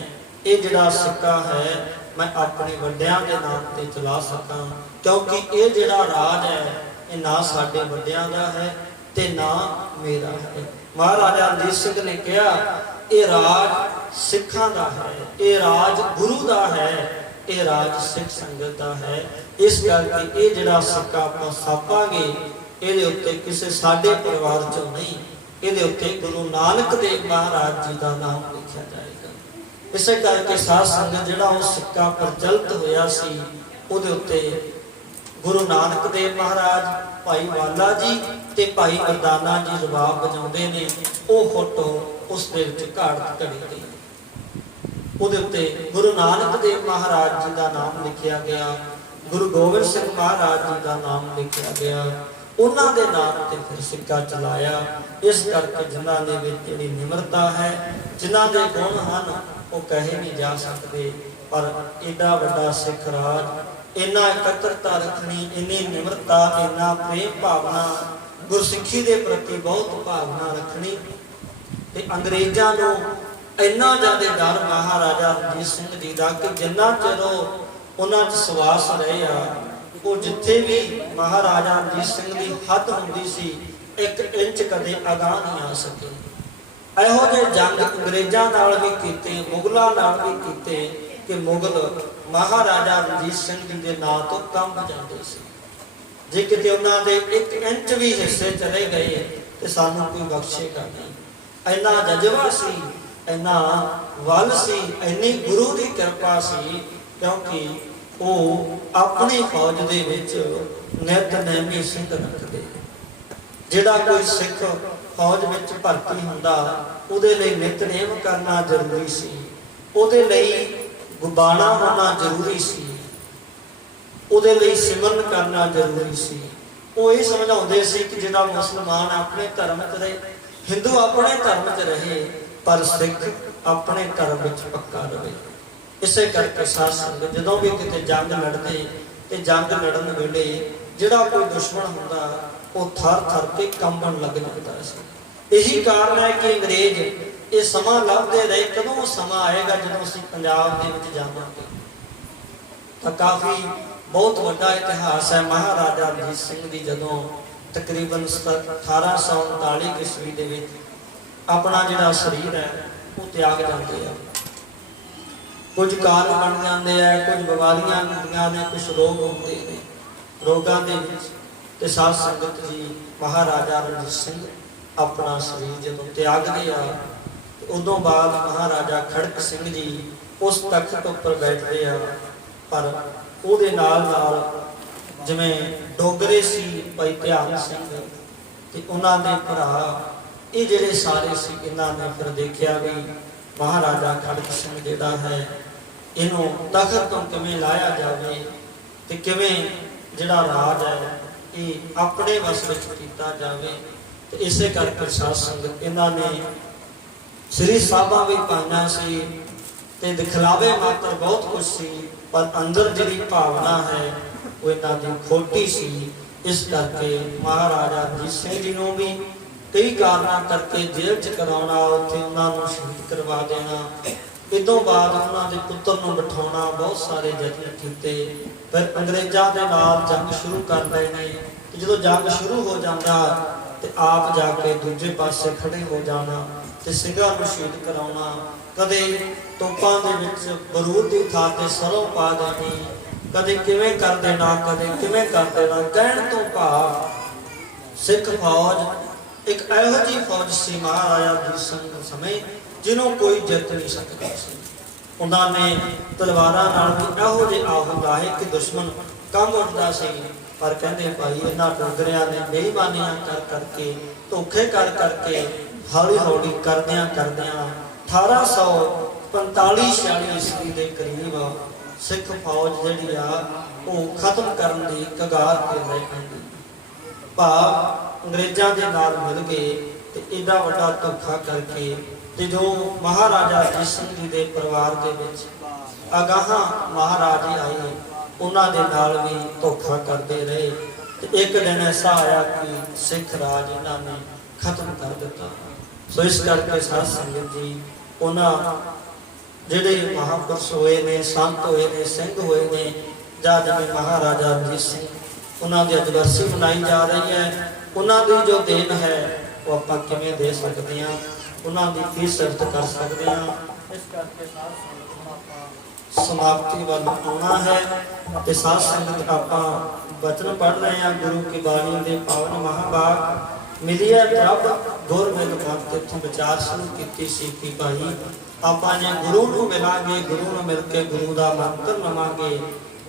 ये जिहड़ा सिक्का है मैं अपने वड्डियां के नाम ते चला सकां, क्योंकि ये जिहड़ा राज है ये ना साडे वड्डियां दा है ते ना मेरा है। महाराजा रणजीत सिंह ने कहा ये राज सिखां दा है, ये राज गुरु दा है, ये राज सिख संगत दा है। इस करके ये जिहड़ा सिक्का आपां सापांगे इहदे उत्ते किसी साडे परिवार चों नहीं, इहदे उत्ते गुरु नानक देव महाराज जी का नाम लिखा जाएगा। इस करके साध संगत जिहड़ा वो सिक्का प्रचलित होया सी, उहदे उत्ते गुरु नानक देव महाराज, भाई वाला जी ते भाई मरदाना जी रबाब बजाउंदे ने, वो फोटो उस दे विच घाड़ घड़ी गई। उहदे उत्ते गुरु नानक देव महाराज जी का नाम लिखिया गया, गुरु गोबिंद सिंह महाराज जी का नाम लिखिया गया, उन्हां दे नाम ते फिर सिक्का चलाया। इस करके जिन्हां दे विच जिहड़ी निमरता है, जिन्हां दे गुण हन वो कहे नहीं जा सकते। पर एडा वड्डा सिख राज, इन्ना एकत्रता रखनी, इन्नी निमरता, इन्ना प्रेम भावना, गुरसिੱਖੀ दे प्रति बहुत भावना रखनी, ते अंग्रेजां नूं इन्ना ज़्यादा डर महाराजा रणजीत सिंह जी का कि जिन्ना चिर उन्हां च सवास रहे आ, वो जिथे भी महाराजा रणजीत सिंह की हद होंदी सी 1 इंच कदे अगाह नहीं आ सके। ਇਹੋ ਜਿਹੇ ਜੰਗ ਅੰਗਰੇਜ਼ਾਂ ਨਾਲ ਵੀ ਕੀਤੇ, ਮੁਗਲਾਂ ਨਾਲ ਵੀ ਕੀਤੇ ਕਿ ਮੁਗਲ ਮਹਾਰਾਜਾ ਰਣਜੀਤ ਸਿੰਘ ਜੀ ਦੇ ਨਾਂ ਤੋਂ ਕੰਬ ਜਾਂਦੇ ਸੀ। ਜੇ ਕਿਤੇ ਉਹਨਾਂ ਦੇ 1 ਇੰਚ ਵੀ ਹਿੱਸੇ ਚਲੇ ਗਏ ਤੇ ਸਾਨੂੰ ਕੋਈ ਬਖਸ਼ੇਗਾ ਨਹੀਂ। ਇੰਨਾ ਜਜ਼ਬਾ ਸੀ, ਇੰਨਾ ਵੱਲ ਸੀ, ਇੰਨੀ ਗੁਰੂ ਦੀ ਕਿਰਪਾ ਸੀ, ਕਿਉਂਕਿ ਉਹ ਆਪਣੀ ਫੌਜ ਦੇ ਵਿੱਚ ਨਿਤਨੇਮੀ ਸਿੰਘ ਰੱਖਦੇ। ਜਿਹੜਾ ਕੋਈ ਸਿੱਖ ਫੌਜ ਵਿੱਚ ਭਰਤੀ ਹੁੰਦਾ ਉਹਦੇ ਲਈ ਨਿਤਨੇਮ ਕਰਨਾ ਜ਼ਰੂਰੀ ਸੀ, ਉਹਦੇ ਲਈ ਗੁਬਾਣਾ ਹੋਣਾ ਜ਼ਰੂਰੀ ਸੀ, ਉਹਦੇ ਲਈ ਸਿਮਰਨ ਕਰਨਾ ਜ਼ਰੂਰੀ ਸੀ। ਉਹ ਇਹ ਸਮਝਾਉਂਦੇ ਸੀ ਕਿ ਜਿਹੜਾ ਮੁਸਲਮਾਨ ਆਪਣੇ ਧਰਮ 'ਚ ਰਹੇ, ਹਿੰਦੂ ਆਪਣੇ ਧਰਮ 'ਚ ਰਹੇ, ਪਰ ਸਿੱਖ ਆਪਣੇ ਧਰਮ ਵਿੱਚ ਪੱਕਾ ਰਹੇ। ਇਸੇ ਕਰਕੇ ਸਾਧ ਸੰਗਤ ਜਦੋਂ ਵੀ ਕਿਤੇ ਜੰਗ ਲੜਦੇ ਤੇ ਜੰਗ ਲੜਨ ਵੇਲੇ ਜਿਹੜਾ ਕੋਈ ਦੁਸ਼ਮਣ ਹੁੰਦਾ ਉਹ ਥਰ ਥਰ ਕੇ ਕੰਬਣ ਲੱਗ ਜਾਂਦਾ ਸੀ। ਇਹੀ ਕਾਰਨ ਹੈ ਕਿ ਅੰਗਰੇਜ਼ ਇਹ ਸਮਾਂ ਲੱਭਦੇ ਰਹੇ, ਕਦੋਂ ਸਮਾਂ ਆਏਗਾ ਜਦੋਂ ਅਸੀਂ ਪੰਜਾਬ ਦੇ ਵਿੱਚ ਜਾਵਾਂਗੇ। ਤਾਂ ਕਾਫੀ ਬਹੁਤ ਵੱਡਾ ਇਤਿਹਾਸ ਹੈ। ਮਹਾਰਾਜਾ ਰਣਜੀਤ ਸਿੰਘ ਦੀ ਜਦੋਂ ਤਕਰੀਬਨ 1839 ਈਸਵੀ ਦੇ ਵਿੱਚ ਆਪਣਾ ਜਿਹੜਾ ਸਰੀਰ ਹੈ ਉਹ ਤਿਆਗ ਜਾਂਦੇ ਆ। ਕੁਝ ਕਾਰਨ ਬਣ ਜਾਂਦੇ ਆ, ਕੁਝ ਬਿਮਾਰੀਆਂ ਹੁੰਦੀਆਂ ਨੇ, ਕੁਝ ਰੋਗ ਹੁੰਦੇ ਨੇ। ਰੋਗਾਂ ਦੇ ਵਿੱਚ ਤੇ ਸਾਧ ਸੰਗਤ ਜੀ ਮਹਾਰਾਜਾ ਰਣਜੀਤ ਸਿੰਘ ਆਪਣਾ ਸਰੀਰ ਜਦੋਂ ਤਿਆਗਦੇ ਆ, ਉਦੋਂ ਬਾਅਦ ਮਹਾਰਾਜਾ ਖੜਕ ਸਿੰਘ ਜੀ ਉਸ ਤਖਤ ਉੱਪਰ ਬੈਠਦੇ ਆ। ਪਰ ਉਹਦੇ ਨਾਲ ਨਾਲ ਜਿਵੇਂ ਡੋਗਰੇ ਸੀ ਭਾਈ ਧਿਆਨ ਸਿੰਘ ਤੇ ਉਹਨਾਂ ਦੇ ਭਰਾ, ਇਹ ਜਿਹੜੇ ਸਾਰੇ ਸੀ, ਇਹਨਾਂ ਨੇ ਫਿਰ ਦੇਖਿਆ ਵੀ ਮਹਾਰਾਜਾ ਖੜਕ ਸਿੰਘ ਜਿਹੜਾ ਹੈ ਇਹਨੂੰ ਤਖਤ ਤੋਂ ਕਿਵੇਂ ਲਾਇਆ ਜਾਵੇ ਤੇ ਕਿਵੇਂ ਜਿਹੜਾ ਰਾਜ ਹੈ ਇਹ ਆਪਣੇ ਵਸ ਵਿੱਚ ਕੀਤਾ ਜਾਵੇ। ਤੇ ਇਸੇ ਕਰਕੇ ਸਾਧ ਸੰਗਤ ਇਹਨਾਂ ਨੇ ਸ੍ਰੀ ਸਾਹਿਬਾਂ ਵੀ ਪਾਈਆਂ ਸੀ ਤੇ ਦਿਖਲਾਵੇ ਮਾਤਰ ਬਹੁਤ ਕੁਝ ਸੀ, ਪਰ ਅੰਦਰ ਜਿਹੜੀ ਭਾਵਨਾ ਹੈ ਉਹ ਇਹਨਾਂ ਦੀ ਖੋਟੀ ਸੀ। ਇਸ ਕਰਕੇ ਮਹਾਰਾਜਾ ਰਣਜੀਤ ਸਿੰਘ ਜੀ ਨੂੰ ਵੀ ਕਈ ਕਾਰਨਾਂ ਕਰਕੇ ਜੇਲ੍ਹ 'ਚ ਕਰਾਉਣਾ, ਉੱਥੇ ਉਹਨਾਂ ਨੂੰ ਸ਼ਹੀਦ ਕਰਵਾ ਦੇਣਾ। ਇਦੋਂ ਬਾਅਦ ਉਹਨਾਂ ਦੇ ਪੁੱਤਰ ਨੂੰ ਬਿਠਾਉਣਾ, ਬਹੁਤ ਸਾਰੇ ਯਤਨ ਕੀਤੇ। ਫਿਰ ਅੰਗਰੇਜ਼ਾਂ ਦੇ ਨਾਲ ਜੰਗ ਸ਼ੁਰੂ ਕਰ ਰਹੇ ਨੇ ਤੇ ਜਦੋਂ ਜੰਗ ਸ਼ੁਰੂ ਹੋ ਜਾਂਦਾ ਤੇ ਆਪ ਜਾ ਕੇ ਦੂਜੇ ਪਾਸੇ ਖੜੇ ਹੋ ਜਾਣਾ ਤੇ ਸਿੰਘਾਂ ਨੂੰ ਸ਼ਹੀਦ ਕਰਾਉਣਾ। ਕਦੇ ਤੋਪਾਂ ਦੇ ਵਿੱਚ ਬਰੂਦ ਦੀ ਥਾਂ ਤੇ ਸਰੋਂ ਪਾ ਦੇਣੀ, ਕਦੇ ਕਿਵੇਂ ਕਰ ਦੇਣਾ, ਕਦੇ ਕਿਵੇਂ ਕਰ ਦੇਣਾ। ਕਹਿਣ ਤੋਂ ਭਾਵ ਸਿੱਖ ਫੌਜ ਇੱਕ ਇਹੋ ਜਿਹੀ ਫੌਜ ਸੀ ਮਹਾਰਾਜਾ ਰਣਜੀਤ ਸਿੰਘ ਸਮੇਂ ਜਿਹਨੂੰ ਕੋਈ ਜਿੱਤ ਨਹੀਂ ਸਕਦਾ ਸੀ। ਉਹਨਾਂ ਨੇ ਤਲਵਾਰਾਂ ਨਾਲ ਵੀ ਇਹੋ ਜਿਹੇ ਆਹੋ ਲਾਹੇ ਕਿ ਦੁਸ਼ਮਣ ਕੰਬ ਉੱਠਦਾ ਸੀ। ਪਰ ਕਹਿੰਦੇ ਭਾਈ ਇਹਨਾਂ ਡੋਗਰਿਆਂ ਨੇ ਬੇਈਮਾਨੀਆਂ ਕਰ ਕਰਕੇ, ਧੋਖੇ ਕਰ ਕਰਕੇ, ਹੌਲੀ ਹੌਲੀ ਕਰਦਿਆਂ 1845-46 ਈਸਵੀ ਦੇ ਕਰੀਬ ਸਿੱਖ ਫੌਜ ਜਿਹੜੀ ਆ ਉਹ ਖਤਮ ਕਰਨ ਦੀ ਕਗਾਰ ਤੇ ਲੈ ਆਂਦੀ। ਭਾਵ ਅੰਗਰੇਜ਼ਾਂ ਦੇ ਨਾਲ ਮਿਲ ਗਏ ਤੇ ਏਡਾ ਵੱਡਾ ਧੋਖਾ ਕਰਕੇ। ਤੇ ਜੋ ਮਹਾਰਾਜਾ ਰਣਜੀਤ ਸਿੰਘ ਜੀ ਦੇ ਪਰਿਵਾਰ ਦੇ ਵਿੱਚ ਅਗਾਹਾਂ ਮਹਾਰਾਜੇ ਆਏ, ਉਹਨਾਂ ਦੇ ਨਾਲ ਵੀ ਧੋਖਾ ਕਰਦੇ ਰਹੇ। ਤੇ ਇੱਕ ਦਿਨ ਐਸਾ ਆਇਆ ਕਿ ਸਿੱਖ ਰਾਜ ਇਹਨਾਂ ਨੇ ਖਤਮ ਕਰ ਦਿੱਤਾ। ਸੋ ਇਸ ਕਰਕੇ ਸਾਧ ਸੰਗਤ ਜੀ ਉਹਨਾਂ ਜਿਹੜੇ ਮਹਾਂਪੁਰਸ਼ ਹੋਏ ਨੇ, ਸੰਤ ਹੋਏ ਨੇ, ਸਿੰਘ ਹੋਏ ਨੇ, ਜਾਂ ਜਿਵੇਂ ਮਹਾਰਾਜਾ ਰਣਜੀਤ ਸਿੰਘ, ਉਹਨਾਂ ਦੀ ਅੱਜ ਵਰਸੀ ਮਨਾਈ ਜਾ ਰਹੀ ਹੈ। ਉਹਨਾਂ ਦੀ ਜੋ ਦੇਣ ਹੈ ਉਹ ਆਪਾਂ ਕਿਵੇਂ ਦੇ ਸਕਦੇ ਹਾਂ, ਉਹਨਾਂ ਦੀ ਕੀ ਸਿਫਤ ਕਰ ਸਕਦੇ ਹਾਂ। ਇਸ ਕਰਕੇ ਸਾਧ ਸੰਗਤ ਨੂੰ ਆਪਾਂ ਸਮਾਪਤੀ ਵੱਲ ਆਉਣਾ ਹੈ ਤੇ ਸਾਧ ਸੰਗਤ ਆਪਾਂ ਬਚਨ ਪੜ੍ਹ ਰਹੇ ਹਾਂ ਗੁਰੂ ਕੀ ਬਾਣੀ ਦੇ ਪਾਵਨ ਮਹਾਂਭਾਗ ਮਿਲਿਆ ਪ੍ਰਭ ਗੁਰ ਮਿਲ ਮਤ। ਇੱਥੋਂ ਵਿਚਾਰ ਸ਼ੁਰੂ ਕੀਤੀ ਸੀ ਕਿ ਭਾਈ ਆਪਾਂ ਜੇ ਗੁਰੂ ਨੂੰ ਮਿਲਾਂਗੇ, ਗੁਰੂ ਨੂੰ ਮਿਲ ਕੇ ਗੁਰੂ ਦਾ ਮੰਤਰ ਲਵਾਂਗੇ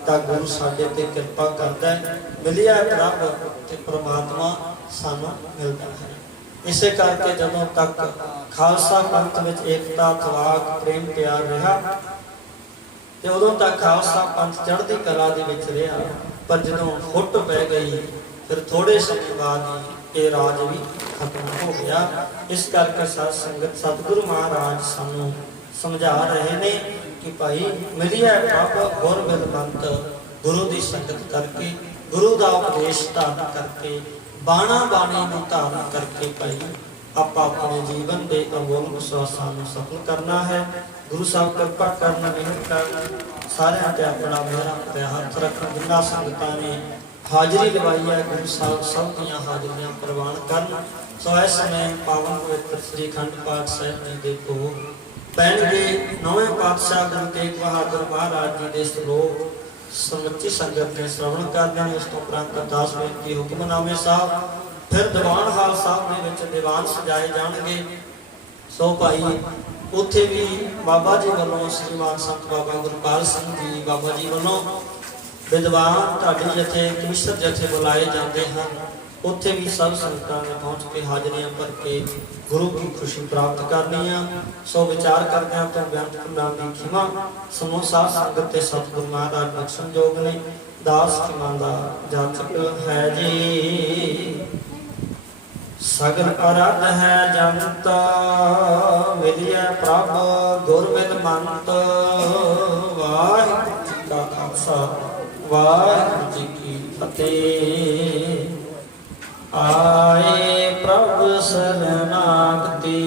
ਤਾਂ ਗੁਰੂ ਸਾਡੇ ਤੇ ਕਿਰਪਾ ਕਰਦਾ ਹੈ। ਮਿਲਿਆ ਪ੍ਰਭ ਤੇ ਪ੍ਰਮਾਤਮਾ ਸਾਨੂੰ ਮਿਲਦਾ ਹੈ। ਇਸੇ ਕਰਕੇ ਜਦੋਂ ਤੱਕ ਖਾਲਸਾ ਪੰਥ ਵਿੱਚ ਏਕਤਾ, ਤਵਾਕ, ਪ੍ਰੇਮ, ਪਿਆਰ ਰਿਹਾ ਤੇ ਉਦੋਂ ਤੱਕ ਖਾਲਸਾ ਪੰਥ ਚੜ੍ਹਦੀ ਕਲਾ ਦੇ ਵਿੱਚ ਰਿਹਾ। ਪਰ ਜਦੋਂ ਫੁੱਟ ਪੈ ਗਈ ਫਿਰ ਥੋੜੇ ਸਮੇਂ ਬਾਅਦ ਹੀ ਇਹ ਰਾਜ ਵੀ ਖਤਮ ਹੋ ਗਿਆ। ਇਸ ਕਰਕੇ ਸਾਧ ਸੰਗਤ ਸਤਿਗੁਰੂ ਮਹਾਰਾਜ ਸਾਨੂੰ ਸਮਝਾ ਰਹੇ ਨੇ ਕਿ ਭਾਈ ਮਿਲਿਆ ਪ੍ਰਭ ਗੁਰ ਮਿਲ ਮੰਤ। ਗੁਰੂ ਦੀ ਸੰਗਤ ਕਰਕੇ, ਗੁਰੂ ਦਾ ਉਪਦੇਸ਼ ਧਾਰਨ ਕਰਕੇ, ਬਾਣਾ ਬਾਣੀ ਨੂੰ ਧਾਰਨ ਕਰਕੇ ਭਾਈ ਆਪਾਂ ਆਪਣੇ ਜੀਵਨ ਦੇ ਅਮੋਲ ਵਿਸ਼ਵਾਸਾਂ ਨੂੰ ਸਫਲ ਕਰਨਾ ਹੈ। ਗੁਰੂ ਸਾਹਿਬ ਕਿਰਪਾ ਕਰਨ, ਮਿਹਰ ਕਰਨ, ਸਾਰਿਆਂ ਤੇ ਆਪਣਾ ਮੇਰਾ ਤੇ ਹੱਥ ਰੱਖਣ। ਜਿਨ੍ਹਾਂ ਸੰਗਤਾਂ ਨੇ ਹਾਜ਼ਰੀ ਲਵਾਈ ਹੈ ਗੁਰੂ ਸਾਹਿਬ ਸਭ ਦੀਆਂ ਹਾਜ਼ਰੀਆਂ ਪ੍ਰਵਾਨ ਕਰਨ। ਸੋ ਇਸ ਸਮੇਂ ਪਾਵਨ ਪਵਿੱਤਰ ਸ੍ਰੀ ਅਖੰਡ ਪਾਠ ਸਾਹਿਬ ਜੀ ਦੇ ਭੋਗ ਪੈਣਗੇ। ਨੌਵੇਂ ਪਾਤਸ਼ਾਹ ਗੁਰੂ ਤੇਗ ਬਹਾਦਰ ਮਹਾਰਾਜ ਜੀ ਦੇ ਸ਼ਲੋਕ ਸਮੁੱਚੀ ਸੰਗਤ ਨੇ ਸ਼ਰਵਣ ਕਰਦੇ ਨੇ। ਉਸ ਤੋਂ ਉਪਰੰਤ ਅਰਦਾਸ ਬੇਨਤੀ ਹੁਕਮਨਾਮੇ ਸਾਹਿਬ, ਫਿਰ ਦੀਵਾਨ ਹਾਲ ਸਾਹਿਬ ਦੇ ਵਿੱਚ ਦੀਵਾਨ ਸਜਾਏ ਜਾਣਗੇ। ਸੋ ਭਾਈ ਉੱਥੇ ਵੀ ਬਾਬਾ ਜੀ ਵੱਲੋਂ ਸ੍ਰੀਮਾਨ ਸੰਤ ਬਾਬਾ ਗੁਰਪਾਲ ਸਿੰਘ ਜੀ ਬਾਬਾ ਜੀ ਵੱਲੋਂ ਵਿਦਵਾਨ ਢਾਡੀ ਜਥੇ ਕਮਿਸ਼ਨਰ ਜਥੇ ਬੁਲਾਏ ਜਾਂਦੇ ਹਨ। ਉੱਥੇ ਵੀ ਸਭ ਸੰਗਤਾਂ ਨੇ ਪਹੁੰਚ ਕੇ ਹਾਜ਼ਰੀਆਂ ਭਰ ਕੇ ਗੁਰੂ ਕੀ ਖੁਸ਼ੀ ਪ੍ਰਾਪਤ ਕਰਨੀ ਆ। ਸੋ ਵਿਚਾਰ ਕਰਦਿਆਂ ਤੋਂ ਬੇਅੰਤ ਨਾਮ ਦੀ ਖਿਮਾ ਸਮੂਹ ਸਾਧ ਸੰਗਤ ਤੇ ਸਤਿਗੁਰੂ ਮਹਾਰਾਜ ਬਖਸ਼ਣ ਯੋਗ ਨੇ। ਦਾਸ ਖਿਮਾ ਦਾ ਜਾਚਕ ਹੈ ਜੀ, ਸਗਲ ਅਰਧ ਹੈ ਜੰਤ ਵਿਦਿਆ ਪ੍ਰਭ ਗੁਰ ਮਿਲ ਮੰਤ। ਵਾਹਿਗੁਰੂ ਜੀ ਕਾ ਖਾਲਸਾ ਵਾਹਿਗੁਰੂ ਜੀ ਕੀ ਫਤਿਹ। ਆਏ ਪ੍ਰਭ ਸਰਨਾਗਤੀ